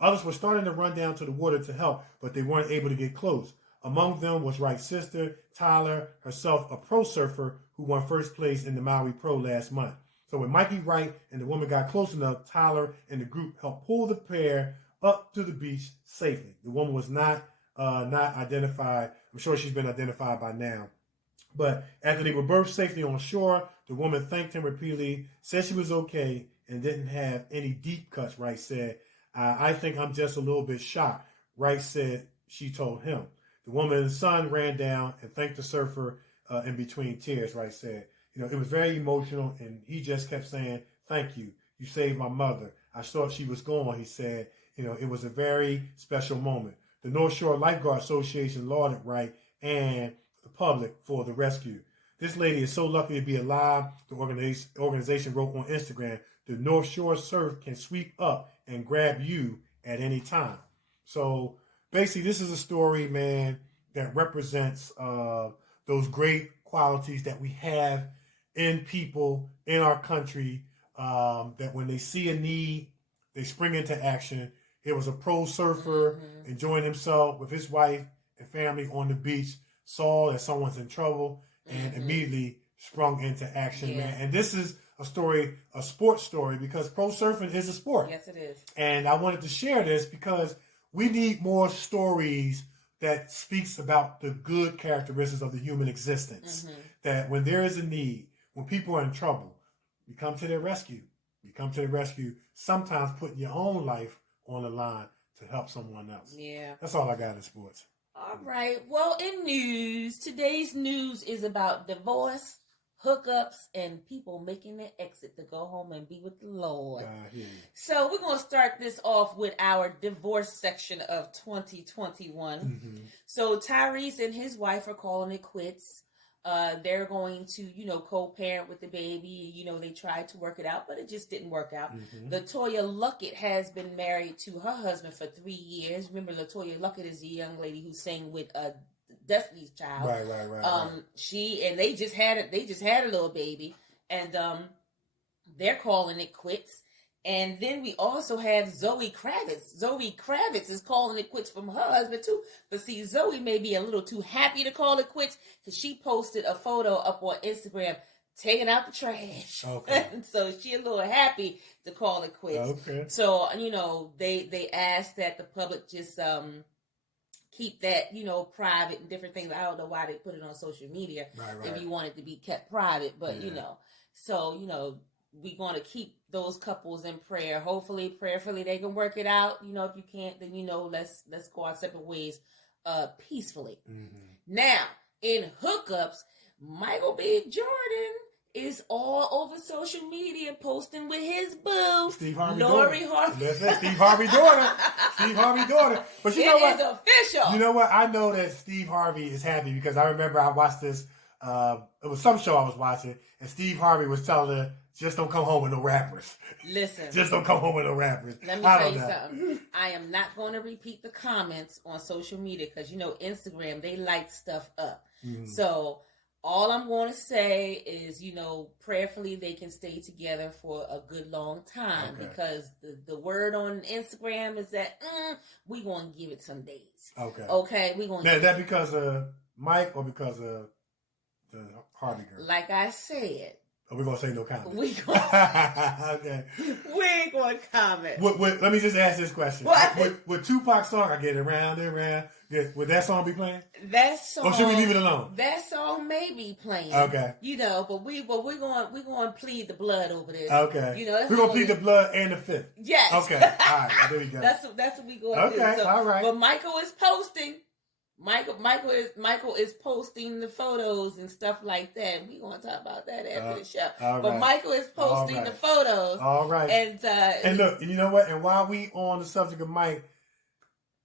Others were starting to run down to the water to help, but they weren't able to get close. Among them was Wright's sister, Tyler, herself a pro surfer who won first place in the Maui Pro last month. So when Mikey Wright and the woman got close enough, Tyler and the group helped pull the pair up to the beach safely. The woman was not identified. I'm sure she's been identified by now. But after they were berthed safely on shore, the woman thanked him repeatedly, said she was okay, and didn't have any deep cuts, Wright said. I think I'm just a little bit shocked, Wright said she told him. The woman's son ran down and thanked the surfer in between tears, Wright said. It was very emotional, and he just kept saying, thank you. You saved my mother. I thought she was gone, he said. It was a very special moment. The North Shore Lifeguard Association lauded Wright and the public for the rescue. This lady is so lucky to be alive, the organization wrote on Instagram. The North Shore surf can sweep up and grab you at any time. So basically, this is a story, man, that represents those great qualities that we have in people in our country, that when they see a need, they spring into action. He was a pro surfer, enjoying himself with his wife and family on the beach, saw that someone's in trouble, and immediately sprung into action, man. And this is a story, a sports story, because pro surfing is a sport. Yes, it is. And I wanted to share this because we need more stories that speaks about the good characteristics of the human existence. That when there is a need, when people are in trouble, you come to their rescue. You come to the rescue, sometimes putting your own life on the line to help someone else. Yeah. That's all I got in sports. All right. Well, in news, today's news is about divorce, hookups, and people making an exit to go home and be with the Lord. So we're going to start this off with our divorce section of 2021. So Tyrese and his wife are calling it quits. They're going to, co-parent with the baby. They tried to work it out, but it just didn't work out. LaToya Luckett has been married to her husband for 3 years. Remember, LaToya Luckett is the young lady who sang with Destiny's Child. Right. They just had a little baby, and they're calling it quits. And then we also have Zoe Kravitz. Zoe Kravitz is calling it quits from her husband too. But see, Zoe may be a little too happy to call it quits because she posted a photo up on Instagram taking out the trash. Okay. So she a little happy to call it quits. Okay. So, they asked that the public just keep that, private and different things. I don't know why they put it on social media if you want it to be kept private. But, we're going to keep those couples in prayer. Hopefully, prayerfully, they can work it out. If you can't, then, let's go our separate ways peacefully. Now, in hookups, Michael B. Jordan is all over social media posting with his boo, Steve Harvey Lori daughter. Harvey. That's Steve Harvey daughter. Steve Harvey daughter. But you know what? It is official. You know what? I know that Steve Harvey is happy because I remember I watched this. It was some show I was watching, and Steve Harvey was telling her, just don't come home with no rappers. Listen. Just don't come home with no rappers. Let me tell you something. I am not going to repeat the comments on social media because, Instagram, they light stuff up. So all I'm going to say is, prayerfully they can stay together for a good long time because the word on Instagram is that we're going to give it some days. Okay. We're going to. Is that because of Mike or because of the Harvey girl? Like I said. We're going to say no comment. We ain't going to comment. Let me just ask this question. Would Tupac's song, I Get It Round and Round, would that song be playing? That song. Or should we leave it alone? That song may be playing. Okay. But we're going to plead the blood over this. Okay. We're going to plead the blood and the fifth. Yes. Okay. All right. There we go. That's what we're going to do. Okay. All right. But Michael is posting. Michael is posting the photos and stuff like that. We're going to talk about that after the show. But Michael is posting the photos. All right. And look, you know what? And while we on the subject of Mike,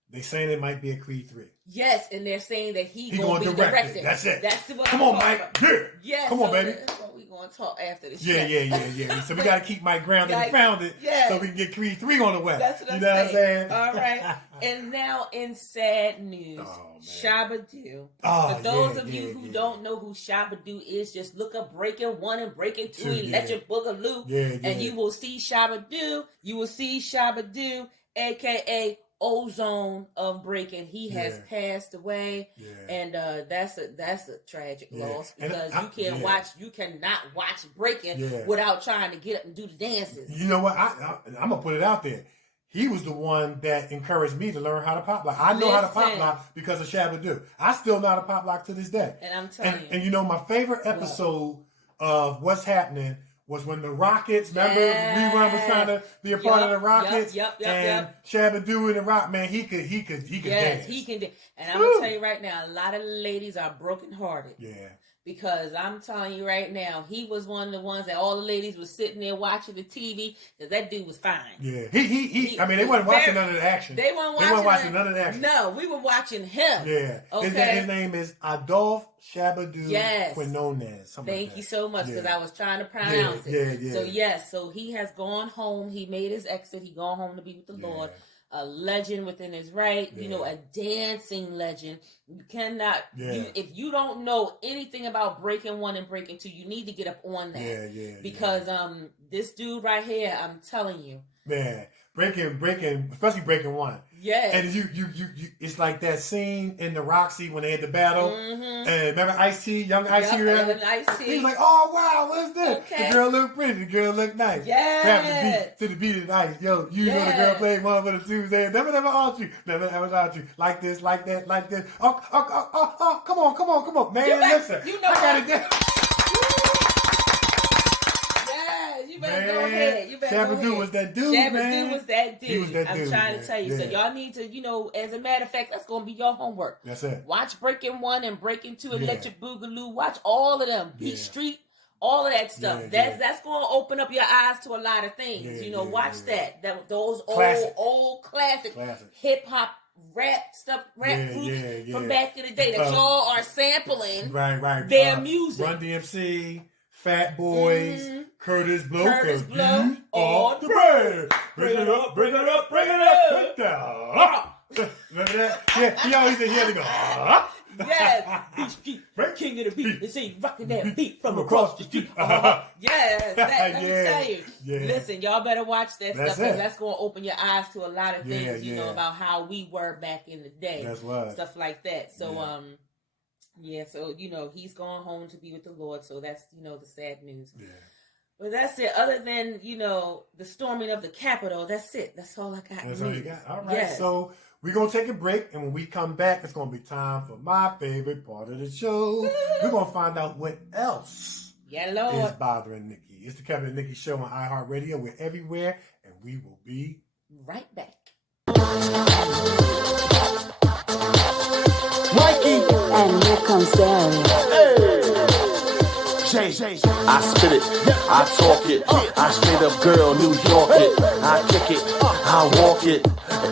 they saying it might be a Creed 3. Yes, and they're saying that he going to be direct directing. it. That's it. That's what Come on, Mike. Yeah. Yes. Come on, baby. That's what we're going to talk after the show. Yeah. So we got to keep Mike grounded and founded so we can get Creed 3 on the way. That's what I'm saying? All right. And now in sad news, Shabba Do. For those of you who don't know who Shabba Do is, just look up Breaking 1 and Breaking 2 Electric Boogaloo, and you will see Shabba Do. You will see Shabba Do, a.k.a. Ozone of Breaking. He has passed away, and that's a tragic loss because you cannot watch Breaking without trying to get up and do the dances. You know what? I'm gonna put it out there. He was the one that encouraged me to learn how to pop lock. I know how to pop lock because of Shabba Do. I still know how to pop lock to this day. And I'm telling you. And you know, my favorite episode of What's Happening was when the Rockets, remember, Rerun was trying to be a part of the Rockets, and Shabba Do in the Rock, man, he could dance. Yes, he can dance. And I'm gonna tell you right now, a lot of ladies are brokenhearted. Yeah. Because I'm telling you right now, he was one of the ones that all the ladies were sitting there watching the TV because that dude was fine. Yeah, he I mean, they weren't watching none of the action. They weren't watching none of the action. No, we were watching him. Yeah. Okay. His name is Adolphe Shabba Do Quinones. Thank you so much because I was trying to pronounce it. Yeah. So he has gone home. He made his exit. He gone home to be with the Lord. A legend within his right, a dancing legend. You cannot, if you don't know anything about Breaking 1 and Breaking 2, you need to get up on that. Because this dude right here, I'm telling you. Man, especially breaking one. Yes. And you, it's like that scene in the Roxy when they had the battle. Mm-hmm. And remember Ice-T, young Ice-T? Ice-T. He was like, oh, wow, what's this? Okay. The girl look pretty, the girl look nice. Yeah. To the beat of the ice. Yo, you know the girl played one for the Tuesday. Never out you. Never out you. Like this, like that, like this. Oh, come on. Man, listen. You know I gotta get... You better go ahead. Shabba Doo was that dude, man. Shabba Doo was that dude. He was that I'm dude, trying to tell you. So y'all need to, as a matter of fact, that's going to be your homework. That's it. Watch Breaking 1 and Breaking 2, Electric Boogaloo. Watch all of them. Beat Street, all of that stuff. That's going to open up your eyes to a lot of things. Watch that. Those old classic hip hop rap groups from back in the day that y'all are sampling their music. Run DMC, Fat Boys, Curtis Blow, all the bread. Bring it up, bring it down. Remember that? Yeah, he always said he had to go. Yes, Beat Street, king of the beat. They say rocking that beat from across the street. Yes, let me tell you. Yeah. Listen, y'all better watch that stuff because that's going to open your eyes to a lot of things, you know, about how we were back in the day. That's right. Stuff like that. So, so, he's gone home to be with the Lord. So that's, the sad news. Yeah. But that's it. Other than, the storming of the Capitol, that's it. That's all I got. That's all you got. All right. Yes. So we're going to take a break. And when we come back, it's going to be time for my favorite part of the show. We're going to find out what else is bothering Nikee. It's the Kevin and Nikee Show on iHeartRadio. We're everywhere. And we will be right back. Mikey. And here comes Darius. Hey. Jay. I spit it, I talk it, I straight up girl New York it, I kick it, I walk it,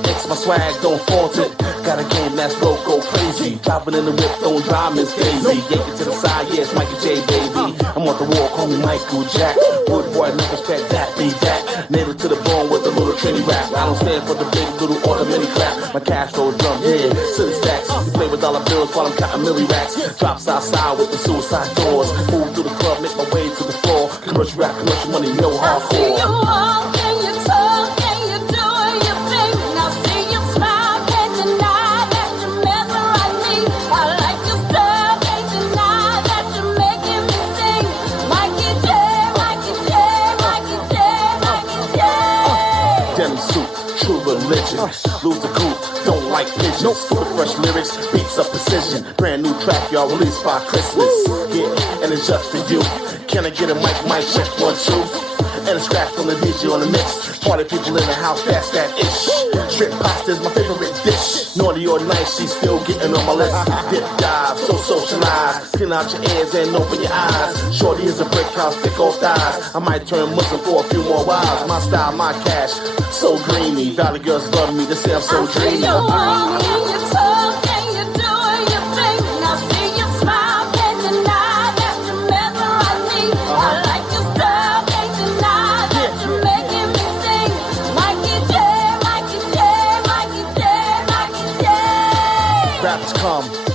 X my swag, don't fault it, got a game that's loco crazy, driving in the whip, don't drive Miss Daisy, yank it to the side, yes, Mikey Jay, baby, I'm on the wall, call me Michael Jack, good boy, never respect that, be that, native to the bone with a little Trini rap, I don't stand for the big little or the mini clap, my cash flows drum, silly stacks, you play with dollar bills while I'm counting milli racks, drops outside with the suicide doors, move through the club, make my way to the floor. Commercial rap, commercial money, no hardcore. I see you walk and you talk and you do your thing. I see you smile, can't deny that you mesmerize me. I like your style, can't deny that you're making me sing. Mikey Jay, Mikey Jay, Mikey Jay, Mikey Jay. Denim suit, true religion. Lose the coupe, don't like pigeons. Super fresh lyrics, beats of precision. Brand new track, y'all released by Christmas. Yeah, and it's just for you. Can I get a mic check 1, 2? And a scratch from the DJ on the mix. Party people in the house, that's that ish. Shrimp pasta is my favorite dish. Naughty or nice, she's still getting on my list. Dip dive, so socialized. Clean out your ears and open your eyes. Shorty is a brick house, thick old thighs. I might turn Muslim for a few more wives. My style, my cash, so greeny. Valley girls love me, they say I'm so dreamy.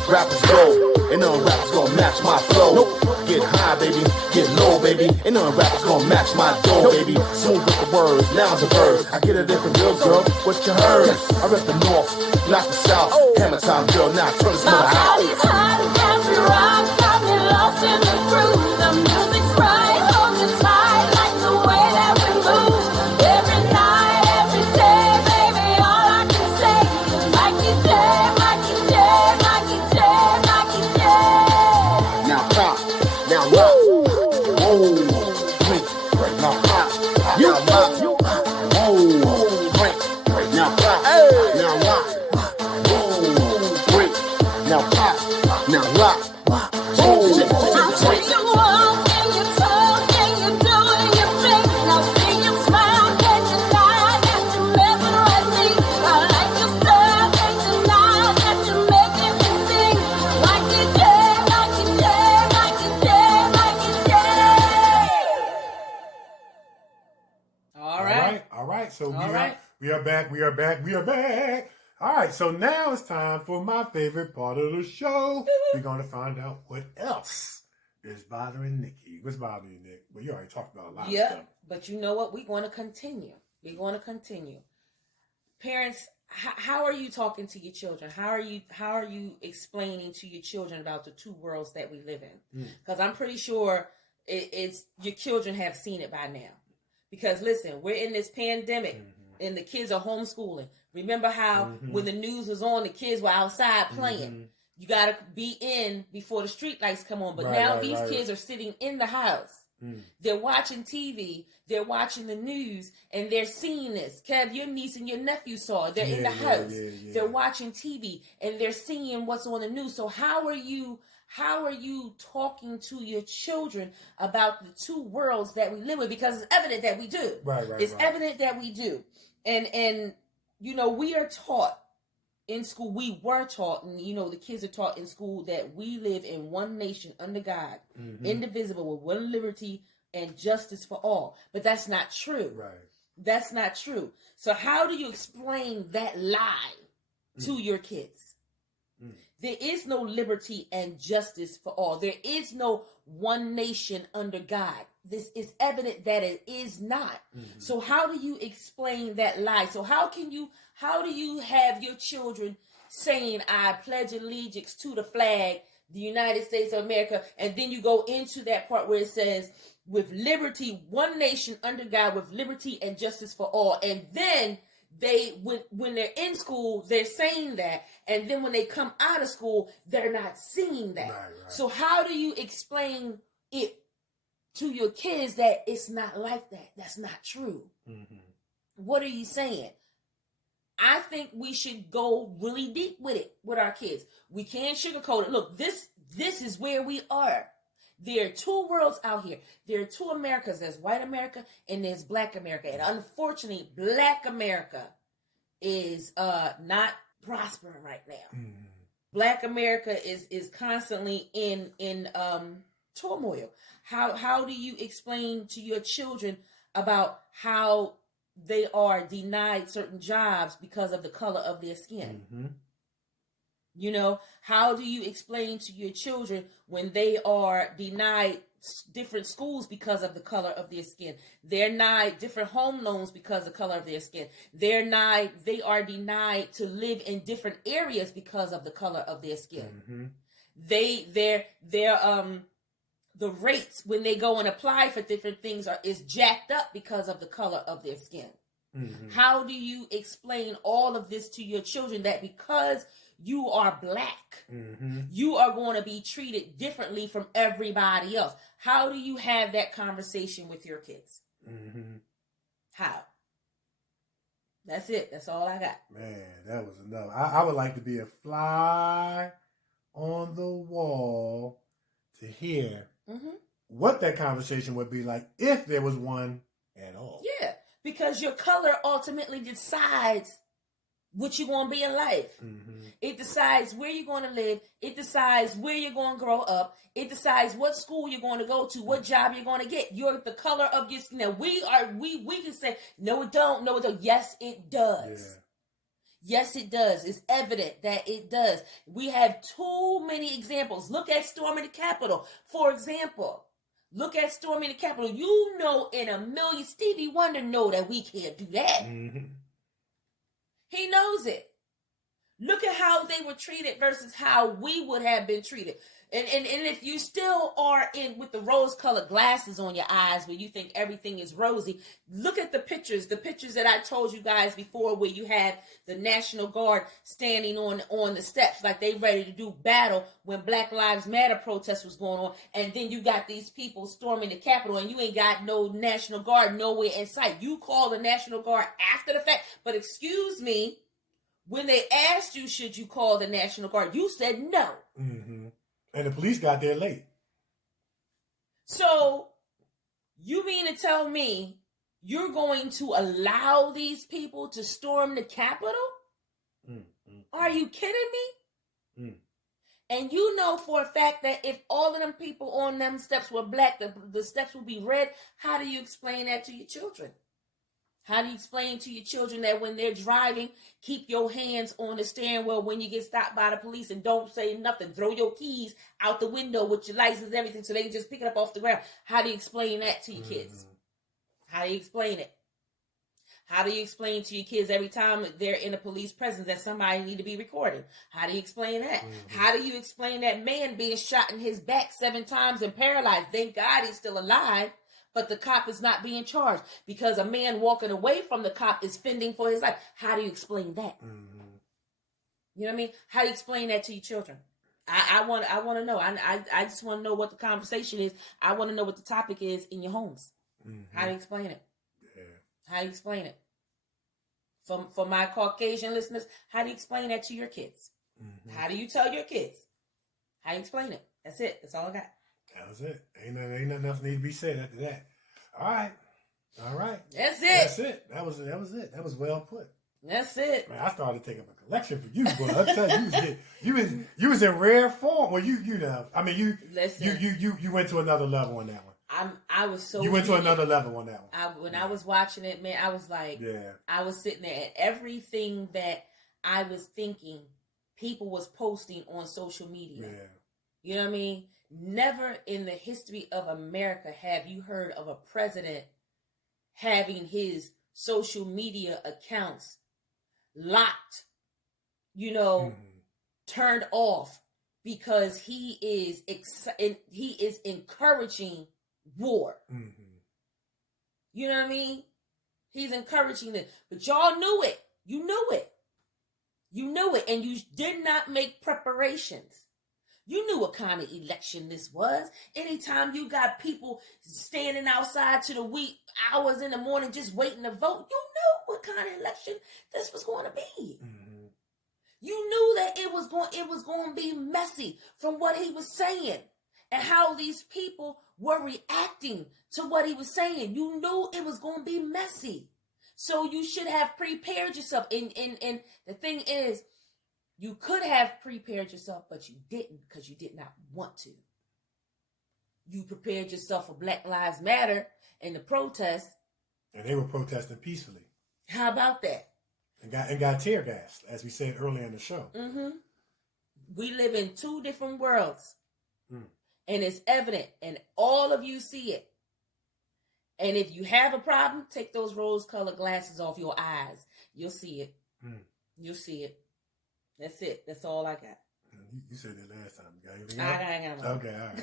Rappers go, and none rappers gonna match my flow. Nope. Get high, baby, get low, baby, and none rappers gonna match my dough, baby. Smooth with the words, nouns and verbs. I get it if it real, girl, what you heard? I rep the north, not the south. Hammer time, girl, now turn this mother out. My body's hot, got me rock, got me lost in the groove. The music's right, hold me tight, like the way that we move. Every night, every day, baby, all I can say is Mikey Jay, Mikey Jay, Mikey Jay, Mikey Jay. Now pop, now rock. Whoa, break, now pop, now rock. Whoa, break, now pop, now rock. Whoa, break, now pop, now rock. So we are back. All right, so now it's time for my favorite part of the show. We're going to find out what else is bothering Nikee. What's bothering you, Nick? Well, you already talked about a lot of stuff. But you know what? We're going to continue. parents, how are you talking to your children? How are you explaining to your children about the two worlds that we live in? Because I'm pretty sure it's your children have seen it by now. Because listen, we're in this pandemic and the kids are homeschooling. Remember how when the news was on, the kids were outside playing. You got to be in before the street lights come on. But now these kids are sitting in the house. They're watching TV, they're watching the news, and they're seeing this. Kev, your niece and your nephew saw it. They're in the house. They're watching TV, and they're seeing what's on the news. So how are you talking to your children about the two worlds that we live with? Because it's evident that we do. It's evident that we do. And you know, we are taught in school, we were taught, and you know, the kids are taught in school that we live in one nation under God, indivisible, with one liberty and justice for all. But that's not true. That's not true. So how do you explain that lie to your kids? There is no liberty and justice for all. There is no one nation under God. This is evident that it is not. So how do you explain that lie? So how do you have your children saying, I pledge allegiance to the flag, the United States of America, and then you go into that part where it says, with liberty, one nation under God, with liberty and justice for all. And then when they're in school, they're saying that, and then when they come out of school, they're not seeing that. So how do you explain it to your kids that it's not like that? That's not true. What are you saying? I think we should go really deep with it with our kids. We can't sugarcoat it. Look, this is where we are. There are two worlds out here. There are two Americas. There's white America and there's black America. And unfortunately, black America is not prospering right now. Black America is constantly in turmoil. How do you explain to your children about how they are denied certain jobs because of the color of their skin? You know, how do you explain to your children when they are denied different schools because of the color of their skin? They're denied different home loans because of the color of their skin. They are denied to live in different areas because of the color of their skin. The rates when they go and apply for different things is jacked up because of the color of their skin. How do you explain all of this to your children, that because you are black, you are going to be treated differently from everybody else? How do you have that conversation with your kids? How? That's it. That's all I got. Man, that was enough. I would like to be a fly on the wall to hear what that conversation would be like, if there was one at all. Yeah, because your color ultimately decides what you're going to be in life. It decides where you're going to live. It decides where you're going to grow up. It decides what school you're going to go to, what job you're going to get. You're the color of your skin. Now, we can say, no, it don't. No, it don't. Yes, it does. Yes, it does. It's evident that it does. We have too many examples. Look at storming the Capitol, for example. Look at storming the Capitol. You know, in a million, Stevie Wonder know that we can't do that. He knows it. Look at how they were treated versus how we would have been treated. And if you still are in with the rose-colored glasses on your eyes where you think everything is rosy, look at the pictures that I told you guys before, where you had the National Guard standing on the steps like they ready to do battle when Black Lives Matter protest was going on, and then you got these people storming the Capitol and you ain't got no National Guard nowhere in sight. You call the National Guard after the fact, but excuse me, when they asked you, should you call the National Guard, you said no. And the police got there late. So, you mean to tell me you're going to allow these people to storm the Capitol? Are you kidding me? And you know for a fact that if all of them people on them steps were black, the steps would be red. How do you explain that to your children? How do you explain to your children that when they're driving, keep your hands on the steering wheel when you get stopped by the police and don't say nothing? Throw your keys out the window with your license and everything so they can just pick it up off the ground. How do you explain that to your kids? How do you explain it? How do you explain to your kids every time they're in a police presence that somebody need to be recorded? How do you explain that? Mm-hmm. How do you explain that man being shot in his back 7 times and paralyzed? Thank God he's still alive, but the cop is not being charged because a man walking away from the cop is fending for his life. How do you explain that? Mm-hmm. You know what I mean? How do you explain that to your children? I want to know. I just want to know what the conversation is. I want to know what the topic is in your homes. Mm-hmm. How do you explain it? How do you explain it? For my Caucasian listeners, how do you explain that to your kids? Mm-hmm. How do you tell your kids? How do you explain it? That's it. That's all I got. That was it. Ain't nothing else need to be said after that. All right. That's it. That was it. That was well put. That's it. Man, I started taking up a collection for you, boy. I tell you, you was in rare form. Well, you know, I mean, you went to another level on that one. I was so. You went to another level on that one. When I was watching it, man, I was like, I was sitting there, and everything that I was thinking, people was posting on social media. Yeah. You know what I mean? Never in the history of America have you heard of a president having his social media accounts locked, turned off because he is encouraging war. Mm-hmm. You know what I mean? He's encouraging it. But y'all knew it. You knew it. You knew it. And you did not make preparations. You knew what kind of election this was. Anytime you got people standing outside to the wee hours in the morning just waiting to vote, you knew what kind of election this was going to be. Mm-hmm. You knew that it was going to be messy from what he was saying and how these people were reacting to what he was saying. You knew it was going to be messy. So you should have prepared yourself. And the thing is, you could have prepared yourself, but you didn't because you did not want to. You prepared yourself for Black Lives Matter and the protest. And they were protesting peacefully. How about that? And got tear gassed, as we said earlier in the show. Mm-hmm. We live in 2 different worlds. Mm. And it's evident, and all of you see it. And if you have a problem, take those rose-colored glasses off your eyes. You'll see it. Mm. You'll see it. That's it. That's all I got. You said that last time. You got anything else? I got okay, all right.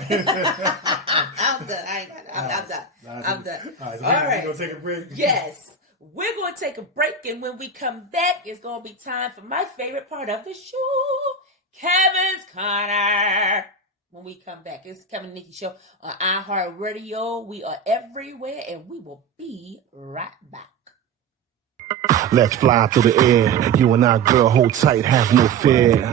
I'm done. I'm done. I'm done. All right, so all right. We're going to take a break? Yes. We're going to take a break, and when we come back, it's going to be time for my favorite part of the show, Kevin's Corner. When we come back, it's Kevin and Nikee Show on iHeartRadio. We are everywhere, and we will be right back. Let's fly through the air. You and I, girl, hold tight, have no fear.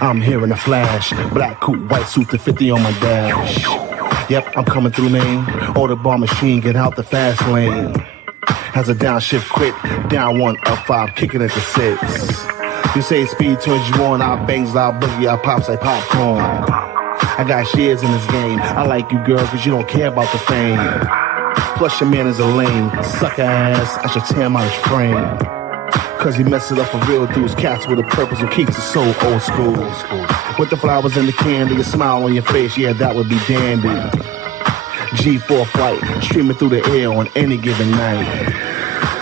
I'm here in a flash. Black coupe, white suit, the 50 on my dash. Yep, I'm coming through, man. Order bar machine, get out the fast lane. Has a downshift quick, down 1, up 5, kicking it to 6. You say speed turns you on, I bangs loud boogie, I pops like popcorn. I got shares in this game. I like you, girl, cause you don't care about the fame. Plus your man is a lame sucker ass. I should tear him out his frame. Cause he messed it up for real dudes. Cats with a purpose who keeps it so old school. With the flowers and the candy, a smile on your face, yeah, that would be dandy. G4 flight, streaming through the air on any given night.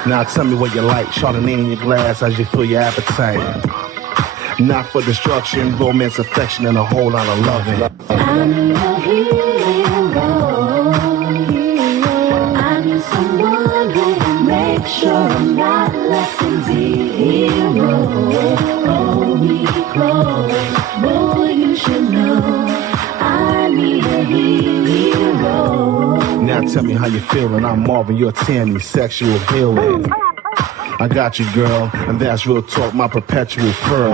Now tell me what you like, Chardonnay in your glass as you fill your appetite. Not for destruction, romance, affection, and a whole lot of loving. I'm a hero. I need someone who can make sure I'm not less than zero. Hold me close, boy, you should know. I need a hero. Now tell me how you feeling. I'm Marvin, you're Tammy, sexual healing. I got you, girl, and that's real talk, my perpetual pearl.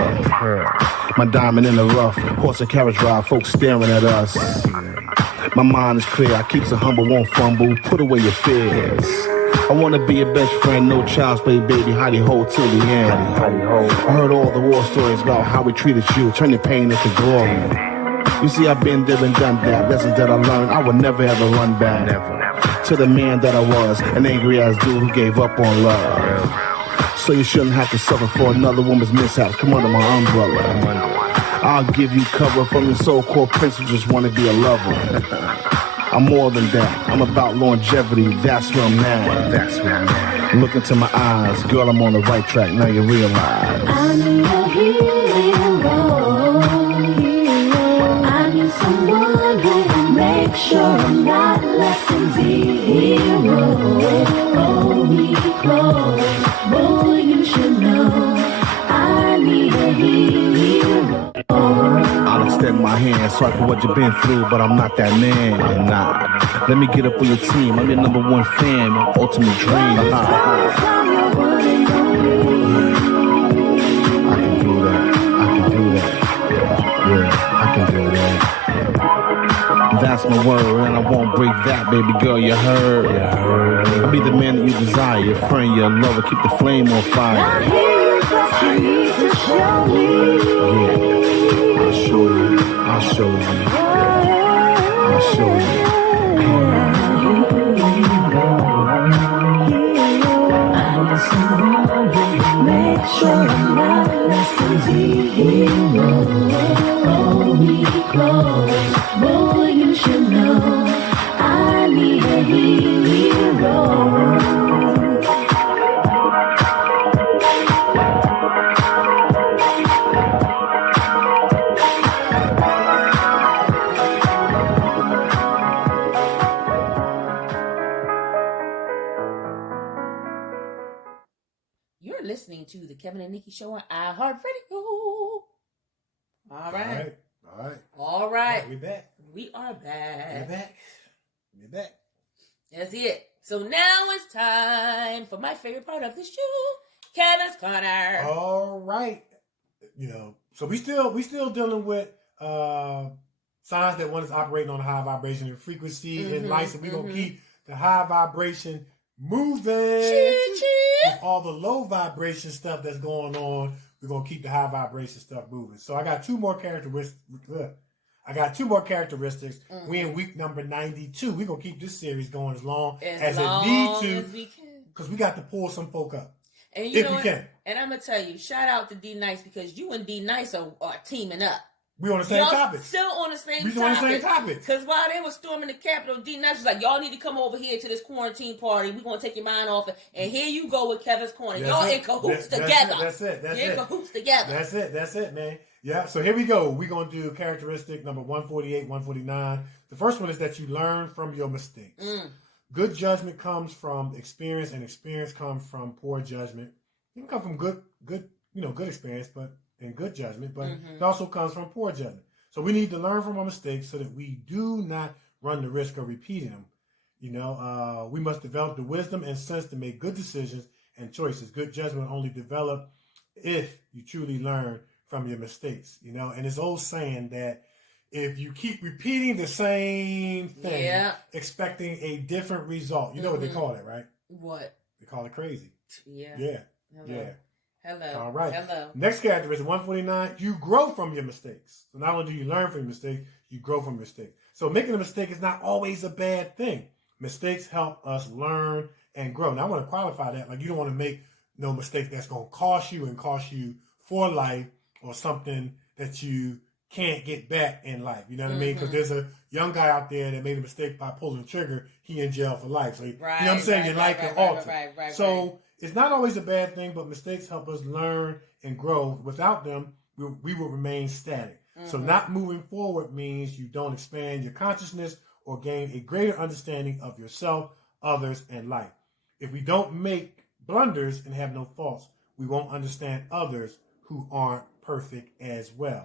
My diamond in the rough, horse and carriage ride, folks staring at us. My mind is clear, I keeps it humble, won't fumble, put away your fears. I wanna be your best friend, no child's play, baby, hidey ho till the end. I heard all the war stories about how we treated you, turn your pain into glory. You see, I've been there and done that, lessons that I learned, I would never ever run back. To the man that I was, an angry ass dude who gave up on love. So you shouldn't have to suffer for another woman's mishaps. Come under my umbrella. I'll give you cover from the so-called prince who just want to be a lover. I'm more than that. I'm about longevity. That's where I'm at. That's where I'm at. Look into my eyes, girl. I'm on the right track. Now you realize. I'm a hero. I need someone who will make sure I'm not less than zero. Hold me close, boy, you should know. I need a hero. I'll extend my hand, sorry for what you've been through, but I'm not that man. Nah, let me get up on your team. I'm your number one fan, my ultimate dream. I can do that. I can do that. Yeah, I can do that. That's my word, and I won't break that, baby girl. You heard? I'll be the man that you desire, your friend, your lover. Keep the flame on fire. I hear you, but you need to show me. Yeah. I'll show you. I'll show you. I'll show you. Make sure I'm not less than zero. Hold me close, boy, you should know. I need a hero. You're listening to the Kevin and Nikee Show on iHeartRadio. All right. We back. We are back. We're back. That's it. So now it's time for my favorite part of the show, Kevin's Corner. All right. So we still dealing with signs that one is operating on a high vibration and frequency in life. So we're gonna keep the high vibration moving. With all the low vibration stuff that's going on, we're gonna keep the high vibration stuff moving. So I got two more characteristics. We in week number 92. We're gonna keep this series going as long as it needs to, because we got to pull some folk up. And you know what? And I'm gonna tell you, shout out to D Nice, because you and D Nice are teaming up. We on the same topic. Still on the same topic. We on the same topic. Because while they were storming the Capitol, D Nice was like, y'all need to come over here to this quarantine party. We're going to take your mind off it. And here you go with Kevin's Corner. Y'all in cahoots together. That's it. You're in cahoots together. That's it, man. Yeah, so here we go. We're going to do characteristic number 148, 149. The first one is that you learn from your mistakes. Good judgment comes from experience, and experience comes from poor judgment. It can come from good experience, and good judgment, but it also comes from poor judgment. So we need to learn from our mistakes so that we do not run the risk of repeating them. We must develop the wisdom and sense to make good decisions and choices. Good judgment only develop if you truly learn from your mistakes. And it's old saying that if you keep repeating the same thing, expecting a different result, you know what they call it, right? What? They call it crazy. Yeah. Hello. All right. Hello. Next characteristic, 149, you grow from your mistakes. So not only do you learn from your mistakes, you grow from your mistakes. So making a mistake is not always a bad thing. Mistakes help us learn and grow. Now I want to qualify that. Like, you don't want to make no mistake that's going to cost you for life, or something that you can't get back in life. You know what I mean? Because there's a young guy out there that made a mistake by pulling the trigger. He in jail for life. So you know what I'm saying? Your life can alter. So it's not always a bad thing, but mistakes help us learn and grow. Without them, we will remain static. So not moving forward means you don't expand your consciousness or gain a greater understanding of yourself, others, and life. If we don't make blunders and have no faults, we won't understand others who aren't perfect as well.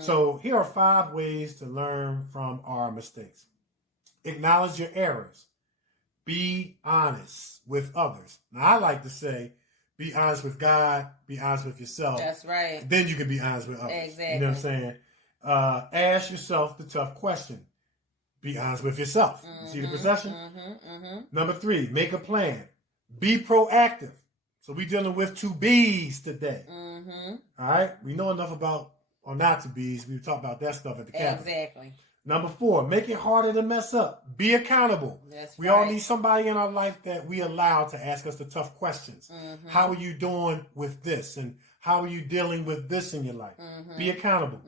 So here are 5 ways to learn from our mistakes. Acknowledge your errors. Be honest with others. Now, I like to say, be honest with God, be honest with yourself. That's right. Then you can be honest with others. Exactly. You know what I'm saying? Ask yourself the tough question. Be honest with yourself. See the procession? Number 3, make a plan. Be proactive. So we're dealing with 2 B's today. All right? We know enough about, or not to B's. We talked about that stuff at the Capitol. Exactly. Number 4, make it harder to mess up. Be accountable. We all need somebody in our life that we allow to ask us the tough questions. How are you doing with this? And how are you dealing with this in your life? Be accountable.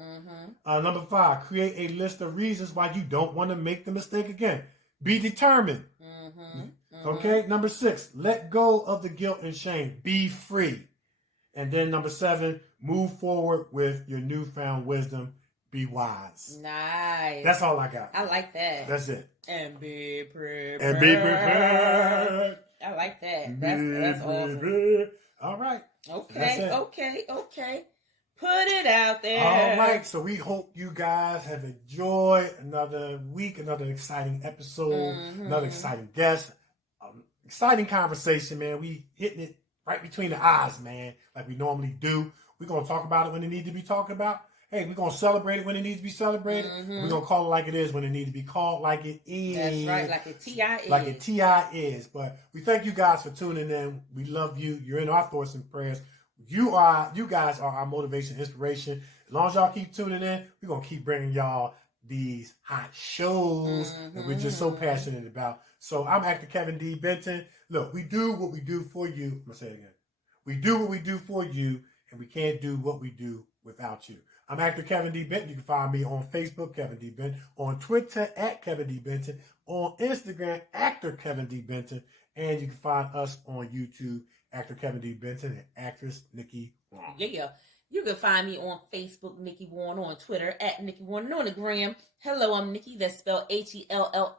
Number 5, create a list of reasons why you don't want to make the mistake again. Be determined. Okay, number 6, let go of the guilt and shame. Be free. And then number 7, move forward with your newfound wisdom. Be wise. Nice. That's all I got. I like that. That's it. And be prepared. And be prepared. I like that. That's awesome. All right. Okay. Put it out there. All right. So we hope you guys have enjoyed another week, another exciting episode, another exciting guest, exciting conversation, man. We hitting it right between the eyes, man, like we normally do. We're going to talk about it when it needs to be talked about. Hey, we're going to celebrate it when it needs to be celebrated. We're going to call it like it is when it needs to be called like it is. That's right, like a T.I. is. Like a T.I. is. But we thank you guys for tuning in. We love you. You're in our thoughts and prayers. You guys are our motivation, inspiration. As long as y'all keep tuning in, we're going to keep bringing y'all these hot shows that we're just so passionate about. So I'm actor Kevin D. Benton. Look, we do what we do for you. I'm going to say it again. We do what we do for you, and we can't do what we do without you. I'm actor Kevin D. Benton. You can find me on Facebook, Kevin D. Benton, on Twitter at Kevin D. Benton, on Instagram, actor Kevin D. Benton, and you can find us on YouTube, actor Kevin D. Benton, and actress Nikee Warren. Yeah. You can find me on Facebook, Nikee Warren, on Twitter at Nikee Warren, on the gram. Hello, I'm Nikee. That's spelled HELLO.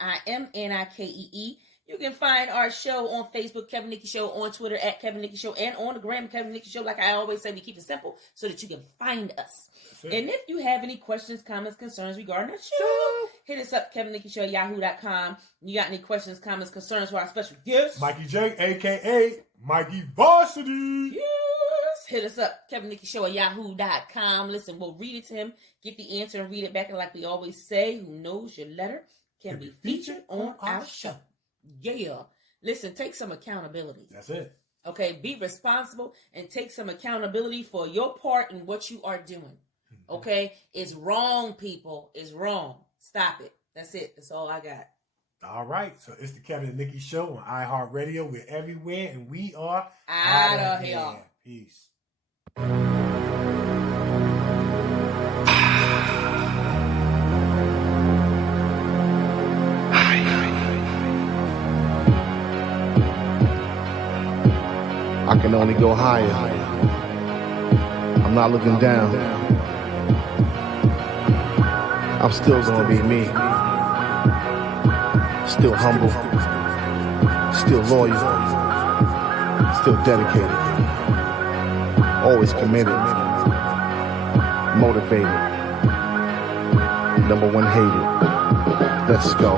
I am Nikee. You can find our show on Facebook, Kevin Nikee Show, on Twitter at Kevin Nikee Show, and on the gram, Kevin Nikee Show. Like I always say, we keep it simple so that you can find us. And if you have any questions, comments, concerns regarding our show, hit us up, Kevin Nikee Show, yahoo.com. You got any questions, comments, concerns for our special guest? Mikey Jay, a.k.a. Mikey Varsity. Yes. Hit us up, Kevin Nikee Show, yahoo.com. Listen, we'll read it to him, get the answer, and read it back. And like we always say, who knows your letter can be featured on our show. Yeah. Listen, take some accountability. That's it. Okay, be responsible and take some accountability for your part in what you are doing. Okay? It's wrong, people. It's wrong. Stop it. That's it. That's all I got. All right. So it's the Kevin and Nikee Show on iHeartRadio. We're everywhere, and we are out of here. Peace. I can only go higher. I'm not looking down. I'm still gonna be me. Still humble. Still loyal. Still dedicated. Always committed. Motivated. Number one hated. Let's go.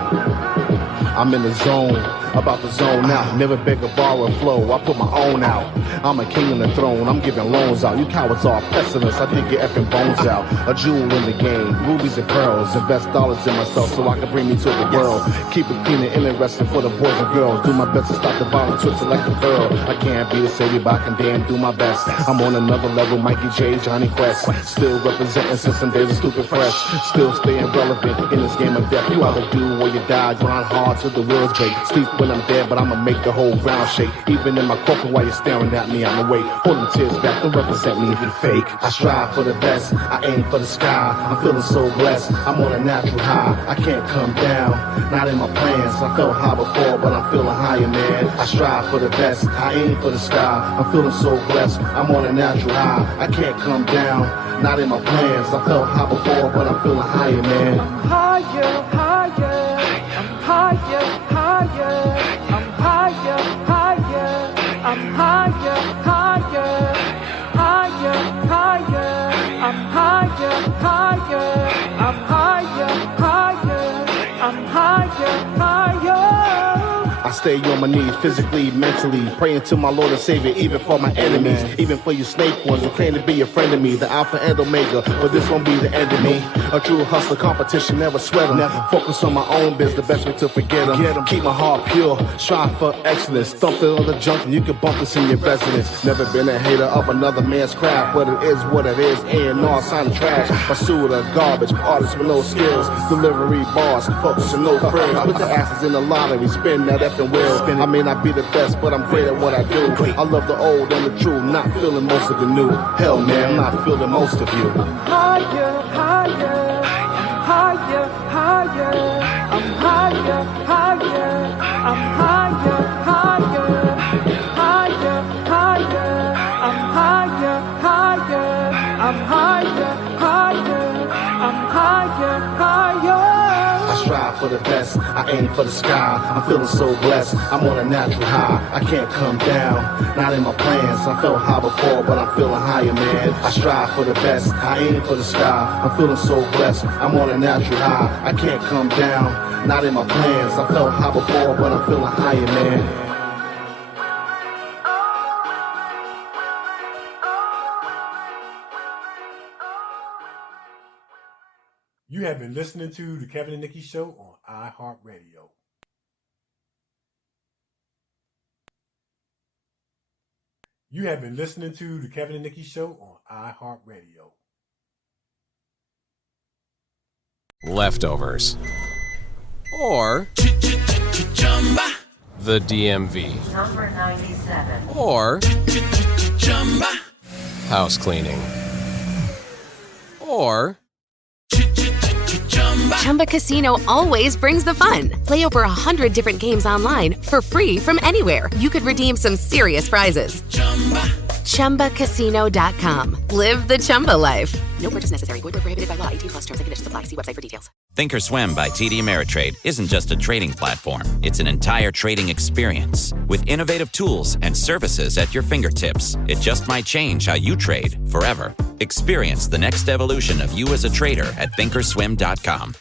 I'm in the zone, about to zone out. Never beg or borrow flow, I put my own out. I'm a king on the throne, I'm giving loans out. You cowards are pessimists, I think your effing bones out. A jewel in the game, rubies and pearls. Invest dollars in myself so I can bring me to the world. Keep it clean and interesting for the boys and girls. Do my best to stop the violence, twisted like a girl. I can't be the savior, but I can damn do my best. I'm on another level, Mikey Jay, Johnny Quest. Still representing since some days of stupid fresh. Still staying relevant in this game of death. You either do or you die, grind hard till the wheels break. Sleep when I'm dead, but I'ma make the whole ground shake. Even in my coffin while you're staring at me, I'm awake. Holding tears back, don't represent me if you're fake. I strive for the best, I aim for the sky. I'm feeling so blessed, I'm on a natural high. I can't come down, not in my plans. I felt high before, but I'm feeling higher, man. I strive for the best, I aim for the sky. I'm feeling so blessed, I'm on a natural high. I can't come down, not in my plans. I felt high before, but I'm feeling higher, man. I'm higher, higher. I'm higher, higher. I'm higher, higher. I'm higher, higher. Higher, higher. I'm higher, higher. I'm higher, higher. I'm higher, higher. I stay on my knees, physically, mentally, praying to my Lord and Savior, even for my enemies, even for you snake ones who claim to be a friend of me, the Alpha and Omega, but this won't be the end of me. A true hustler, competition, never sweat them. Focus on my own biz, the best way to forget them. Keep my heart pure, strive for excellence. Thump it on the junk and you can bump this in your residence. Never been a hater of another man's craft, but it is what it is. A&R sign of trash, pursuit of garbage, artists with no skills, delivery bars, focus and no frills. Put the asses in the lottery, spin that effing wheel. I may not be the best, but I'm great at what I do. I love the old and the true, not feeling most of the new. Hell man, I'm not feeling most of you. Higher, higher. higher, higher. I'm higher, higher. I'm higher, higher. Higher, higher. I'm higher, higher. I'm higher, higher. I'm higher, higher. I strive for the best, I aim for the sky. I'm feeling so blessed, I'm on a natural high. I can't come down, not in my plans. I felt high before, but I'm feeling higher, man. I strive for the best, I aim for the sky. I'm feeling so blessed, I'm on a natural high. I can't come down, not in my plans. I felt high before, but I'm feeling higher, man. You have been listening to the Kevin and Nikee Show on iHeartRadio. You have been listening to the Kevin and Nikee Show on iHeartRadio. Leftovers. Or the DMV. Number 97. Or house cleaning. Or Chumba Casino always brings the fun. Play over 100 different games online for free from anywhere. You could redeem some serious prizes. ChumbaCasino.com. Live the Chumba life. No purchase necessary. Void where prohibited by law. 18+ terms and conditions apply. See website for details. Thinkorswim by TD Ameritrade isn't just a trading platform. It's an entire trading experience with innovative tools and services at your fingertips. It just might change how you trade forever. Experience the next evolution of you as a trader at Thinkorswim.com.